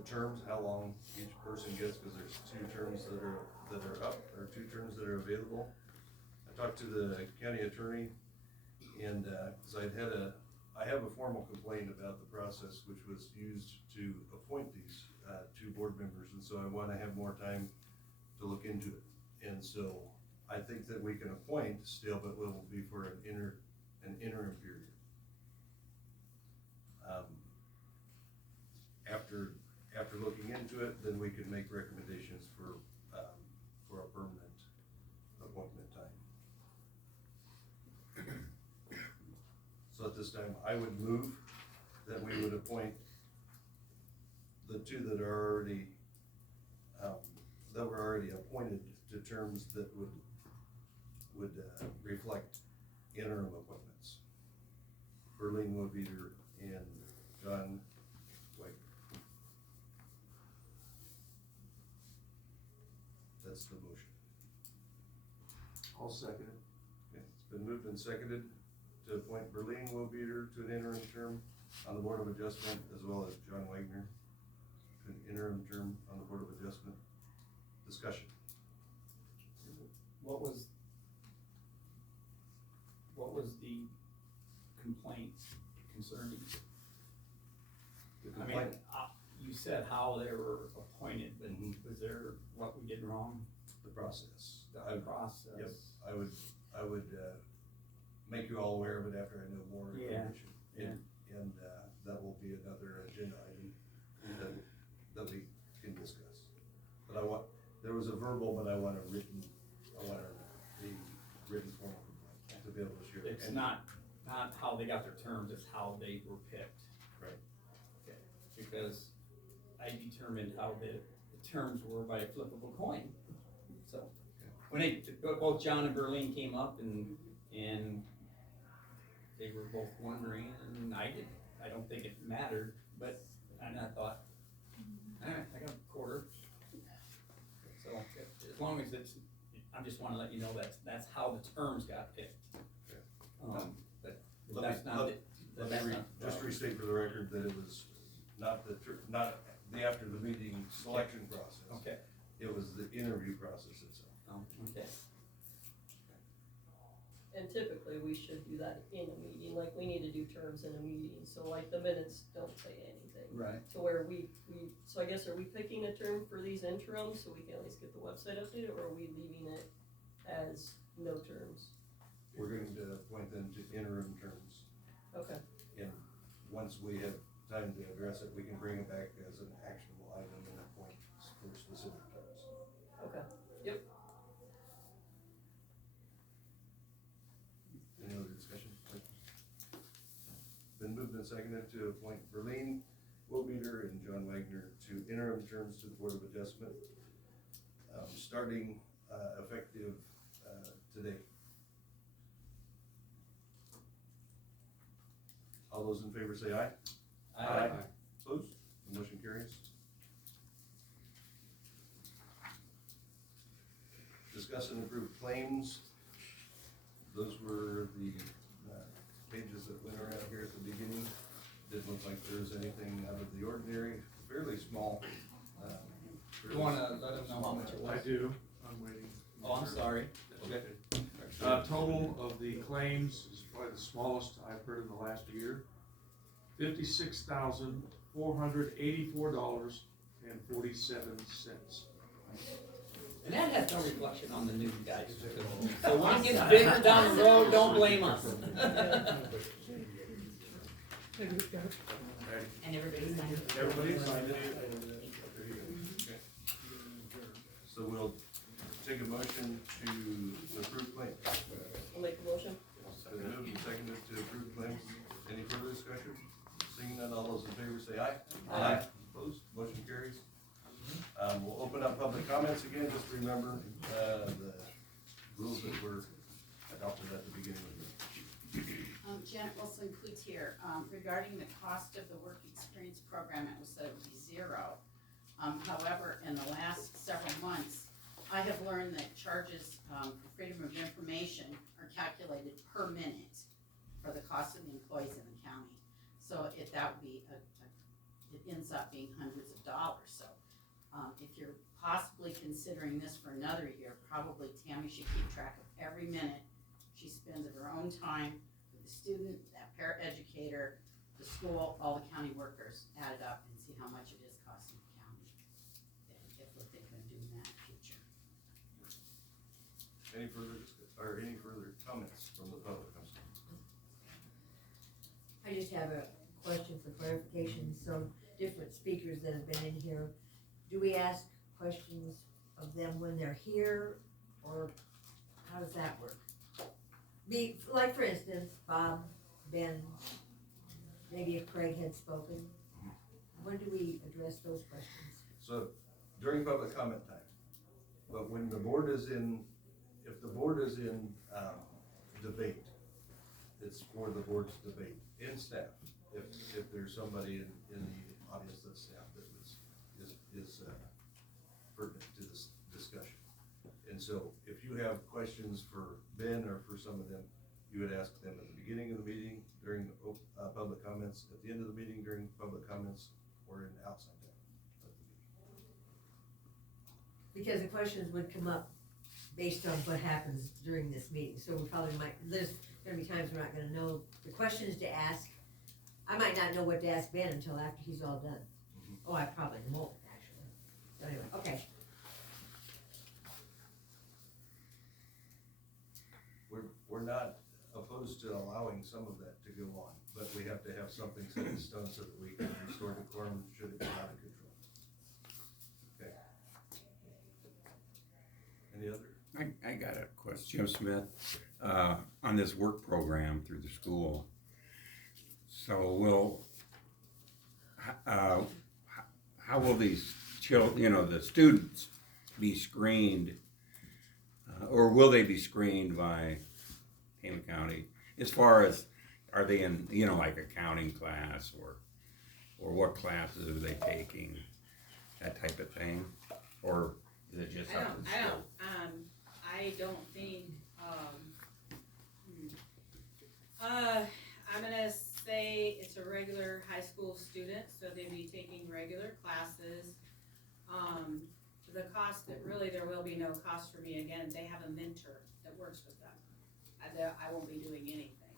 terms, how long each person gets, because there's two terms that are up, or two terms that are available. I talked to the county attorney, and, cause I have a formal complaint about the process which was used to appoint these, two board members, and so I wanna have more time to look into it. And so, I think that we can appoint still, but it will be for an interim period. After looking into it, then we can make recommendations for a permanent appointment time. So at this time, I would move that we would appoint the two that are already, that were already appointed to terms that would reflect interim appointments. Berlin Woodbeater and John White. That's the motion. I'll second it. Okay, it's been moved and seconded to appoint Berlin Woodbeater to an interim term on the Board of Adjustment, as well as John Wagner to an interim term on the Board of Adjustment. Discussion. What was the complaint concerning? The I mean, complaint, you said how they were appointed, but was there what we did wrong? the process. The process? Yep, I would make you all aware of it after I know more Yeah, information. And that will be another agenda item that we can discuss. But there was a verbal, but I want the written formal complaint to be able to share. It's not how they got their terms, it's how they were picked. Right. Okay. Because I determined how the terms were by a flip of a coin. So, when both John and Berlin came up and they were both wondering, and I don't think it mattered, but, and I thought, alright, I got a quarter. So, as long as I just wanna let you know that's how the terms got picked. But that's not it. Let me just restate for the record that it was not the after the meeting selection process. Okay. It was the interview process itself. Oh, okay. And typically, we should do that in a meeting, like, we need to do terms in a meeting, so like, the minutes don't say anything. Right. To where so I guess, are we picking a term for these interims, so we can at least get the website updated, or are we leaving it as no terms? We're going to appoint them to interim terms. Okay. And once we have time to address it, we can bring it back as an actionable item and appoint for specific terms. Okay, yep. Any other discussion? Been moved and seconded to appoint Berlin Woodbeater and John Wagner to interim terms to the Board of Adjustment, starting effective today. All those in favor say aye. Aye. Opposed? The motion carries. Discuss and approve claims. Those were the pages that went around here at the beginning. Didn't look like there was anything out of the ordinary, fairly small. You wanna let them know how much it was? I do, I'm waiting. Oh, I'm sorry. Okay. Total of the claims is probably the smallest I've heard in the last year. $56,484.47. And that has no reflection on the new guys. So when it gets bigger down the road, don't blame us. And everybody signed it. Everybody signed it? Okay. So we'll take a motion to approve claims. I'll make a motion. Been moved and seconded to approve claims. Any further discussion? Seeing none, all those in favor say aye. Aye. Opposed? Motion carries. We'll open up public comments again, just remember, the rules that were adopted at the beginning of the meeting. Janet Wilson Cloutier, regarding the cost of the work experience program, it was said it would be zero. However, in the last several months, I have learned that charges for freedom of information are calculated per minute for the cost of the employees in the county. So if that would be it ends up being hundreds of dollars. So if you're possibly considering this for another year, probably Tammy should keep track of every minute she spends of her own time with the student, that paraeducator, the school, all the county workers, add it up and see how much it is costing the county. And if we're thinking of doing that in the future. Any further comments from the public? I just have a question for clarification. So different speakers that have been in here, do we ask questions of them when they're here, or how does that work? Like for instance, Bob, Ben, maybe if Craig had spoken, when do we address those questions? So during public comment time, but when the board is in, if the board is in debate, it's for the board's debate in staff. If there's somebody in the audience that's staff that is pertinent to this discussion. And so if you have questions for Ben or for some of them, you would ask them at the beginning of the meeting, during public comments, at the end of the meeting during public comments, or in outside time of the meeting. Because the questions would come up based on what happens during this meeting, so we probably might, there's gonna be times we're not gonna know the questions to ask. I might not know what to ask Ben until after he's all done. Oh, I probably won't, actually. So anyway, okay. We're not opposed to allowing some of that to go on, but we have to have something set in stone so that we can restore decorum should it get out of control. Okay. Any other? I got a question, Jim Smith, on this work program through the school. So how will these children, the students be screened, or will they be screened by Tama County, as far as, are they in, like accounting class, or what classes are they taking, that type of thing, or is it just something? I don't think, I'm gonna say it's a regular high school student, so they'd be taking regular classes. The cost, that really, there will be no cost for me. Again, they have a mentor that works with them. I won't be doing anything,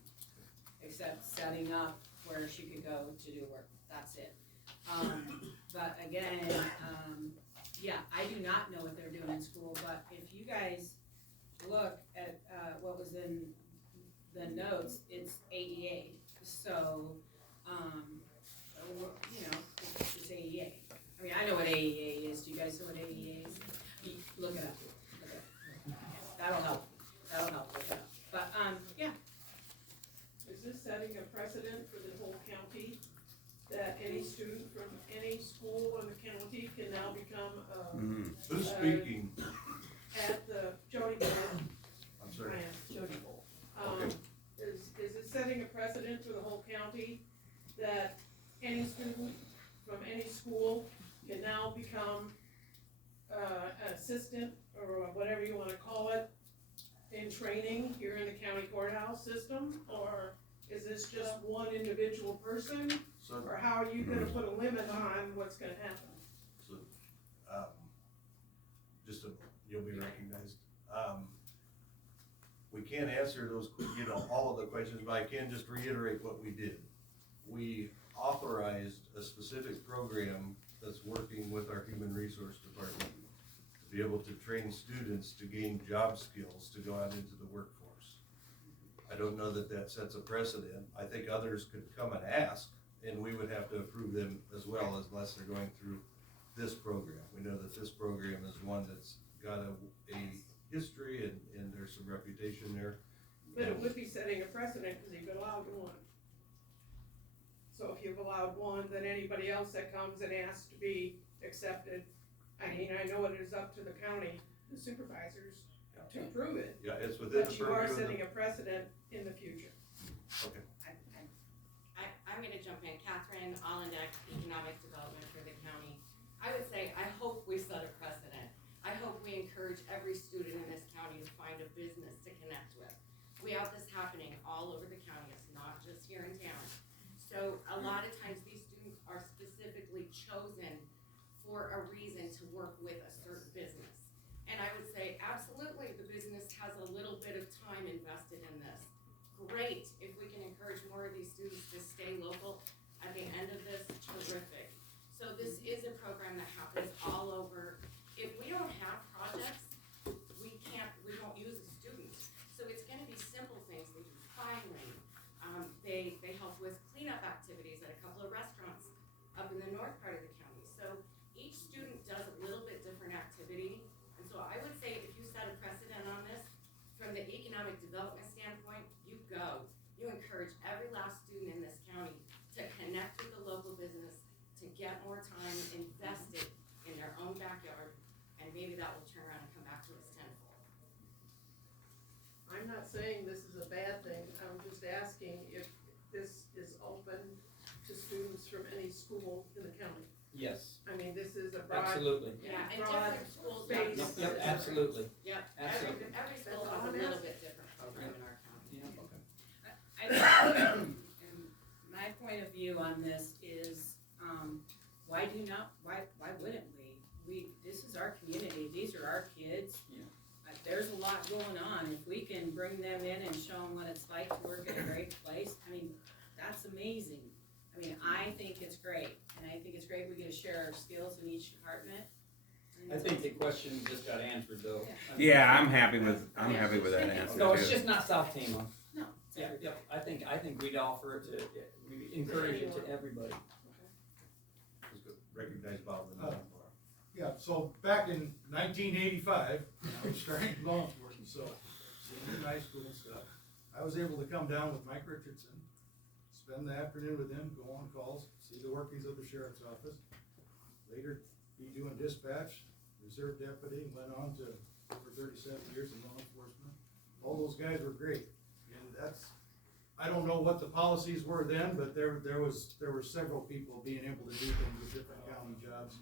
except setting up where she could go to do work, that's it. But again, yeah, I do not know what they're doing in school, but if you guys look at, what was in the notes, it's AEA, so, it's AEA. I mean, I know what AEA is. Do you guys know what AEA is? Look it up. That'll help. Look it up. But, yeah. Is this setting a precedent for the whole county, that any student from any school in the county can now become, Who's speaking? at the Jody Bowl? I'm sorry. Jody Bowl. Okay. Is it setting a precedent for the whole county, that any student from any school can now become, an assistant, or whatever you wanna call it, in training here in the county courthouse system? Or is this just one individual person? So, Or how are you gonna put a limit on what's gonna happen? so, you'll be recognized. We can't answer those, all of the questions, but I can just reiterate what we did. We authorized a specific program that's working with our human resource department to be able to train students to gain job skills to go out into the workforce. I don't know that that sets a precedent. I think others could come and ask, and we would have to approve them as well, unless they're going through this program. We know that this program is one that's got a history and there's some reputation there. But it would be setting a precedent, because you've allowed one. So if you've allowed one, then anybody else that comes and asks to be accepted I mean, I know it is up to the county, the supervisors, to approve it, Yeah, it's within the but you are purview of setting a precedent in the future. Okay. I'm gonna jump in. Catherine Allendek, Economic Development for the county. I would say, I hope we set a precedent. I hope we encourage every student in this county to find a business to connect with. We have this happening all over the county. It's not just here in town. So a lot of times these students are specifically chosen for a reason to work with a certain business. And I would say, absolutely, the business has a little bit of time invested in this. Great, if we can encourage more of these students to stay local at the end of this, terrific. So this is a program that happens all over. If we don't have projects, we don't use a student. So it's gonna be simple things. They do filing. They help with cleanup activities at a couple of restaurants up in the north part of the county. So each student does a little bit different activity. And so I would say if you set a precedent on this, from the economic development standpoint, you go. You encourage every last student in this county to connect with the local business, to get more time invested in their own backyard, and maybe that will turn around and come back to us tenfold. I'm not saying this is a bad thing, I'm just asking if this is open to students from any school in the county. Yes. I mean, this is a broad. Absolutely. Yeah, and broad different schools. base. Yep, absolutely. Yep, Absolutely. every school That's all has a I'm little asking. bit different program in our county. Yeah, okay. And my point of view on this is, why wouldn't we? This is our community, these are our kids. Yeah. There's a lot going on, if we can bring them in and show them what it's like to work at a great place, I mean, that's amazing. I mean, I think it's great, and I think it's great we get to share our skills in each department. I think the question just got answered though. Yeah, I'm happy with that answer No, it's too. just not South Tama. No. Yeah, yeah, I think we'd offer it to, we encourage it to everybody. Recognize Bob. Yeah, so back in 1985, I was starting law enforcement, so senior high school and stuff. I was able to come down with Mike Richardson, spend the afternoon with him, go on calls, see the workings of the sheriff's office. Later, be doing dispatch, reserve deputy, went on to over 37 years in law enforcement. All those guys were great, and I don't know what the policies were then, but there were several people being able to do things with different county jobs.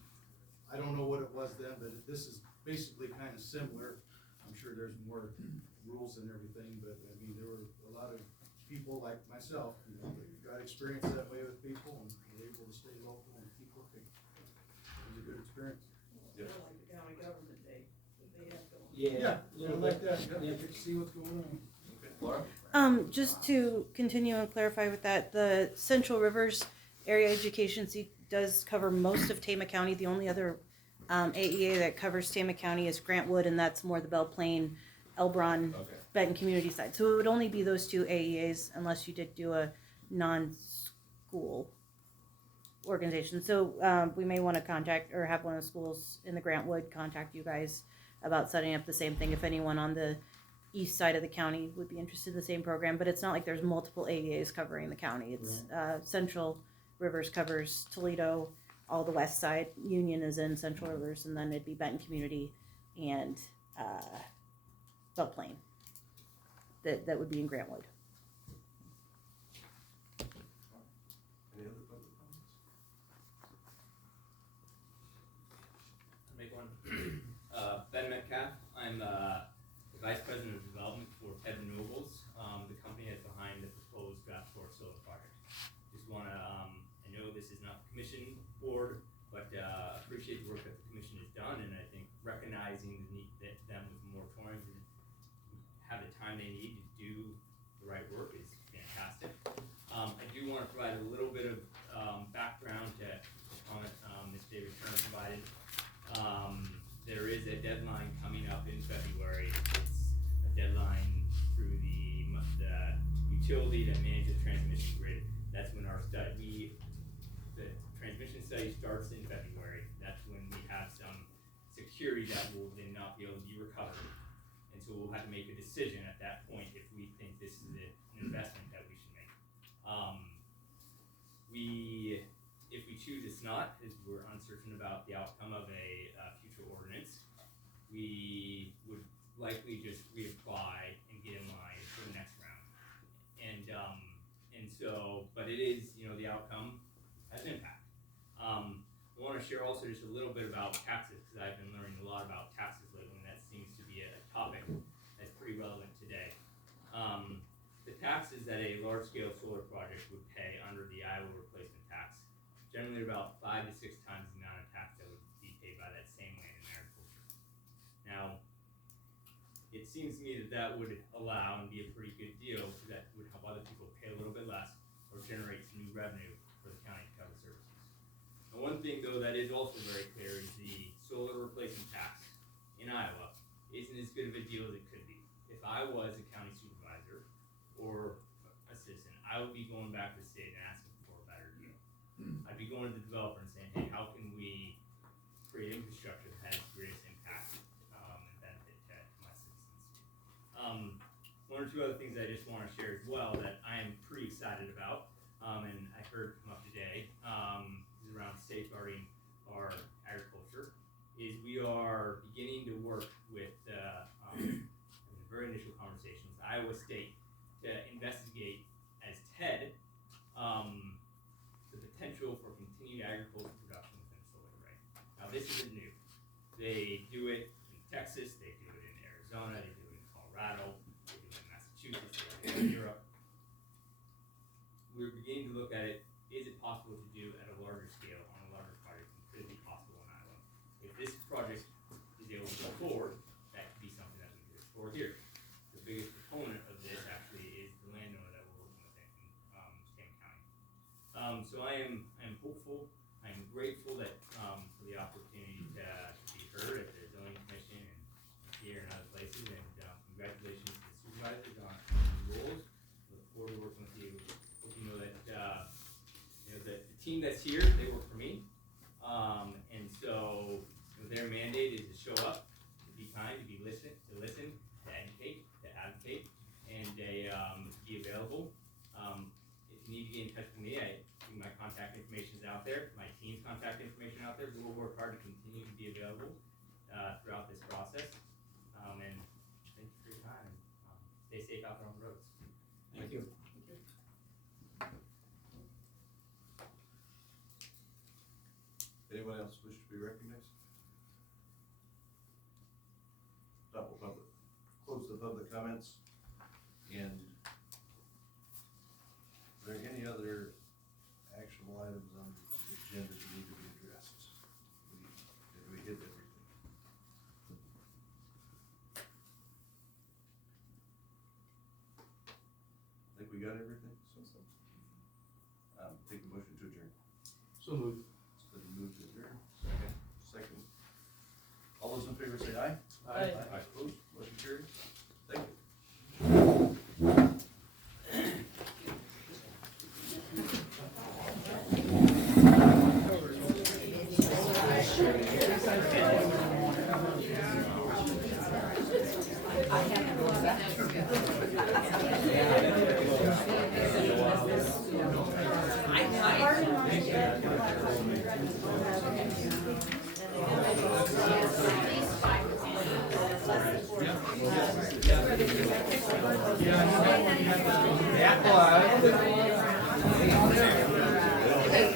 I don't know what it was then, but this is basically kind of similar. I'm sure there's more rules and everything, but I mean, there were a lot of people like myself, that got experience that way with people and were able to stay local and keep working. It was a good experience. Kind of like the county government day that they have going. Yeah, little like bit. that, yeah, get to see what's going on. Laura? Just to continue and clarify with that, the Central Rivers Area Education Seat does cover most of Tama County. The only other AEA that covers Tama County is Grant Wood, and that's more the Belle Plaine, Elbron, Benton community side. So it would only be those two AEAs unless you did do a non-school organization. So we may want to contact or have one of the schools in the Grant Wood contact you guys about setting up the same thing if anyone on the east side of the county would be interested in the same program. But it's not like there's multiple AEAs covering the county. It's Central Rivers covers Toledo, all the west side. Union is in Central Rivers, and then it'd be Benton Community and Belle Plaine. That would be in Grant Wood. Any other public comments? I'll make one. Ben Metcalf, I'm the Vice President of Development for Ted Renewables, the company that's behind the proposed draft source solar project. Just wanna, I know this is not the commission board, but appreciate the work that the commission has done, and I think recognizing the need that them with moratoriums and have the time they need to do the right work is fantastic. I do want to provide a little bit of background to the comment Ms. David Turner provided. There is a deadline coming up in February. It's a deadline through the utility that manages the transmission grid. That's when our study, the transmission study starts in February. That's when we have some security that will then not be able to be recovered. And so we'll have to make a decision at that point if we think this is an investment that we should make. If we choose it's not, because we're uncertain about the outcome of a future we would likely just reapply and get in line for the next round. And so, but it is, you know, the outcome has an impact. I want to share also just a little bit about taxes, because I've been learning a lot about taxes lately, and that seems to be a topic that's pretty relevant today. The taxes that a large-scale solar project would pay under the Iowa replacement tax, generally about 5 to 6 times the amount of tax that would be paid by that same land in agriculture. Now, it seems to me that that would allow and be a pretty good deal, because that would help other people pay a little bit less or generate some new revenue for the county to cover services. And one thing, though, that is also very clear is the solar replacement tax in Iowa isn't as good of a deal as it could be. If I was a county supervisor or assistant, I would be going back to the state and asking for a better deal. I'd be going to the developer and saying, hey, how can we create infrastructure that has the greatest impact and benefit to my citizens? One or two other things I just want to share as well that I am pretty excited about, and I heard come up today, is around safeguarding our agriculture, is we are beginning to work with, in the very initial conversations, Iowa State to investigate as TED, the potential for continued agricultural production within a solar array. Now this isn't new. They do it in Texas, they do it in Arizona, they do it in Colorado, they do it in Massachusetts, they do it in Europe. We're beginning to look at it, is it possible to do at a larger scale on a larger project, and could it be possible in Iowa? If this project is able to go forward, that could be something that we could explore here. The biggest proponent of this actually is the landowner that we're working with in Tama County. So I am hopeful, I'm grateful that for the opportunity to be heard at the zoning commission and here and other places, and congratulations to the supervisors on the roles. Look forward to working with you. Hope you know that the team that's here, they work for me, and so their mandate is to show up, to be kind, to listen, to educate, to advocate, and to be available. If you need to get in touch with me, my contact information is out there, my team's contact information out there. We will work hard to continue to be available throughout this process. And thank you for your time. Stay safe out there on the roads. Thank you. Anyone else wish to be recognized? That will close the public comments. And are there any other actionable items on the agenda that need to be addressed? Did we hit everything? I think we got everything, so. Take a motion to adjourn. So moved. It's been moved to adjourn. Second. All those in favor say aye. Aye. Opposed, motion carries. Thank you.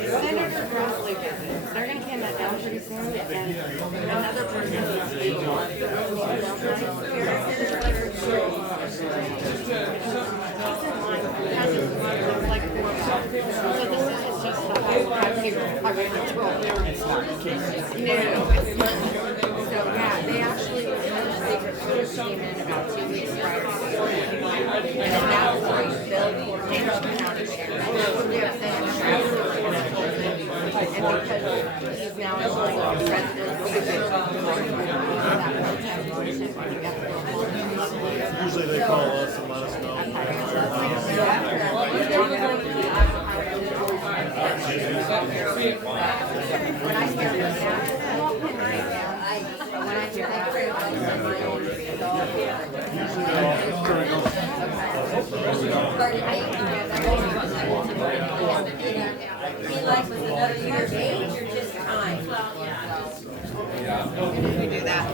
Senator Grassley, they're gonna hand that down pretty soon, and another person is being on. Like 4 bucks. So this is just I read the 12. It's not the case. No, it's not. So yeah, they actually, the recruiters came in about 2 weeks prior to the and at that point, Bill came out of there. And because he's now the president, usually they call us and let us know. Be like with another year's age or just time? We do that.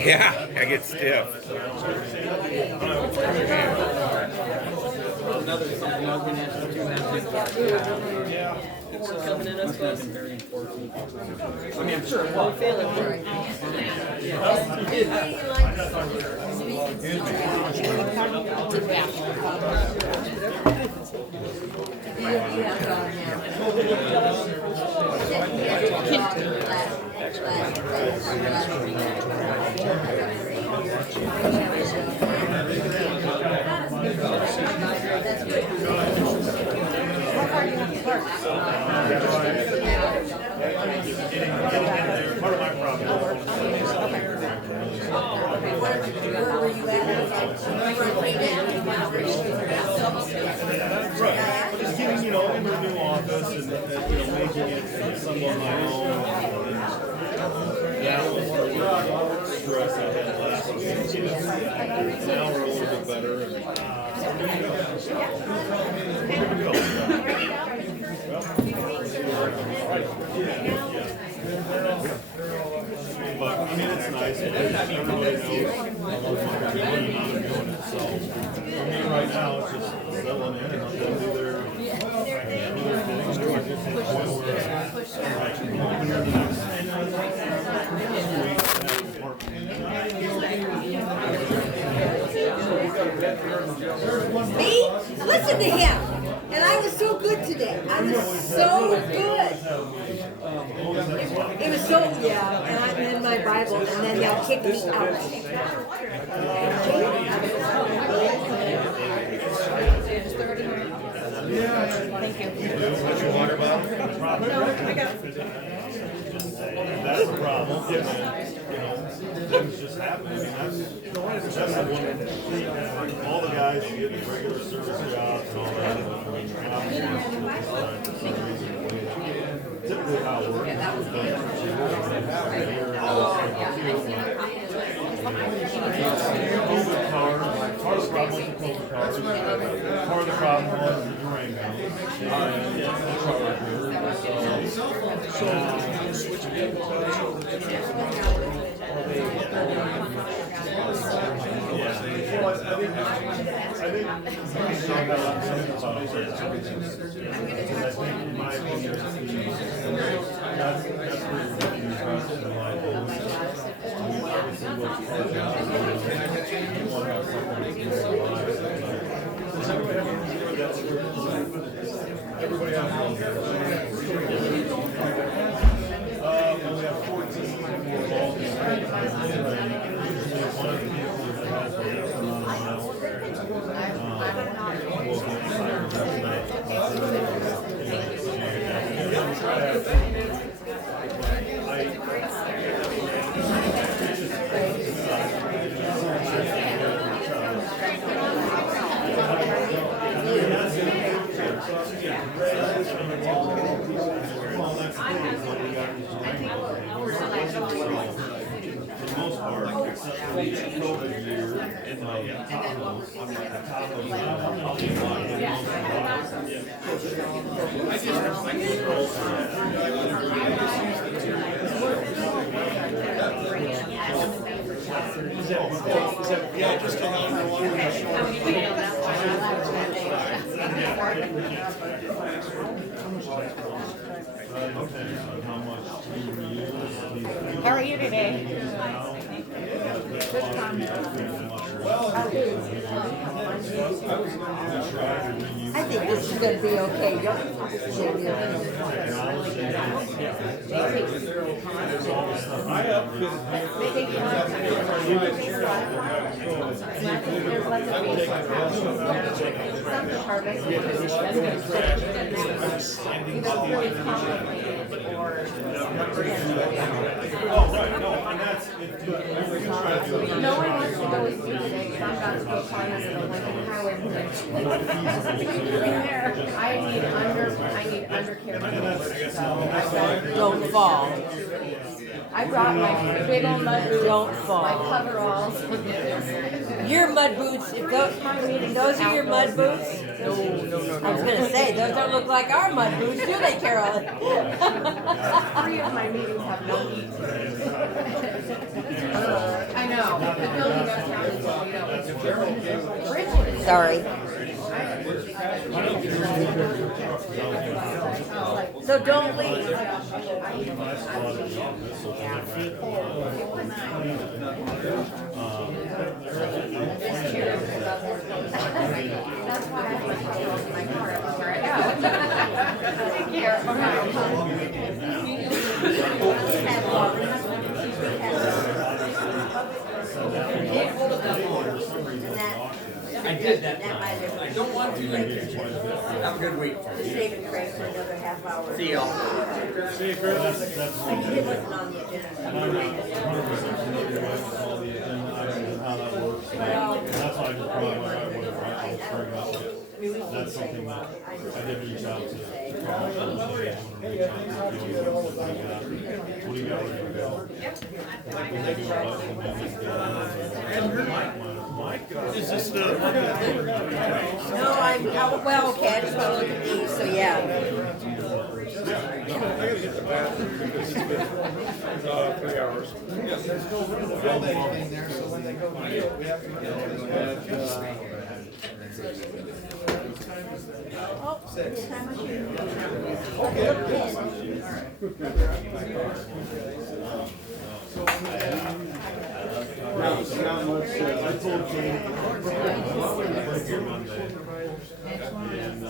Yeah, I get stiff. Another something I was gonna ask you too, Yeah. it's Coming in as must have been very important. I mean, I'm sure it was. Part of my problem. Where were you Right, just getting, in the new office and, making it some of my own. That was the stress I had last week. Now we're a little bit better. But, it's nice. Everybody knows I'm doing it, so. For me right now, it's just settling in and let them do their thing. Me? Listen to him. And I was so good today. I was so good. It was so, yeah, and I'm in my Bible, and then they'll kick me out. Thank you. What's your water bottle? No, I got it. That's the problem. Things just happen. I mean, that's the one. All the guys who get the regular service jobs and all that. Typically how it works. COVID cars. Part of the problem with the COVID cars. Part of the problem was the Durango. Everybody else. Well, we have 14 more balls. One of the vehicles that has the amount of miles. We'll get signed for the most part, except for the COVID year, and my Tahoe, I'm like a Tahoe now, I'll be locked in most of Yeah, just a number one. How are you today? I think this is gonna be okay. Oh, right, no, and that's, we can try to do it. No one wants to go with me today, because I'm about to go climb into the Lincoln Highway Bridge. I need undercarriage, so don't fall. I brought my big old mud boots. Don't fall. My coveralls. Your mud boots, if those are your mud boots? No. I was gonna say, those don't look like our mud boots, do they, Carol? 3 of my meetings have no heat. I know. Sorry. So don't leave. That's why I like to go to my car everywhere I go. Take care. I did that time. I don't want to. Have a good week. Just save it, Craig, for another half hour. See y'all. See, Chris, that's. It wasn't on the agenda. And I'm not 100% familiar with all the agenda items and how that works. And that's why I just brought it up, whatever, I was bringing up it. That's something that I did reach out to Carl. I want to reach out to you. What do you got ready to go? Like, we can do a budget amendment. Is this the? No, well, okay, I just want to look at these, so yeah. I gotta get the bathroom because it's been, 3 hours. There's no room to build anything there, so when they go to it, we have to get all this back. Six. I told Jane, here Monday. And,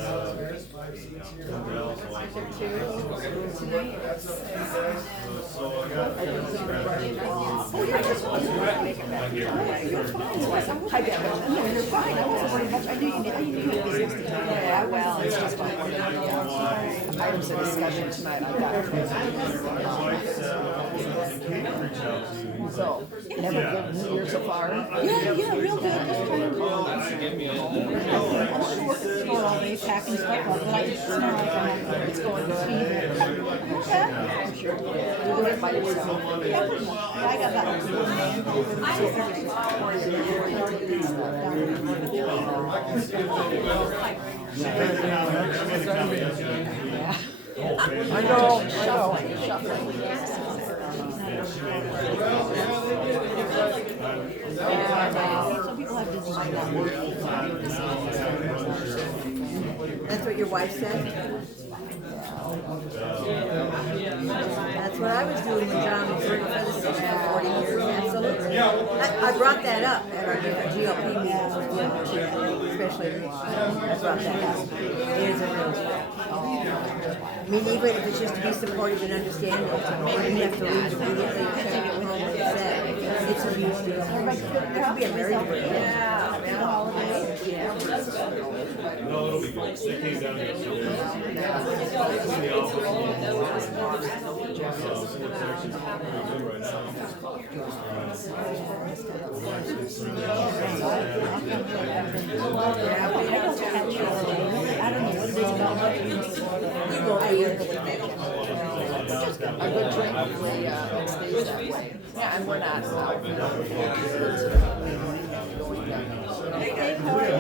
so I got. Hi, Deb. No, you're fine. I wasn't worried much. I knew you had business to do. Yeah, well, it's just fine. Items of discussion tonight. I got So, never good New Year so far? Yeah, real good. Just trying to go all day packing stuff up, but I just smell like it's going good. Okay. I'm sure. You're doing it by yourself. Yeah, pretty much. Yeah, I got that one man. So everything's I know. Shuffling. Some people have busy That's what your wife said? That's what I was doing when John was working for the city for 40 years, absolutely. I brought that up at our different GOP meetings with women too, especially I brought that up. It is a real deal. I mean, even if it's just to be supportive and understanding, you have to leave immediately and take it home and say, it's a huge deal. It could be a very big deal. Yeah. No, it'll be good. They came down yesterday. It's in the office. It's actually pretty good right now. I don't know what it is about you go here. A good drink usually it stays that way. Yeah, and we're not. Hey Dave, how are you?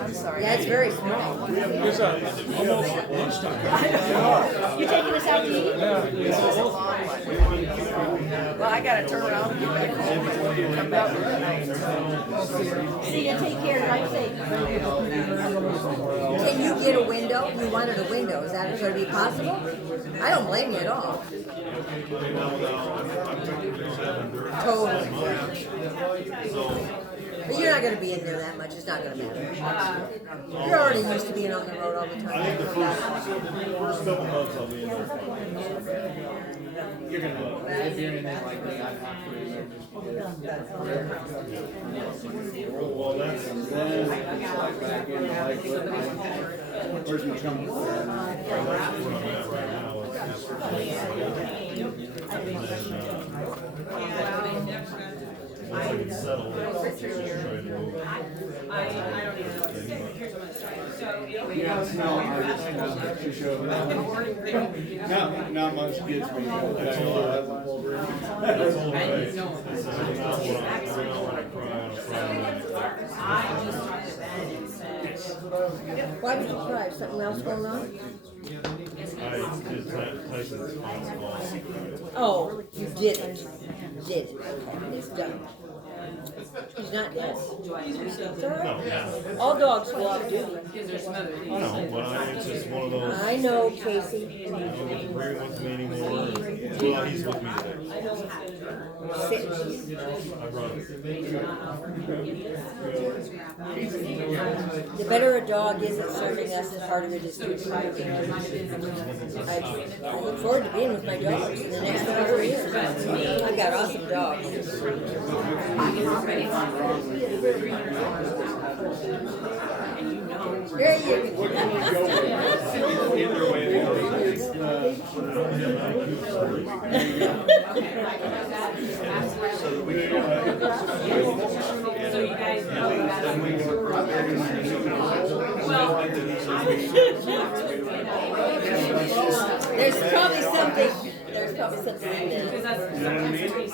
I'm sorry. Yeah, it's very small. It's almost lunchtime. You taking us out to eat? Well, I gotta turn around and get back home and come back. See you, take care, drive safe. Can you get a window? You wanted a window, is that gonna be possible? I don't blame you at all. Totally. But you're not gonna be in there that much, it's not gonna matter. You're already used to being on the road all the time. I think the first couple months I'll be in there. You're gonna, if you're anything like me, I'm not free. Well, that's, then, like back in, like, where's my company? Where I'm at right now, it's just. Once I get settled, try to move. I don't even know what to say. Here's what I'm saying. Yeah, no, I just showed up. Not much gets me. I told her, that's all right. This is not what I'm gonna cry on a Friday. Why did you cry? Something else going on? Tyson's Oh, you did it. You did it. Okay, it's done. He's not dead. No. All dogs go off duty. I know, but it's just one of those. I know, Casey. I don't agree with me anymore. Well, he's with me today. I brought The better a dog is at serving us, the harder it is to do. I look forward to being with my dogs in the next 4 years. I've got awesome dogs. There you go. Either way, So you guys know that. There's probably something. There's probably something in there. Because that's sometimes pretty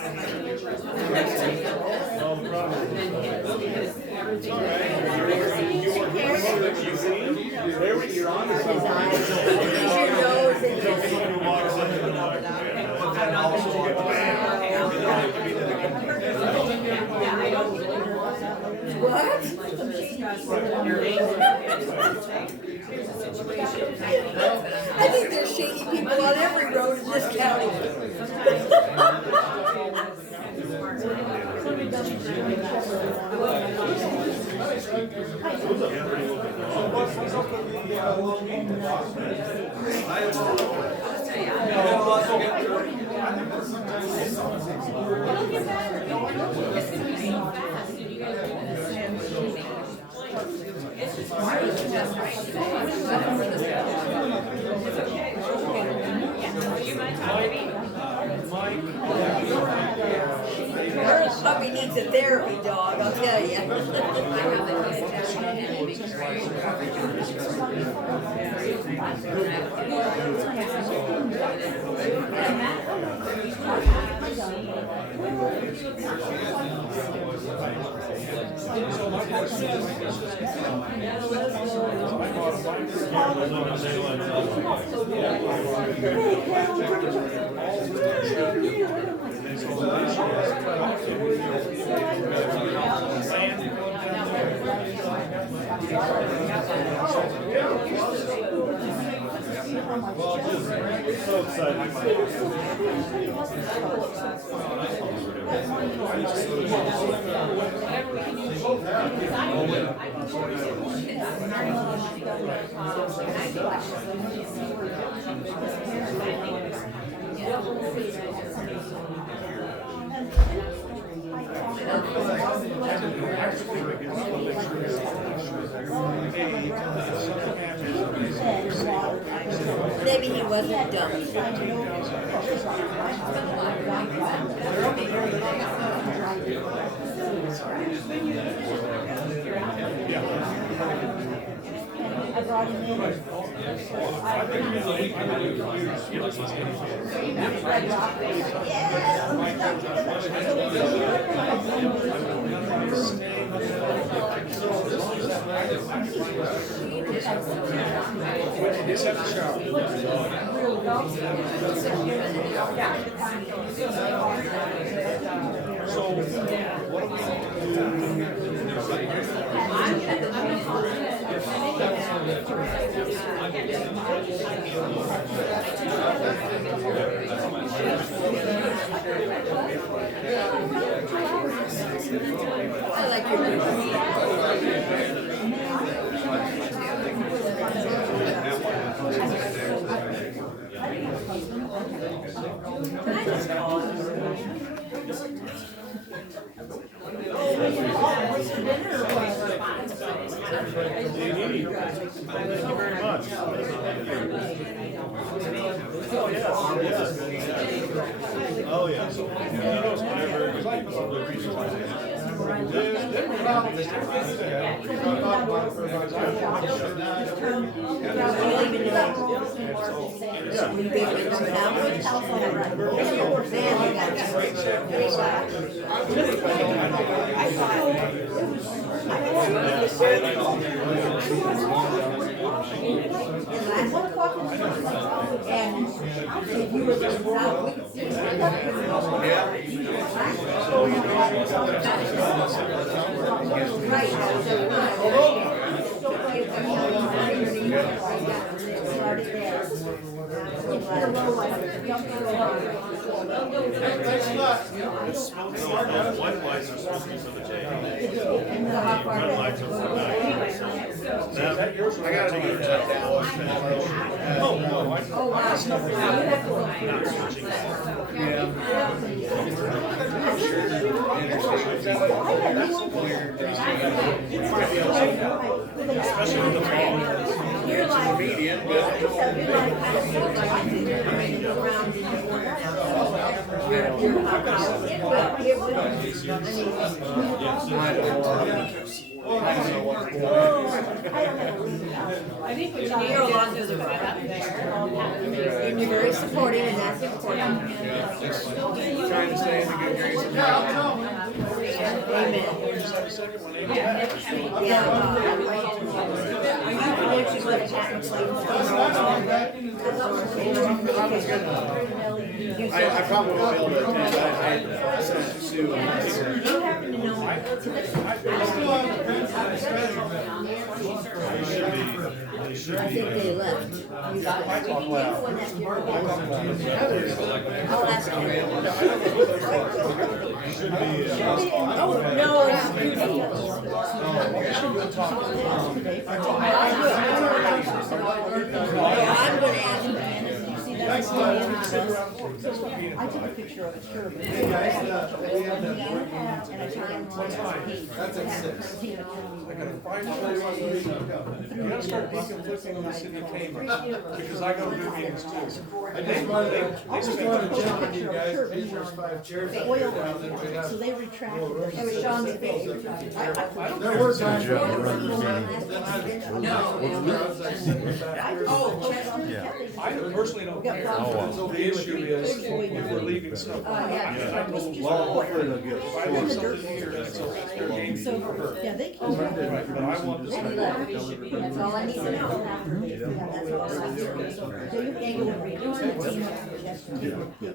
What? I think there's shady people on every road in this county. Her puppy needs a therapy dog, I'll tell you. So excited. Maybe he wasn't dumb. I brought him in. I like your Thank you very much. Oh, yes. He knows whatever. Thanks a lot. White lights are supposed to be for the day. Red lights are for night. I gotta take it down. Oh, no, not switching. Especially with the fall. It's median, but. I think we should hear along to the and you're very supportive, and that's important. Trying to stay in the good graces of God. Amen. Yeah. Are you going to let patent claims? I probably will be able to attend that. I sent Sue. You happen to know. They I should think be. they left. You got it. I'll ask him. Oh, no, it's I'm gonna ask him. I took a picture of it, sure. Hey guys, we have that board meeting. And I turned What time? That's at 6. I gotta find somebody who wants to read it. You gotta start deconflicting on the city of Tama, because I go to good meetings too. I just wanted to check with you guys, these are 5 chairs up there down there. We have- So they retracted it. It was Sean McVay. There were times. Good job, run the I personally don't care. The issue is, we're leaving stuff. I know, well, if I leave something here, that's their game for her. Yeah, they came. Right, but I want this. That's all I need to know. That's all I need to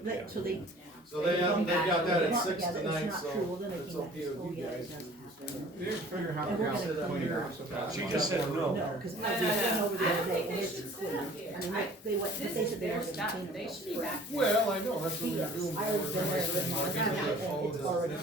know. So they. So they got that at 6 tonight, so it's okay with you guys. We didn't figure how to count it. She just said no. No, because I was going over the other day and it's clear. I mean, they went, they said they were going to clean it up. Well, I know, that's what we're doing. I already been there, but It's already-